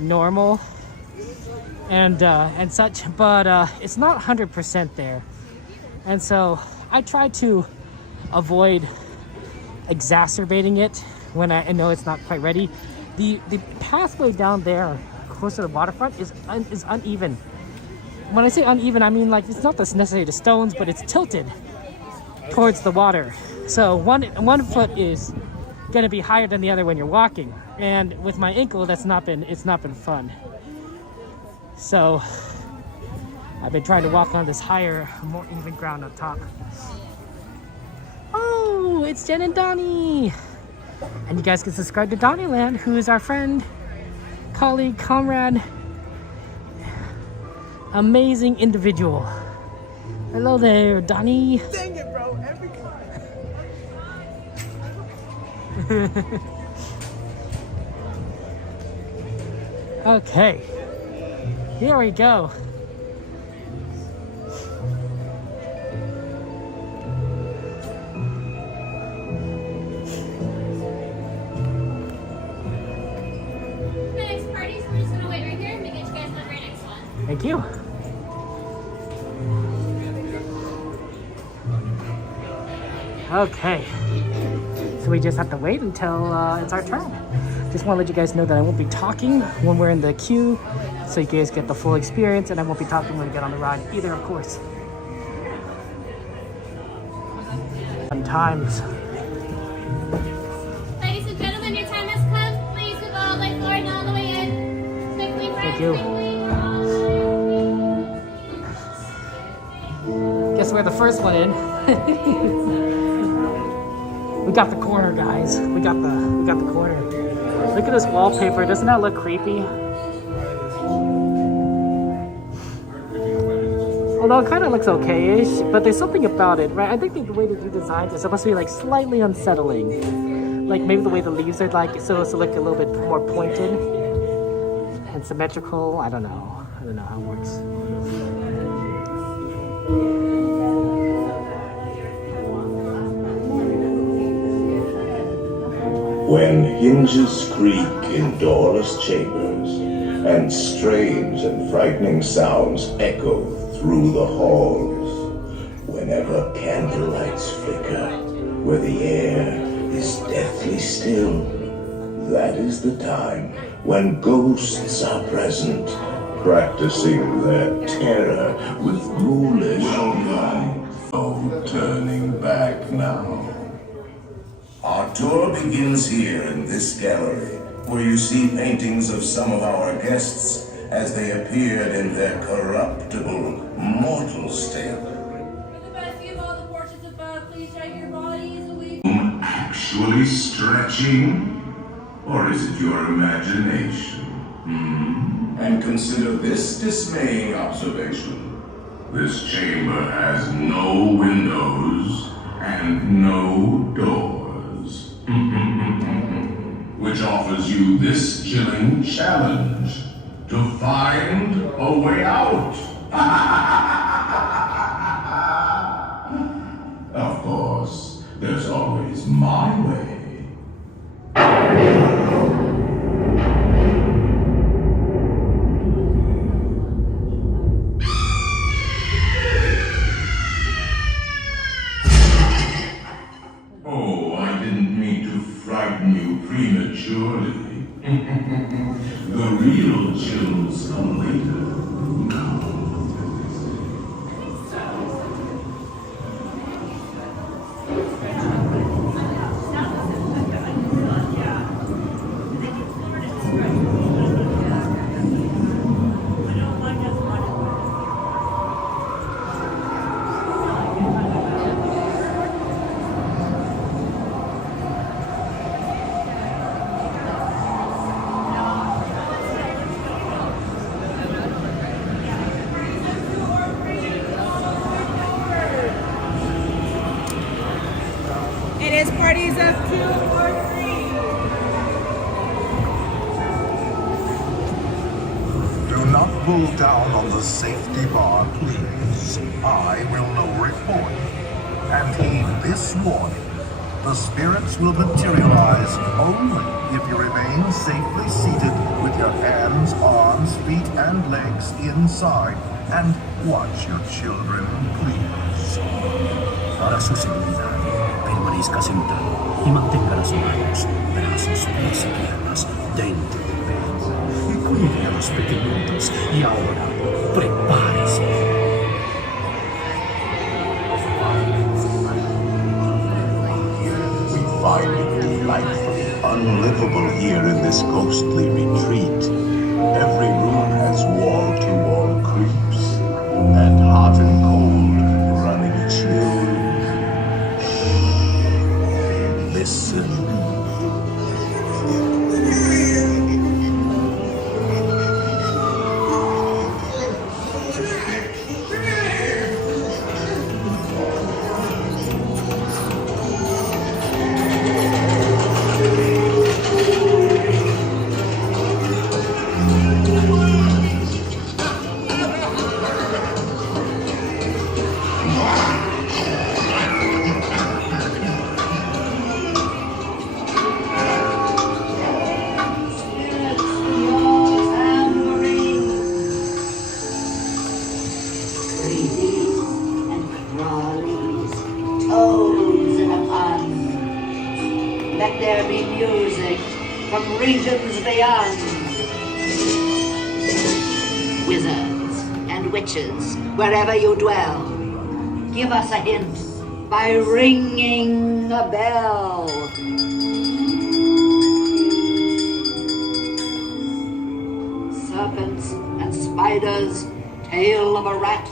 normal and such, but it's not 100% there. And so I try to avoid exacerbating it when I know it's not quite ready. The pathway down there close to the waterfront is uneven. When I say uneven, I mean like it's not necessarily the stones, but it's tilted towards the water. So one foot is gonna be higher than the other when you're walking, and with my ankle, it's not been fun. So I've been trying to walk on this higher, more even ground up top. Oh, it's Jen and Donnie, and you guys can subscribe to Donnieland, who is our friend, colleague, comrade, amazing individual. Hello there, Donnie. Dang it, bro. Every Okay, here we go. Next party, so we're just gonna wait right here and get you guys the very next one. Thank you. Okay, so we just have to wait until it's our turn. Just want to let you guys know that I won't be talking when we're in the queue, so you guys get the full experience, and I won't be talking when we get on the ride either, of course. Fun times. Ladies and gentlemen, your time has come. Please move all the way forward and all the way in. Quickly, Thank you. Guess we're the first one in. We got the corner, guys. We got the corner. Look at this wallpaper. Doesn't that look creepy? Although it kind of looks okay-ish, but there's something about it, right? I think the way they do designs is supposed to be like slightly unsettling. Like maybe the way the leaves are like supposed to look a little bit more pointed and symmetrical. I don't know how it works. When hinges creak in doorless chambers, and strange and frightening sounds echo through the halls, whenever candlelights flicker, where the air is deathly still, that is the time when ghosts are present, practicing their terror with ghoulish light. No turning back now. Our tour begins here in this gallery, where you see paintings of some of our guests as they appeared in their corruptible, mortal state. For the best view of all the portraits above, please drag your bodies away. Actually stretching? Or is it your imagination? And consider this dismaying observation. This chamber has no windows and no doors. Which offers you this chilling challenge to find a way out. Of course, there's always my way. Prematurely. The real chills come later. Parties of 2 or 3. Do not pull down on the safety bar, please. I will no report. And heed this warning. The spirits will materialize only if you remain safely seated with your hands, arms, feet, and legs inside. And watch your children, please. Para su seguridad, permanezca sentado y mantenga las manos, brazos, pies y piernas dentro del vehículo. Y cuide a los pequeñitos. Y ahora, prepárese. We find it delightfully unlivable here in this ghostly retreat. Every room has wall-to-wall creeps, and hot and cold running chill. Shh. Listen. Let there be music from regions beyond. Wizards and witches, wherever you dwell, give us a hint by ringing a bell. Serpents and spiders, tail of a rat,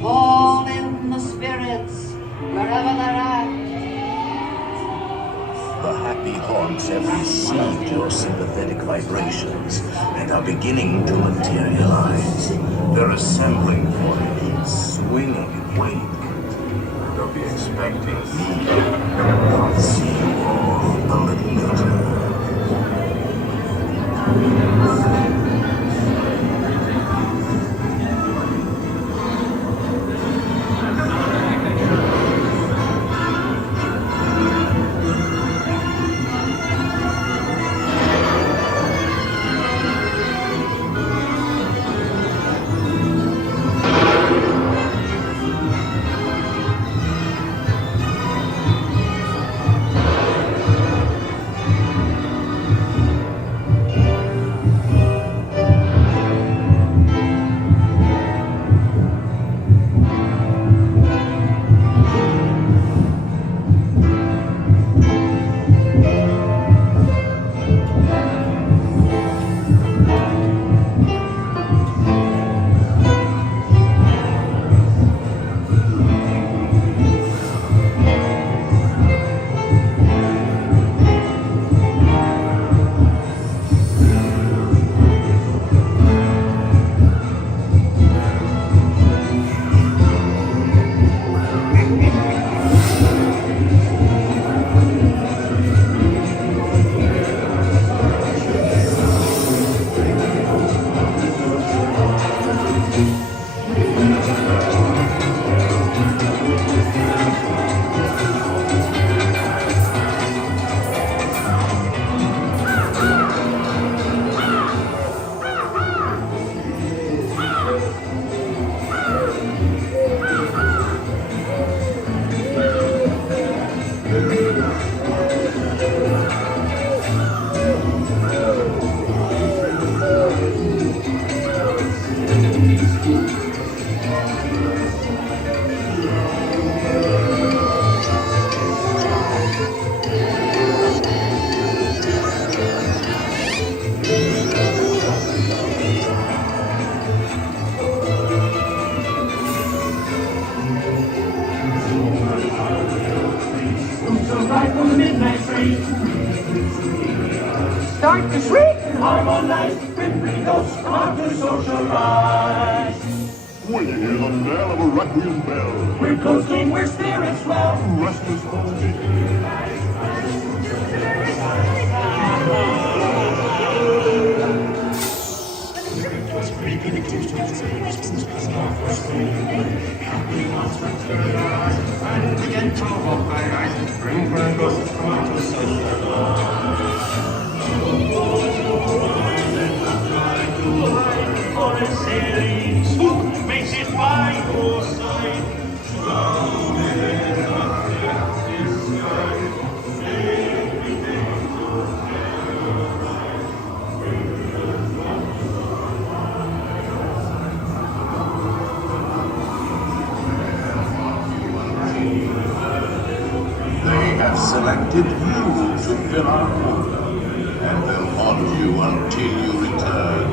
call in the spirits wherever they're at. The happy haunts have received your sympathetic vibrations and are beginning to materialize. They're assembling for it, swinging and waiting. They'll be expecting me. I'll see you all a little later. Start to shriek and harmonize when we ghosts come out to socialize. When you hear the knell of a requiem bell, We're ghosting where spirits dwell. restless home. Begin to walk by night, bring for a ghost sailing. Spook makes it by your side. They have selected you to fill our quota, and will haunt you until you return.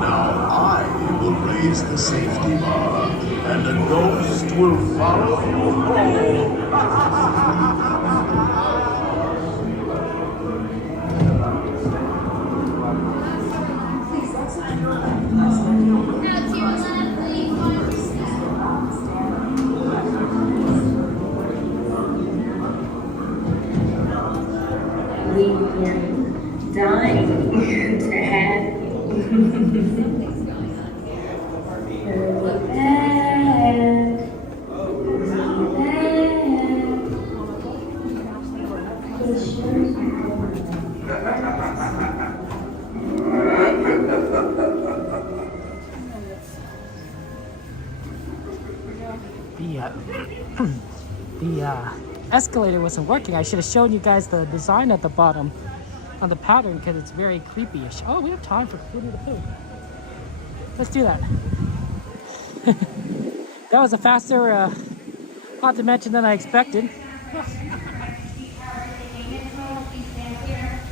Now I will raise the safety bar, and a ghost will follow you home. We were dying to have you. The escalator wasn't working. I should have shown you guys the design at the bottom on the pattern because it's very creepy-ish. Oh, we have time for Winnie the Pooh. Let's do that. That was a faster Haunted Mansion than I expected.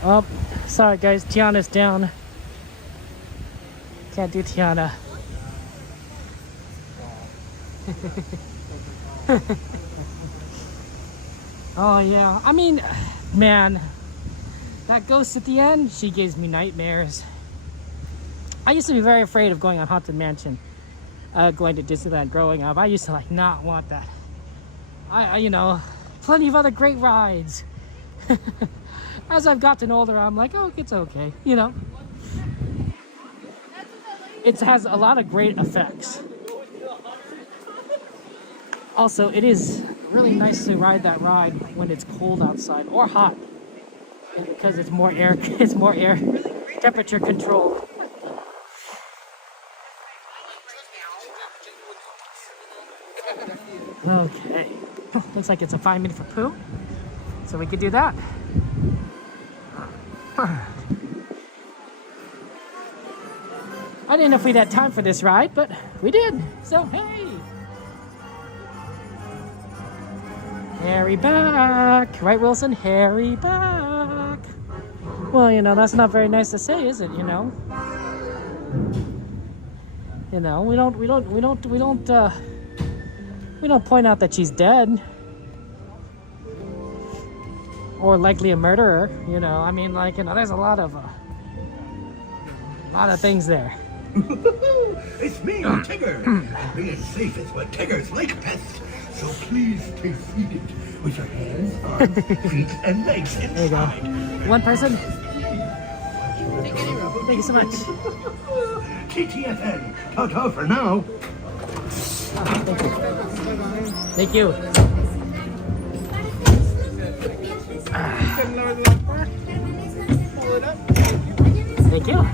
Oh, sorry guys, Tiana's down. Can't do Tiana. Oh yeah, I mean, man, that ghost at the end, she gives me nightmares. I used to be very afraid of going on Haunted Mansion, going to Disneyland growing up. I used to like not want that. I you know, plenty of other great rides. As I've gotten older, I'm like, oh, it's okay, you know. It has a lot of great effects. Also, it is really nice to ride that ride when it's cold outside or hot, because it's more air temperature control. Okay, looks like it's a 5-minute for Pooh, so we could do that. I didn't know if we'd had time for this ride, but we did. So hey. Harry back! Right, Wilson? Harry back! Well, you know, that's not very nice to say, is it, you know? You know, we don't point out that she's dead. Or likely a murderer, you know? I mean, like, you know, there's a lot of things there. It's me, Tigger. Being safe is what Tiggers like best. So please stay seated with your hands, arms, feet, and legs inside. There you go. One person. Thank you so much. TTFN. Ta-ta for now. Thank you. Thank you.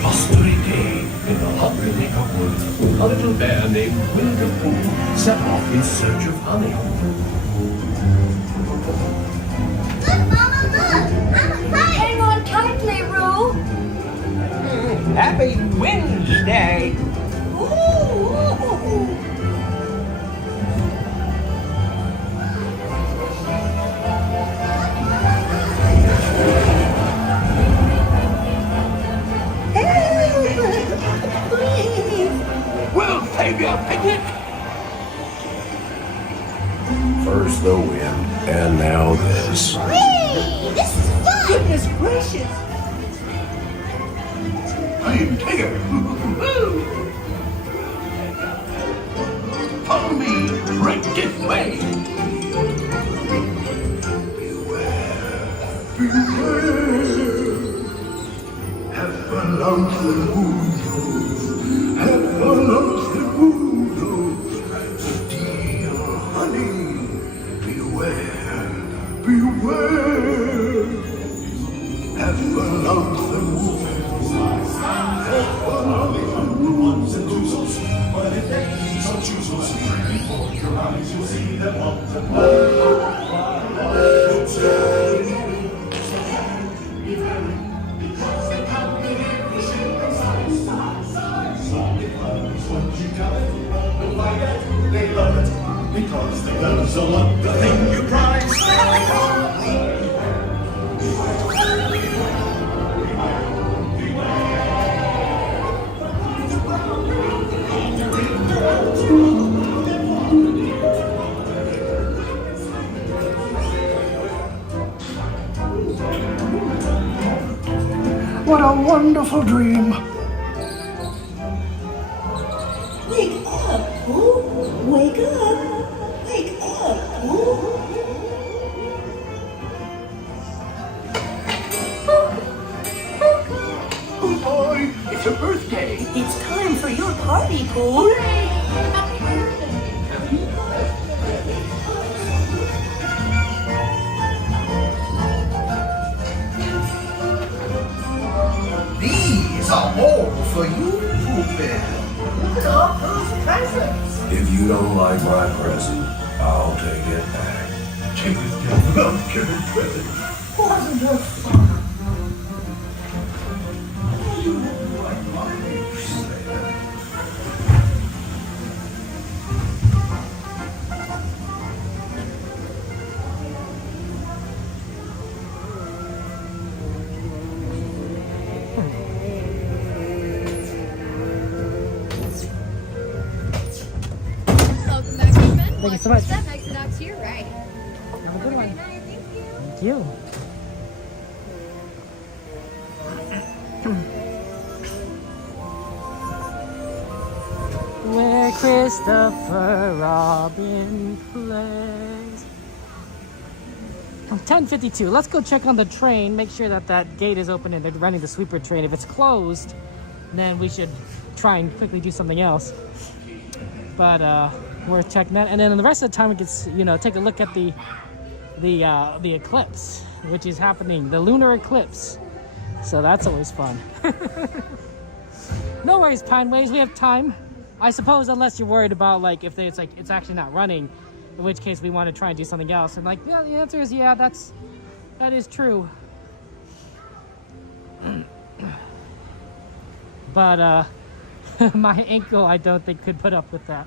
Blustery day in the hot Jamaica wood, a little bear named Winnie the Pooh set off in search of honey. Look, Mama, look! Hang on tightly, Roo! Happy Wednesday! Ooh! We'll save your picnic! First the wind, and now this. Whee! This is fun! Goodness gracious! I'm Tigger. Follow me right this way. Beware. lumps and woodrows, heaven lumps and woodrows, dear honey, beware, beware. Heaven lumps and woodrows, heaven lumps and woodrows, and twos, but if they so choose before your eyes, you'll see them lumps and they love it because they guzzle up the thing you prize. What a wonderful dream! Wake up, Pooh! Wake up! Wake up, Pooh! Oh boy, it's your birthday. It's time for your party, Pooh! These are all for you, Pooh Bear. Look at all those presents. If you don't like my present, I'll take it back. Take it without giving presents. Wasn't that fun? You like my Welcome back, Ethan. Thank you so much. Step exit out to your right. Have a good one. Thank you. Where Christopher Robin plays. 10:52. Let's go check on the train. Make sure that that gate is open and they're running the sweeper train. If it's closed, then we should try and quickly do something else. But worth checking that. And then the rest of the time we can, take a look at the eclipse, which is happening, the lunar eclipse. So that's always fun. No worries, Pineways, we have time. I suppose, unless you're worried about if it's actually not running, in which case we want to try and do something else. And yeah, the answer is yeah, that is true. But my ankle, I don't think could put up with that.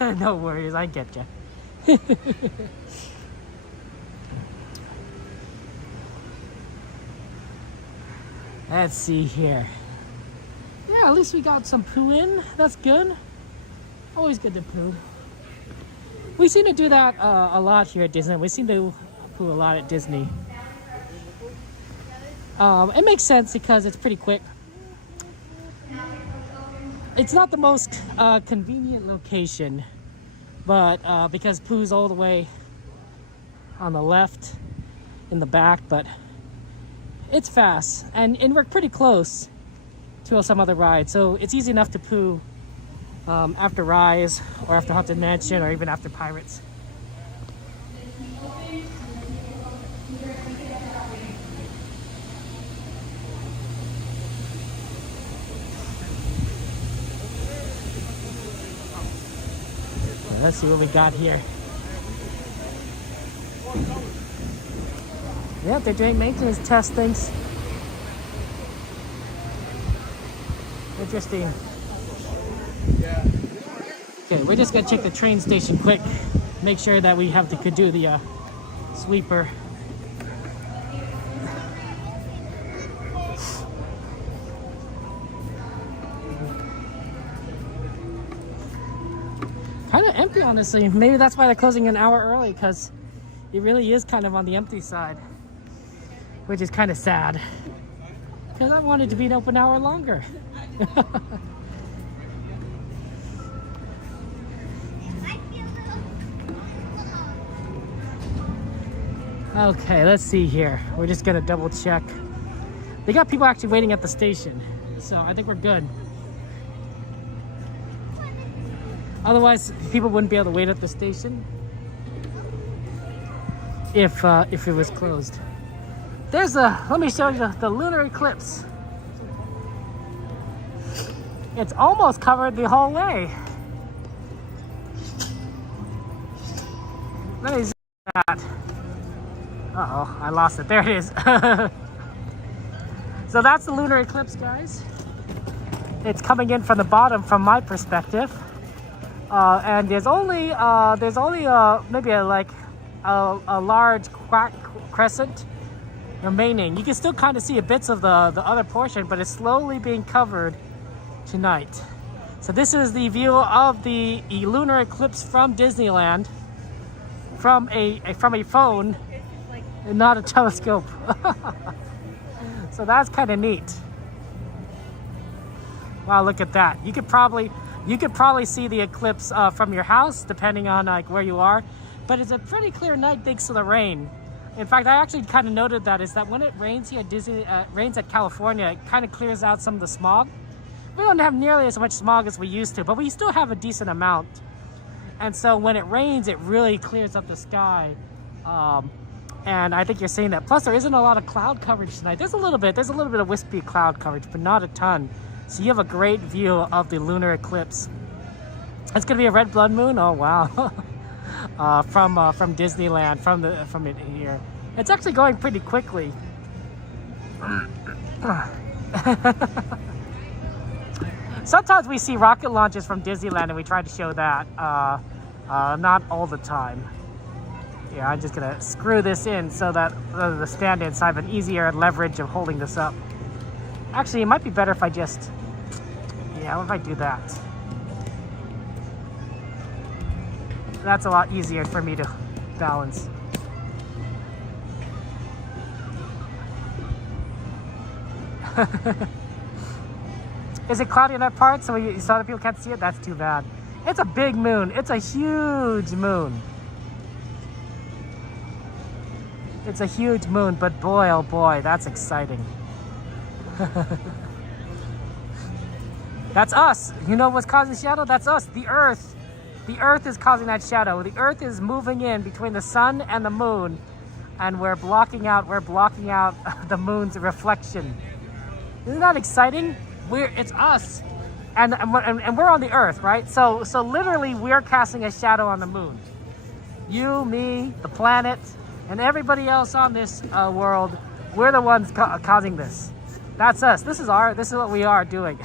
No worries, I get you. Let's see here. Yeah, at least we got some Pooh in. That's good. Always good to Pooh. We seem to do that a lot here at Disney. We seem to Pooh a lot at Disney. It makes sense because it's pretty quick. It's not the most convenient location, but because Pooh's all the way on the left in the back, but it's fast and we're pretty close to some other rides, so it's easy enough to Pooh after Rise or after Haunted Mansion or even after Pirates. Let's see what we got here. Yep, they're doing maintenance testings. Interesting. Okay, we're just gonna check the train station quick. Make sure that we could do the sweeper. Kind of empty, honestly. Maybe that's why they're closing an hour early, because it really is kind of on the empty side, which is kind of sad, because I wanted to be an open hour longer. Okay, let's see here. We're just gonna double check They got people actually waiting at the station, so I think we're good. Otherwise, people wouldn't be able to wait at the station if it was closed. There's let me show you the lunar eclipse. It's almost covered the whole way. Let me zoom that. Uh-oh, I lost it. There it is. So that's the lunar eclipse, guys. It's coming in from the bottom from my perspective. And there's only maybe a large crescent remaining. You can still kind of see bits of the other portion, but it's slowly being covered tonight. So this is the view of the lunar eclipse from Disneyland, from a phone, and not a telescope. So that's kind of neat. Wow, look at that. You could probably see the eclipse from your house, depending on like where you are. But it's a pretty clear night thanks to the rain. In fact, I actually kind of noted that is that when it rains here at rains at California, it kind of clears out some of the smog. We don't have nearly as much smog as we used to, but we still have a decent amount. And so when it rains, it really clears up the sky. And I think you're seeing that. Plus, there isn't a lot of cloud coverage tonight. There's a little bit of wispy cloud coverage, but not a ton. So you have a great view of the lunar eclipse. It's gonna be a red blood moon. Oh wow! From Disneyland, from it here. It's actually going pretty quickly. Sometimes we see rocket launches from Disneyland, and we try to show that. Not all the time. Yeah, I'm just gonna screw this in so that the stand-ins have an easier leverage of holding this up. Actually, it might be better if I just, yeah, what if I do that? That's a lot easier for me to balance. Is it cloudy in that part so you saw that people can't see it? That's too bad. It's a big moon. It's a huge moon. It's a huge moon, but boy, oh boy, that's exciting. That's us. You know what's causing shadow? That's us, the Earth. The Earth is causing that shadow. The Earth is moving in between the sun and the moon, and we're blocking out the moon's reflection. Isn't that exciting? It's us, and we're on the Earth, right? So literally, we're casting a shadow on the moon. You, me, the planet, and everybody else on this world, we're the ones causing this. That's us. This is what we are doing.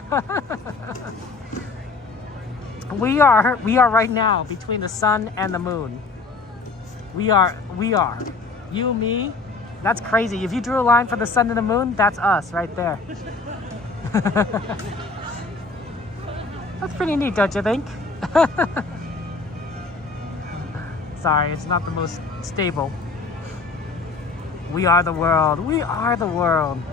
We are right now between the sun and the moon. We are. You, me, that's crazy. If you drew a line from the sun to the moon, that's us right there. That's pretty neat, don't you think? Sorry, it's not the most stable. We are the world. We are the world.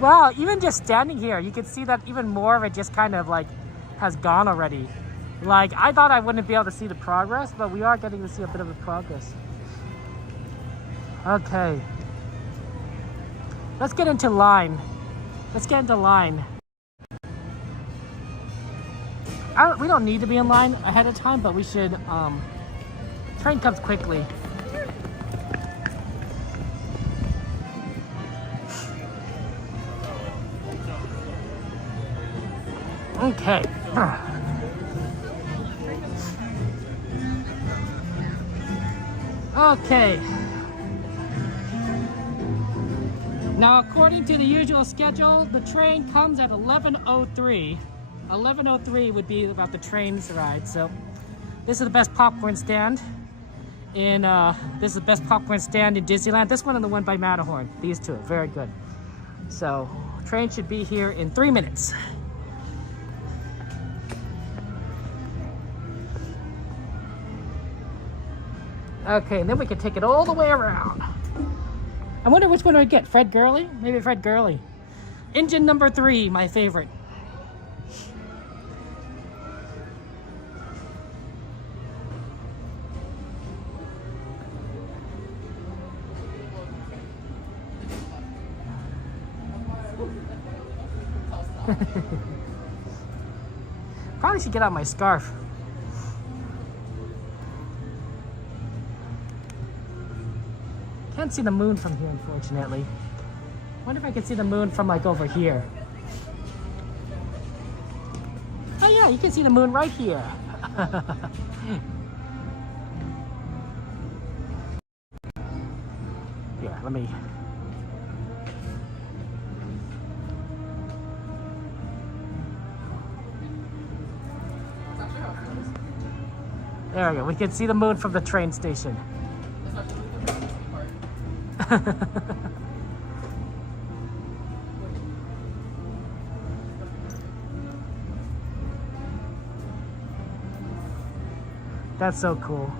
Wow, even just standing here, you can see that even more of it just kind of like has gone already. Like, I thought I wouldn't be able to see the progress, but we are getting to see a bit of the progress. Okay. Let's get into line. Let's get into line. We don't need to be in line ahead of time, but we should. Train comes quickly. Okay. Okay. Now, according to the usual schedule, the train comes at 11:03. 11:03 would be about the train's ride. So, this is the best popcorn stand in Disneyland. This one and the one by Matterhorn. These two, very good. So, train should be here in 3 minutes. Okay, and then we can take it all the way around. I wonder which one I get. Fred Gurley? Maybe Fred Gurley. Engine number 3, my favorite. Probably should get out my scarf. Can't see the moon from here, unfortunately. Wonder if I can see the moon from like over here. Oh yeah, you can see the moon right here. Yeah, let me. There we go. We can see the moon from the train station. That's so cool.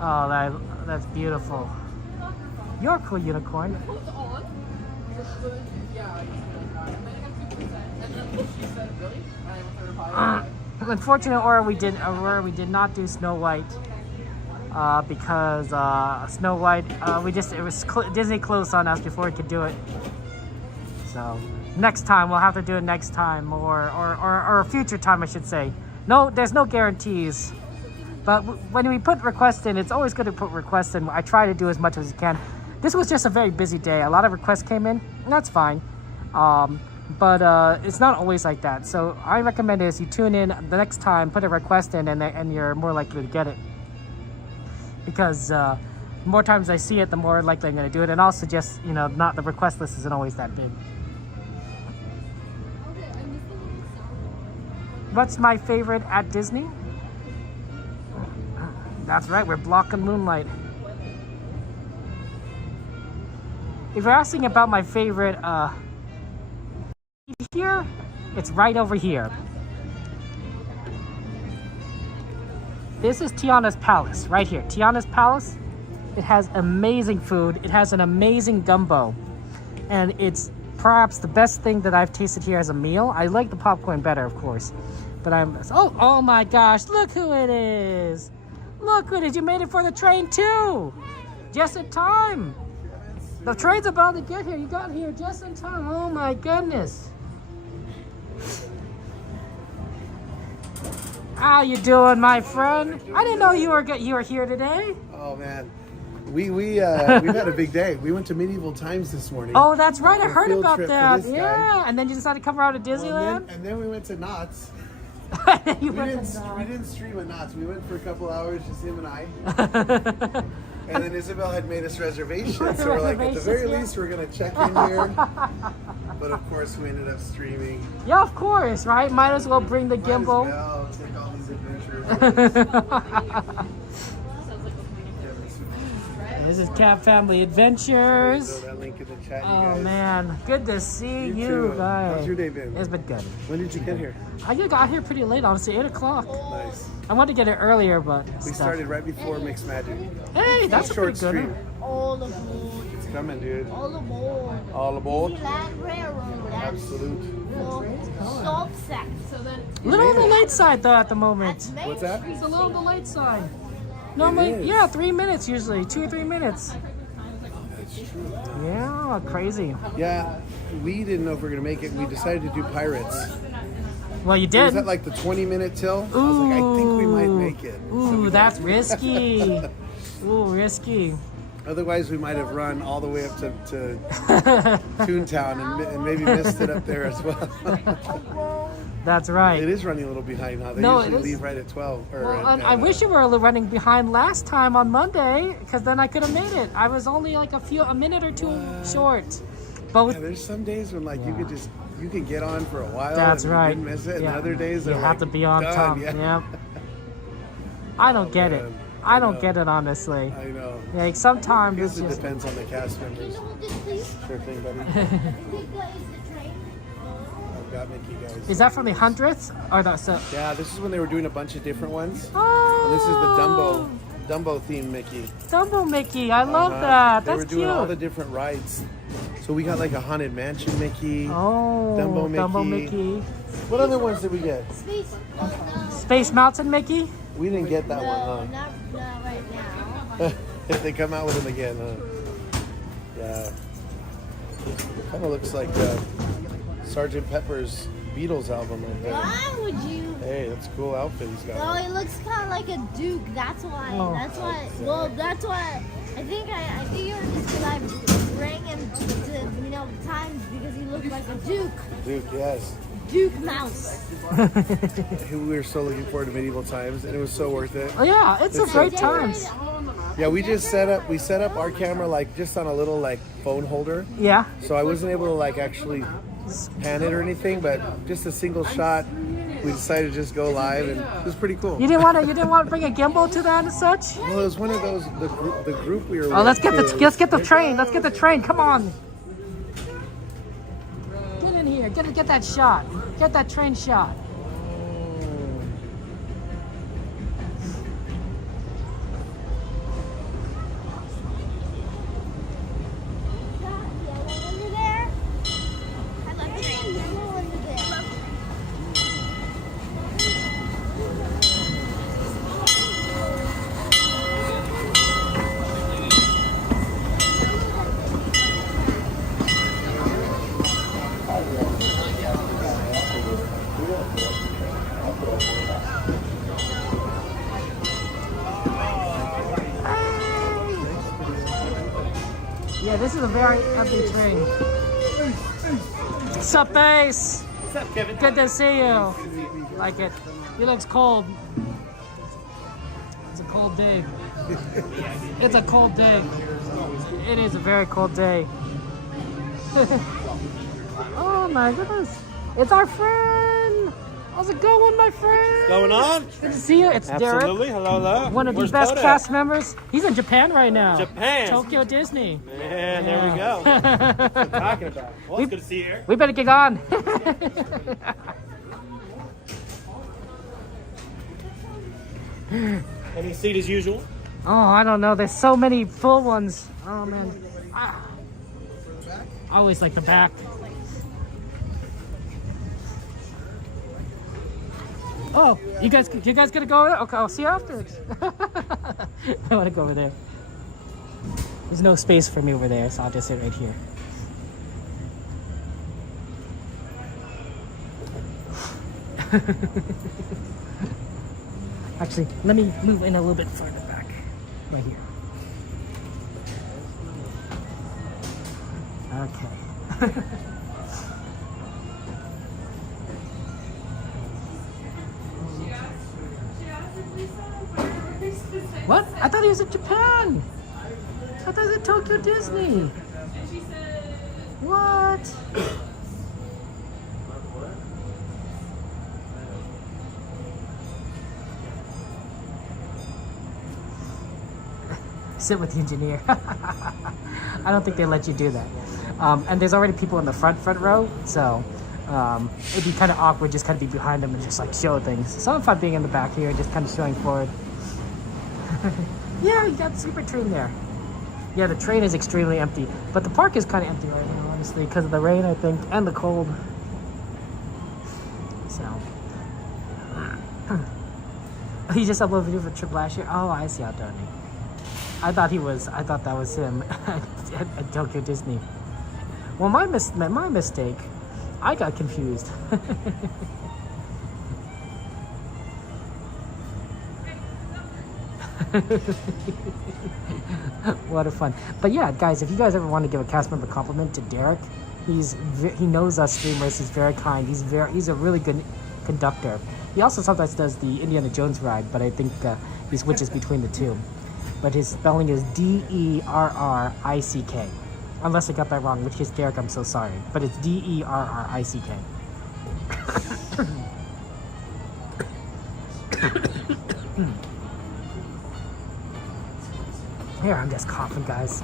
Oh, that's beautiful. You're a cool unicorn. Unfortunately, we did not do Snow White because Snow White Disney closed on us before we could do it. So next time we'll have to do it next time or a future time, I should say. No, there's no guarantees. But when we put requests in, it's always good to put requests in. I try to do as much as I can. This was just a very busy day. A lot of requests came in, and that's fine. But it's not always like that. So I recommend is you tune in the next time, put a request in, and you're more likely to get it. Because the more times I see it, the more likely I'm going to do it. And also just, not the request list isn't always that big. What's my favorite at Disney? That's right, we're blocking moonlight. If you're asking about my favorite here, it's right over here. This is Tiana's Palace, right here. Tiana's Palace. It has amazing food. It has an amazing Dumbo. And it's perhaps the best thing that I've tasted here as a meal. I like the popcorn better, of course. But oh my gosh, look who it is. Look who it is, you made it for the train too. Just in time. The train's about to get here. You got here just in time. Oh my goodness. How you doing, my friend? I didn't know you were here today. Oh man, we've had a big day. We went to Medieval Times this morning. Oh, that's right. I heard about that. Yeah, and then you decided to come around to Disneyland. And then we went to Knott's. we didn't stream at Knott's. We went for a couple hours, just him and I. And then Isabel had made us reservations, so we're like, at the very least, we're gonna check in here. But of course, we ended up streaming. Yeah, of course, right? Might as well bring the gimbal. Might as well take all these adventures. This is Cat Family Adventures. That link in the chat, you Oh guys. man, good to see you too. guys. How's your day been? It's been good. When did you get here? I got here pretty late, honestly, 8 o'clock. Nice. I wanted to get it earlier, but We started right before Mixed Magic. Hey, that's a short pretty good stream. one. All aboard. It's coming, dude. All aboard. All aboard. Disneyland Railroad. Absolute. Stop sack. So then. Little on the late side though at the moment. What's that? It's a little on the late side. Normally, yeah, 3 minutes usually, 2 or 3 minutes. That's true. Yeah, crazy. Yeah, we didn't know if we were gonna make it. We decided to do Pirates. Well, you It did. was at like the 20-minute till. I was like, I think we might make it. Ooh, that's risky. Ooh, risky. Otherwise, we might have run all the way up to Toontown and maybe missed it up there as well. That's right. It is running a little behind, huh? They No, usually it is. leave right at 12. Well, I wish you were running behind last time on Monday, because then I could have made it. I was only like a minute or two short. But Yeah, there's some days when like you can get on for a while. That's and right. You didn't miss it. Yeah. And other days you they're have like, to be on done, top. Yeah. I don't get it. man. I don't get it, honestly. I know. Like sometimes I it's guess it just. depends on the cast members. Sure thing, buddy. I've got Mickey, guys. Is that from the 100th or the? So, Yeah, this is when they were doing a bunch of different ones. oh, And this is the Dumbo themed Mickey. Dumbo Mickey. I love Uh-huh. that. They That's were doing cute. all the different rides. So we got like a Haunted Mansion Mickey. Oh, Dumbo Mickey. What other ones did we get? Space. Oh, no. Space Mountain Mickey? We didn't get that No, one, not right now. huh? If they come out with them again, huh? Yeah. Kind of looks like Sgt. Pepper's Beatles album right there. Why would you? Hey, that's a cool outfit he's got. No, it looks kind of like a Duke. That's why. Oh. That's why. Well, that's why. I think you're just because I rang him to times because he looked like a Duke. Duke, yes. Duke Mouse. We were so looking forward to Medieval Times, and it was so worth it. Oh yeah, it's a great times. Yeah, we set up our camera like just on a little like phone holder. Yeah. So I wasn't able to like actually pan it or anything, but just a single shot. We decided to just go live, and it was pretty cool. You didn't want to bring a gimbal to that and such? Well, it was one of those the group we were. Oh, let's get the train. Let's get the train. Come on. Get in here. Get that shot. Get that train shot. Under there. I love the yellow under there. Yeah, this is a very empty train. What's up, Ace? What's up, Kevin? Good to see you. Like it. He looks cold. It's a cold day. It's a cold day. It is a very cold day. Oh my goodness. It's our friend. How's it going, my friend? What's going on? Good to see you. It's Absolutely. Derek. Hello, hello. One of the Where's best Toad at? cast members. He's in Japan right now. Japan. Tokyo Disney. Man, there we go. What I'm talking about. Well, it's good to see you here. We better get on. Any seat as usual? Oh, I don't know. There's so many full ones. Oh man. I always like the back. Oh, you guys gonna go over there? Okay, I'll see you afterwards. I want to go over there. There's no space for me over there, so I'll just sit right here. Actually, let me move in a little bit further back. Right here. Okay. What? I thought he was in Japan. I thought he was in Tokyo Disney. What? Sit with the engineer. I don't think they let you do that. And there's already people in the front row, so it'd be kind of awkward just kind of be behind them and just like show things. So I'm fine being in the back here, just kind of showing forward. Yeah, you got the super train there. Yeah, the train is extremely empty, but the park is kind of empty right now, honestly, because of the rain, I think, and the cold. So, he just uploaded a video for trip last year. Oh, I see how done he. I thought that was him at Tokyo Disney. Well, my mistake. I got confused. What a fun. But yeah, guys, if you guys ever want to give a cast member compliment to Derek, he knows us streamers. He's very kind. He's a really good conductor. He also sometimes does the Indiana Jones ride, but I think he switches between the two. But his spelling is Derrick. Unless I got that wrong, which is Derek, I'm so sorry. But it's Derrick. Here, I'm just coughing, guys.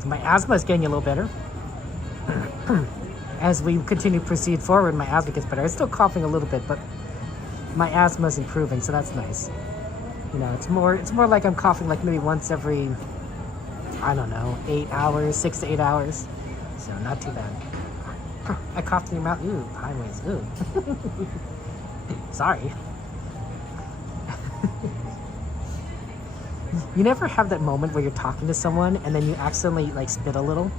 So my asthma is getting a little better. As we continue to proceed forward, my asthma gets better. I'm still coughing a little bit, but my asthma is improving, so that's nice. You know, it's more like I'm coughing like maybe once every, I don't know, 8 hours, 6 to 8 hours. So not too bad. I coughed in your mouth. Ooh, highways. Ooh. Sorry. You never have that moment where you're talking to someone and then you accidentally like spit a little?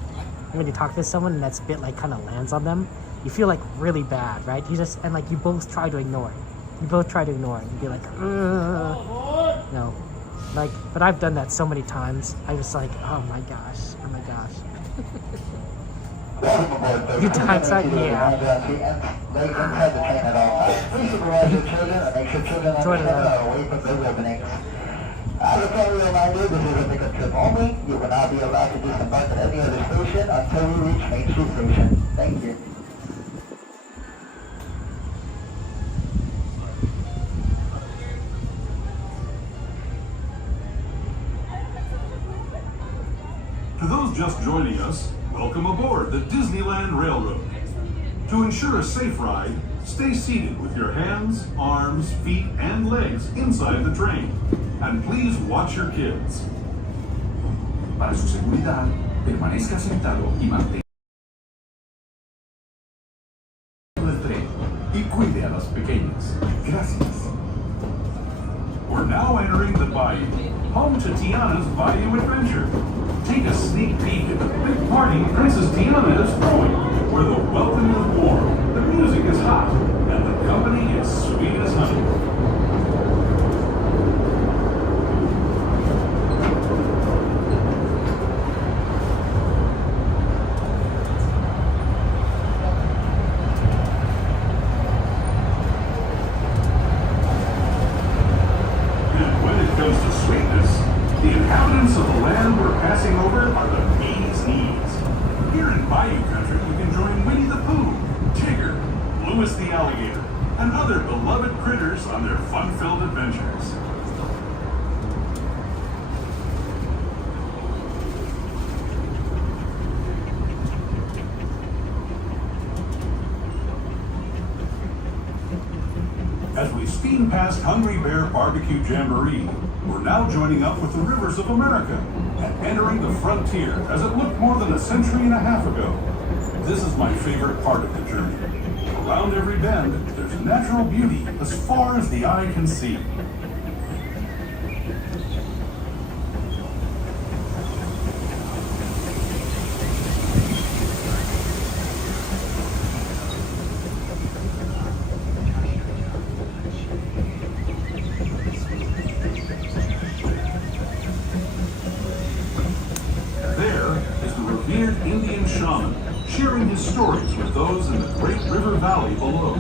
And when you talk to someone and that spit like kind of lands on them, you feel like really bad, right? You just, and like you both try to ignore it. You both try to ignore it and be like, ugh. No. Like, but I've done that so many times. I was like, oh my gosh. You times that? Yeah. Jordan. As a friendly reminder, this is a pickup trip only. You will not be allowed to disembark at any other station until we reach Main Street Station. Thank you. To those just joining us, welcome aboard the Disneyland Railroad. To ensure a safe ride, stay seated with your hands, arms, feet, and legs inside the train. And please watch your kids. Para su seguridad, permanezca sentado y mantenga el tren y cuide a los pequeños. Gracias. We're now entering the Bayou, home to Tiana's Bayou Adventure. Take a sneak peek at the big party Princess Tiana is throwing, where the welcome is warm, the music is hot, and the company is sweet as honey. The inhabitants of the land we're passing over are the bee's knees. Here in Bayou Country, you can join Winnie the Pooh, Tigger, Louis the Alligator, and other beloved critters on their fun-filled adventures. As we steam past Hungry Bear Barbecue Jamboree, we're now joining up with the rivers of America and entering the frontier as it looked more than a century and a half ago. This is my favorite part of the journey. Around every bend, there's natural beauty as far as the eye can see. Indian shaman, sharing his stories with those in the Great River Valley below.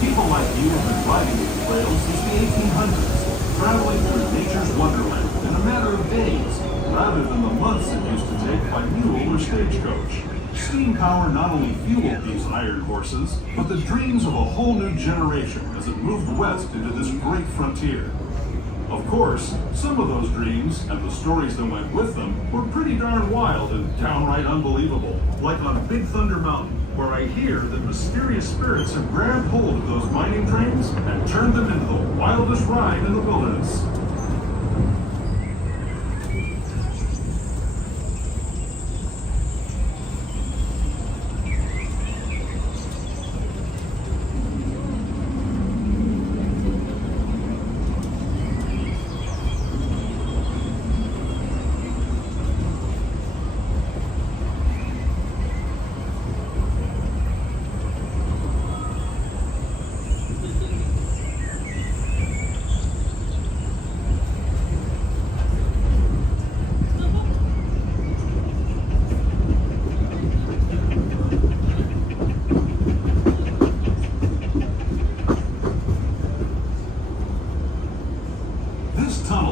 People like you have been riding these trails since the 1800s, traveling through nature's wonderland in a matter of days, rather than the months it used to take by mule or stagecoach. Steam power not only fueled these iron horses, but the dreams of a whole new generation as it moved west into this great frontier. Of course, some of those dreams, and the stories that went with them, were pretty darn wild and downright unbelievable, like on Big Thunder Mountain, where I hear that mysterious spirits have grabbed hold of those mining trains and turned them into the wildest ride in the wilderness.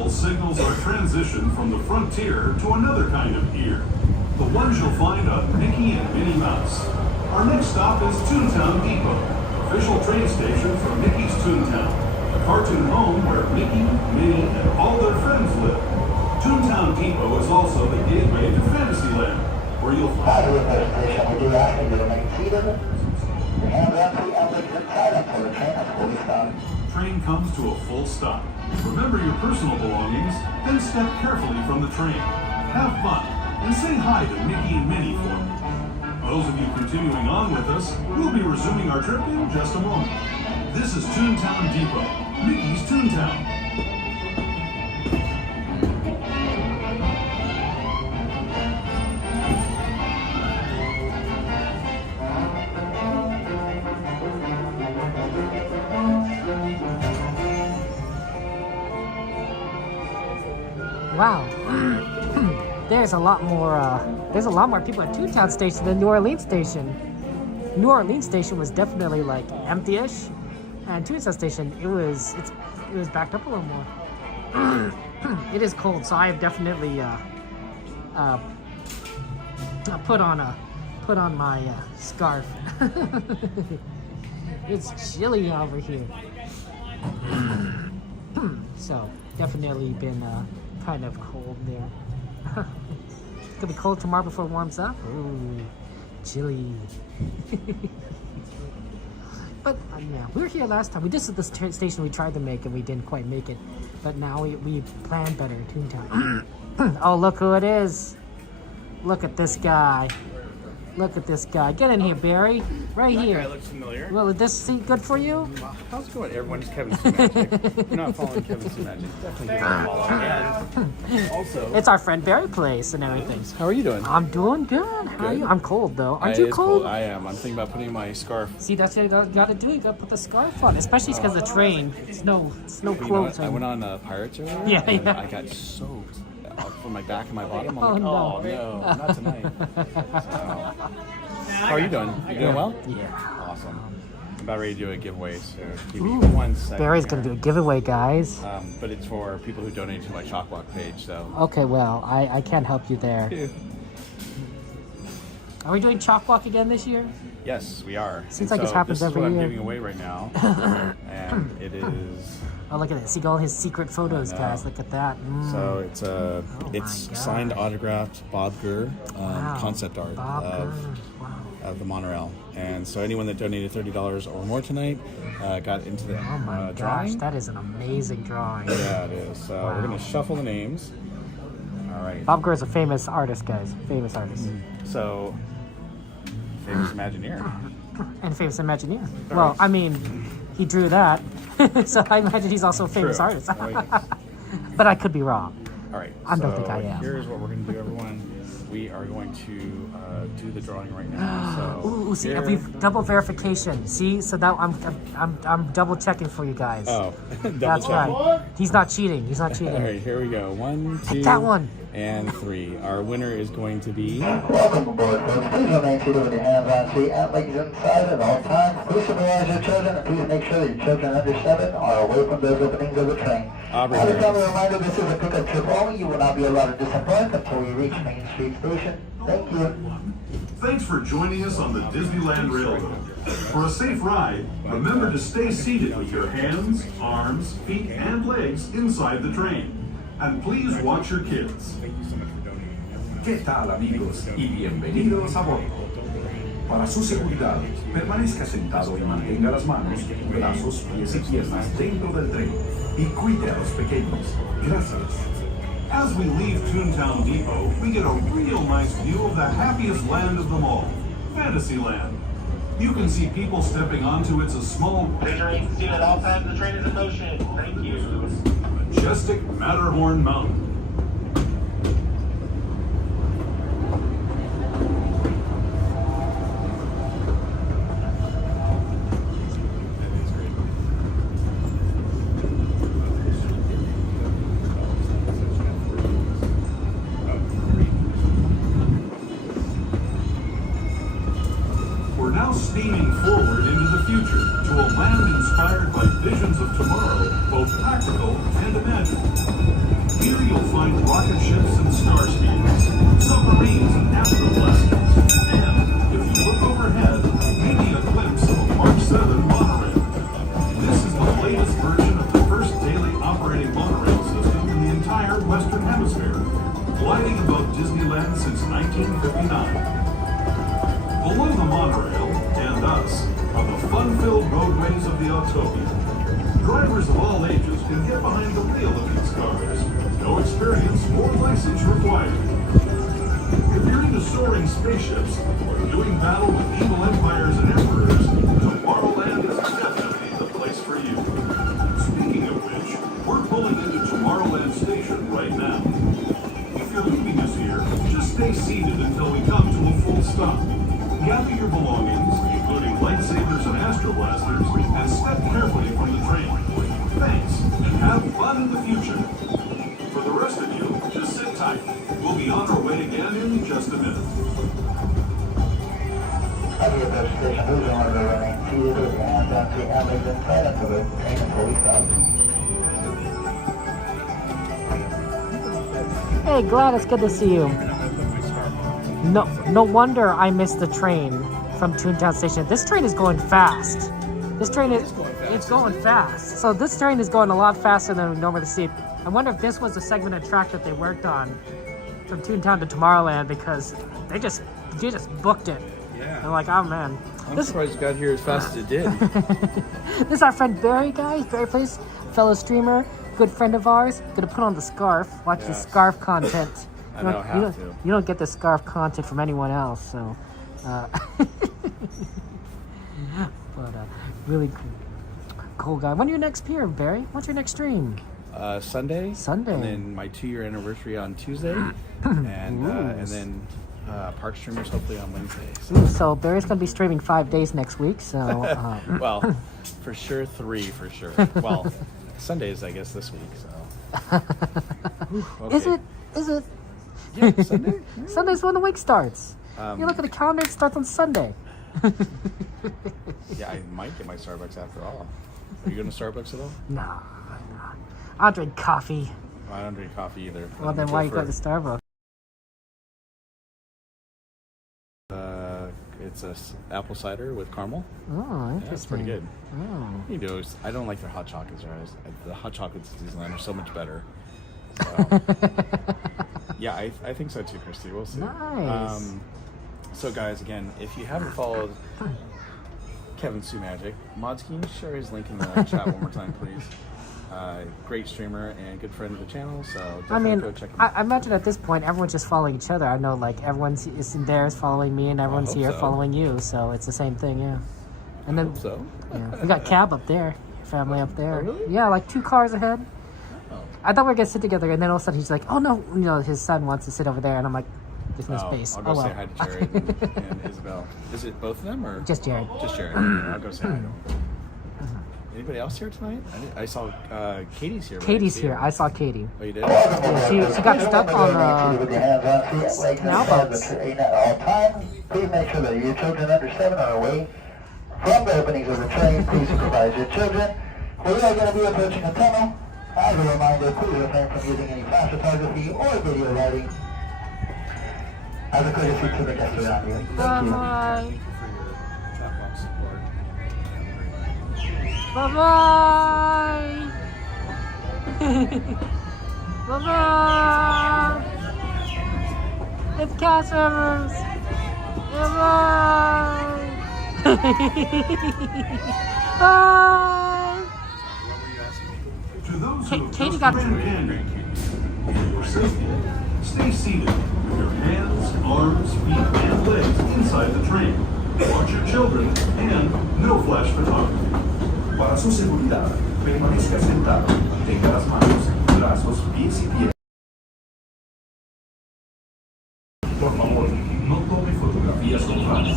Signals our transition from the frontier to another kind of ear, the ones you'll find on Mickey and Minnie Mouse. Our next stop is Toontown Depot, official train station for Mickey's Toontown, the cartoon home where Mickey, Minnie, and all their friends live. Toontown Depot is also the gateway to Fantasyland, where you'll find... We do ask you to remain seated. Your hands empty and legs inside until the train has fully stopped. Train comes to a full stop. Remember your personal belongings, then step carefully from the train. Have fun, and say hi to Mickey and Minnie for me. Those of you continuing on with us, we'll be resuming our trip in just a moment. This is Toontown Depot, Mickey's Toontown. Wow. There's a lot more people at Toontown Station than New Orleans Station. New Orleans Station was definitely like empty-ish, and Toontown Station it was backed up a little more. It is cold, so I have definitely put on my scarf. It's chilly over here. So definitely been kind of cold there. It's gonna be cold tomorrow before it warms up. Ooh, chilly. But yeah, we were here last time. This is the station we tried to make and we didn't quite make it. But now we planned better. Toontown. Oh, look who it is. Look at this guy. Look at this guy. Get in here, Barry. Right here. That guy looks familiar. Well, is this seat good for you? How's it going? Everyone's Kevin Magic. You're not following Kevin Magic. Definitely give him a follow. And also, it's our friend Barry Place and everything. How are you doing? I'm doing good. How are you? I'm cold though. Aren't you cold? I am. I'm thinking about putting my scarf. See, that's what you gotta do. You gotta put the scarf on, especially because of the train. It's no clothes. I went on Pirates earlier. Yeah. I got soaked from my back and my bottom. I'm like, no, not tonight. So, how are you doing? You doing well? Yeah. Awesome. I'm about ready to do a giveaway, so give me Ooh, 1 second. Barry's gonna do a giveaway, guys. But it's for people who donate to my Chalkwalk page, so. Okay, well, I can't help you there. Are we doing Chalkwalk again this year? Yes, we are. Seems like it happens every year. This is what I'm giving away right now, and it is. Oh, look at that! See all his secret photos, guys. Look at that. So it's signed, autographed Bob Gurr concept art of the monorail, and so anyone that donated $30 or more tonight got into the oh my gosh, drawing. That is an amazing drawing. Yeah, it is. So we're gonna shuffle the names. All right. Bob Gurr is a famous artist, guys. Famous artist. So famous Imagineer. And famous Imagineer. Well, I mean, he drew that, so I imagine he's also a famous artist. But I could be wrong. All right. I don't think I am. Here's what we're going to do, everyone. We are going to do the drawing right now. So ooh, see, we've double verification. See, so now I'm double checking for you guys. Oh, that's right. He's not cheating. He's not cheating. All right, here we go. 1, 2, that one. And 3. Our winner is going to be. Welcome aboard, folks. Please remain seated with your hands on seat and legs inside at all times. Please supervise your children and please make sure that your children under 7 are away from those openings of the train. As a friendly reminder, this is a pickup trip only. You will not be allowed to disembark until we reach Main Street Station. Thank you. Thanks for joining us on the Disneyland Railroad. For a safe ride, remember to stay seated with your hands, arms, feet, and legs inside the train. And please watch your kids. ¿Qué tal, amigos? Y bienvenidos a bordo. Para su seguridad, permanezca sentado y mantenga las manos, brazos, pies y piernas dentro del tren. Y cuide a los pequeños. Gracias. As we leave Toontown Depot, we get a real nice view of the happiest land of them all, Fantasyland. You can see people stepping onto its a small... Please remain seated at all times. The train is in motion. Thank you. Majestic Matterhorn Mountain. We're now steaming forward into the future to a land inspired by visions of tomorrow, both practical and imagined. Here you'll find rocket ships and star speeders, submarines and astroblasters, and, if you look overhead, maybe a glimpse of a Mark 7 monorail. This is the latest version of the first daily operating monorail system in the entire Western Hemisphere. 1959. Below the monorail and us are the fun-filled roadways of the Autopia. Drivers of all ages can get behind the wheel of these cars. No experience or license required. If you're into soaring spaceships or doing battle with evil empires and emperors, Tomorrowland is definitely the place for you. Speaking of which, we're pulling into Tomorrowland Station right now. If you're leaving us here, just stay seated until we come to a full stop. Gather your belongings, including lightsabers and astro blasters, and step carefully from the train. Thanks, and have fun in the future. For the rest of you, just sit tight. We'll be on our way again in just a minute. Hey, Gladys, good to see you. No wonder I missed the train from Toontown Station. This train is going fast. It's going fast. So this train is going a lot faster than we normally see. I wonder if this was a segment of track that they worked on from Toontown to Tomorrowland, because they just booked it. Yeah. They're like, oh man. I'm surprised it got here as fast as it did. This is our friend Barry, guys. Barry Place, fellow streamer, good friend of ours. Gonna put on the scarf. Watch the scarf content. I know, have to. You don't get the scarf content from anyone else, so. Really cool guy. When are you next appear, Barry? What's your next stream? Sunday. Sunday. And then my 2-year anniversary on Tuesday. and then park streamers hopefully on Wednesday. So Barry's going to be streaming 5 days next week, so. Well, for sure 3 for sure. Well, Sundays I guess this week, so. Okay. Is it? Yeah, Sunday? Yeah. Sunday's when the week starts. You look at the calendar, it starts on Sunday. Yeah, I might get my Starbucks after all. Are you going to Starbucks at all? No, I'm not. I'll drink coffee. I don't drink coffee either. Well, then why you go to Starbucks? It's a apple cider with caramel. Oh, interesting. Yeah, it's pretty good. Oh. You know, I don't like their hot chocolates. The hot chocolates at Disneyland are so much better. So, yeah, I think so too, Christy. We'll see. Nice. So guys, again, if you haven't followed Kevin Sue Magic, Mods, can you share his link in the chat one more time, please? Great streamer and good friend of the channel, so definitely go check him out. I imagine at this point everyone's just following each other. I know, like, everyone's in there is following me, and everyone's here following you, so it's the same thing, yeah. And then, yeah, we got Cab up there, family up there. Oh, really? Yeah, like 2 cars ahead. Oh. I thought we were gonna sit together, and then all of a sudden he's like, "Oh no, you know, his son wants to sit over there," and I'm like, "There's no space." I'll go say hi to Jared and Isabel. Is it both of them or just Jared? Just Jared. I'll go say hi to him. Anybody else here tonight? I saw Katie's here. Katie's here. I saw Katie. Oh, you did? She got stuck on Canal boats. At all times, please make sure that your children under 7 are away from the openings of the train. Please supervise your children. We are going to be approaching a tunnel. As a reminder, please refrain from using any flash photography or video lighting as a courtesy to the guests around you. Thank you. Bye-bye! Bye-bye! It's cast members! Bye-bye! Bye! Katie got... Stay seated with your hands, arms, feet, and legs inside the train. Watch your children and no flash photography. Para su seguridad, permanezca sentado, tenga las manos, brazos, pies y pies. Por favor, no tome fotografías con flash.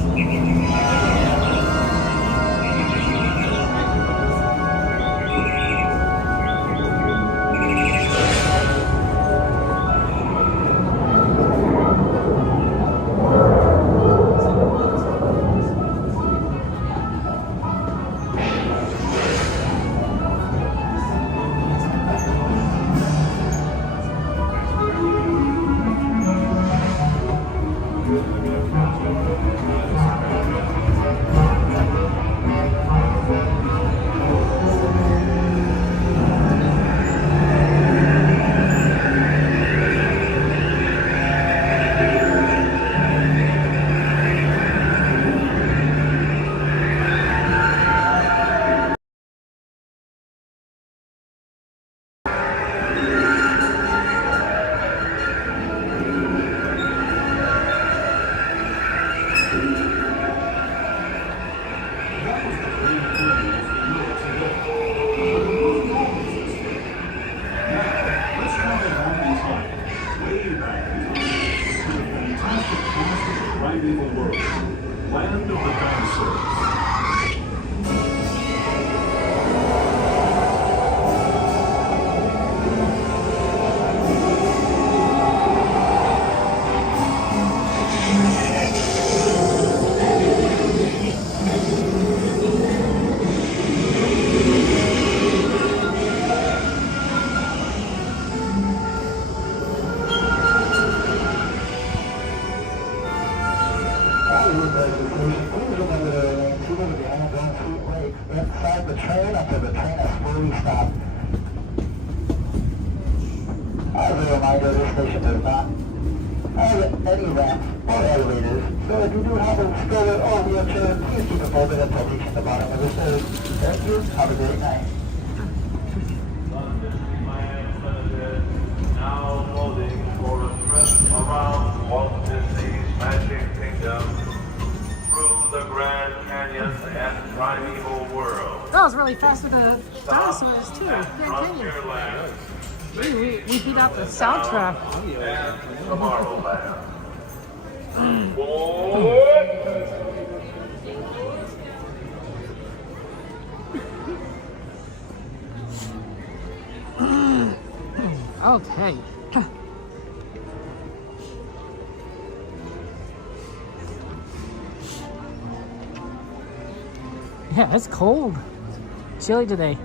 reminder, this station does not have any ramps or elevators, so if you do have a stroller or wheelchair, please keep it folded until reaching the bottom of the stairs. Thank you. Have a great night. Now loading for a trip around Walt Disney's Magic Kingdom through the Grand Canyon and Primeval World. That was really fast with the dinosaurs too. Grand Canyon. We beat out the soundtrack. And Tomorrowland. Okay. Yeah, it's cold. Chilly today.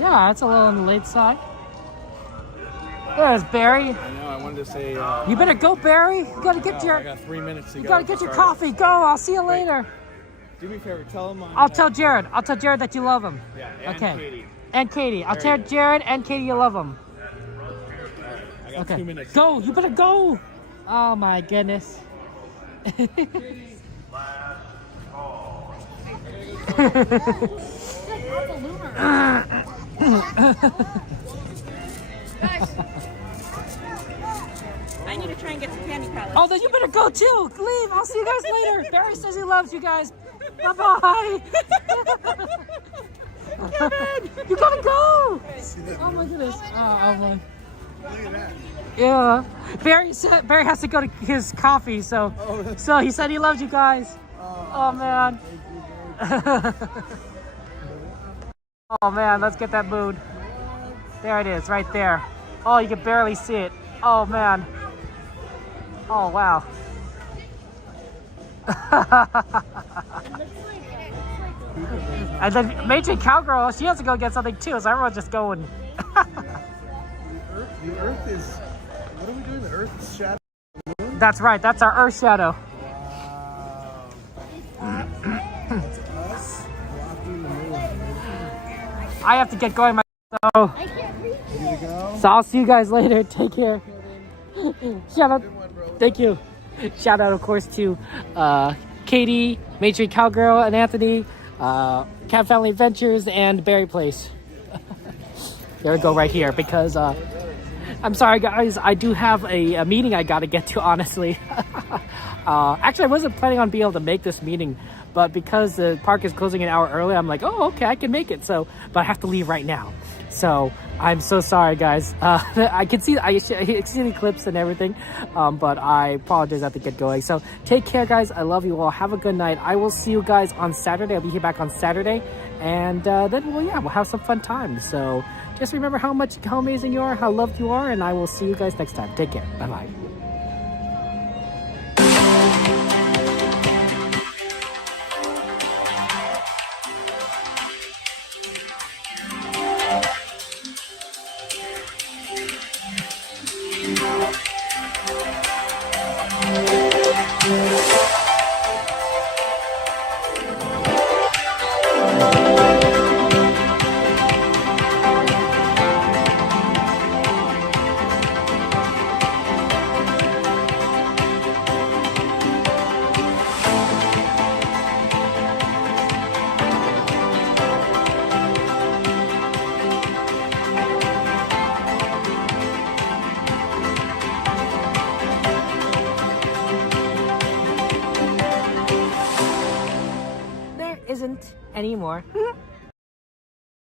Yeah, it's a little on the late side. There's Barry. I know, I wanted to say... you better go, Barry. You gotta get your... I got 3 minutes to go. You gotta get your coffee. Go, I'll see you later. Do me a favor, tell him... I'll tell Jared. I'll tell Jared that you love him. Yeah, and okay. Katie. And Katie. I'll tell Jared and Katie you love him. I got 2 minutes. Go, you better go. Oh my goodness. I need to try and get some candy palettes. Oh, then you better go too. Leave. I'll see you guys later. Barry says he loves you guys. Bye-bye. You gotta go. Oh my goodness. Oh my. Look at that. Yeah. Barry has to go to his coffee, so he said he loves you guys. Oh man. Oh man, let's get that mood. There it is, right there. Oh, you can barely see it. Oh man. Oh wow. And then Major Cowgirl, she has to go get something too, so everyone's just going. The Earth is... What are we doing? The Earth is shadow. That's right, that's our Earth shadow. That's us blocking the moon. I have to get going myself. So I'll see you guys later. Take care. Shout out. Thank you. Shout out, of course, to Katie, Matrix Cowgirl, and Anthony, Cat Family Adventures, and Barry Place. There we go, right here, because I'm sorry, guys. I do have a meeting I got to get to, honestly. Actually, I wasn't planning on being able to make this meeting, but because the park is closing an hour early, I'm like, oh, okay, I can make it. So, but I have to leave right now. So I'm so sorry, guys. I can see the eclipse and everything, but I apologize. I have to get going. So take care, guys. I love you all. Have a good night. I will see you guys on Saturday. I'll be here back on Saturday, and then we'll have some fun times. So just remember how amazing you are, how loved you are, and I will see you guys next time. Take care. Bye bye. Isn't anymore.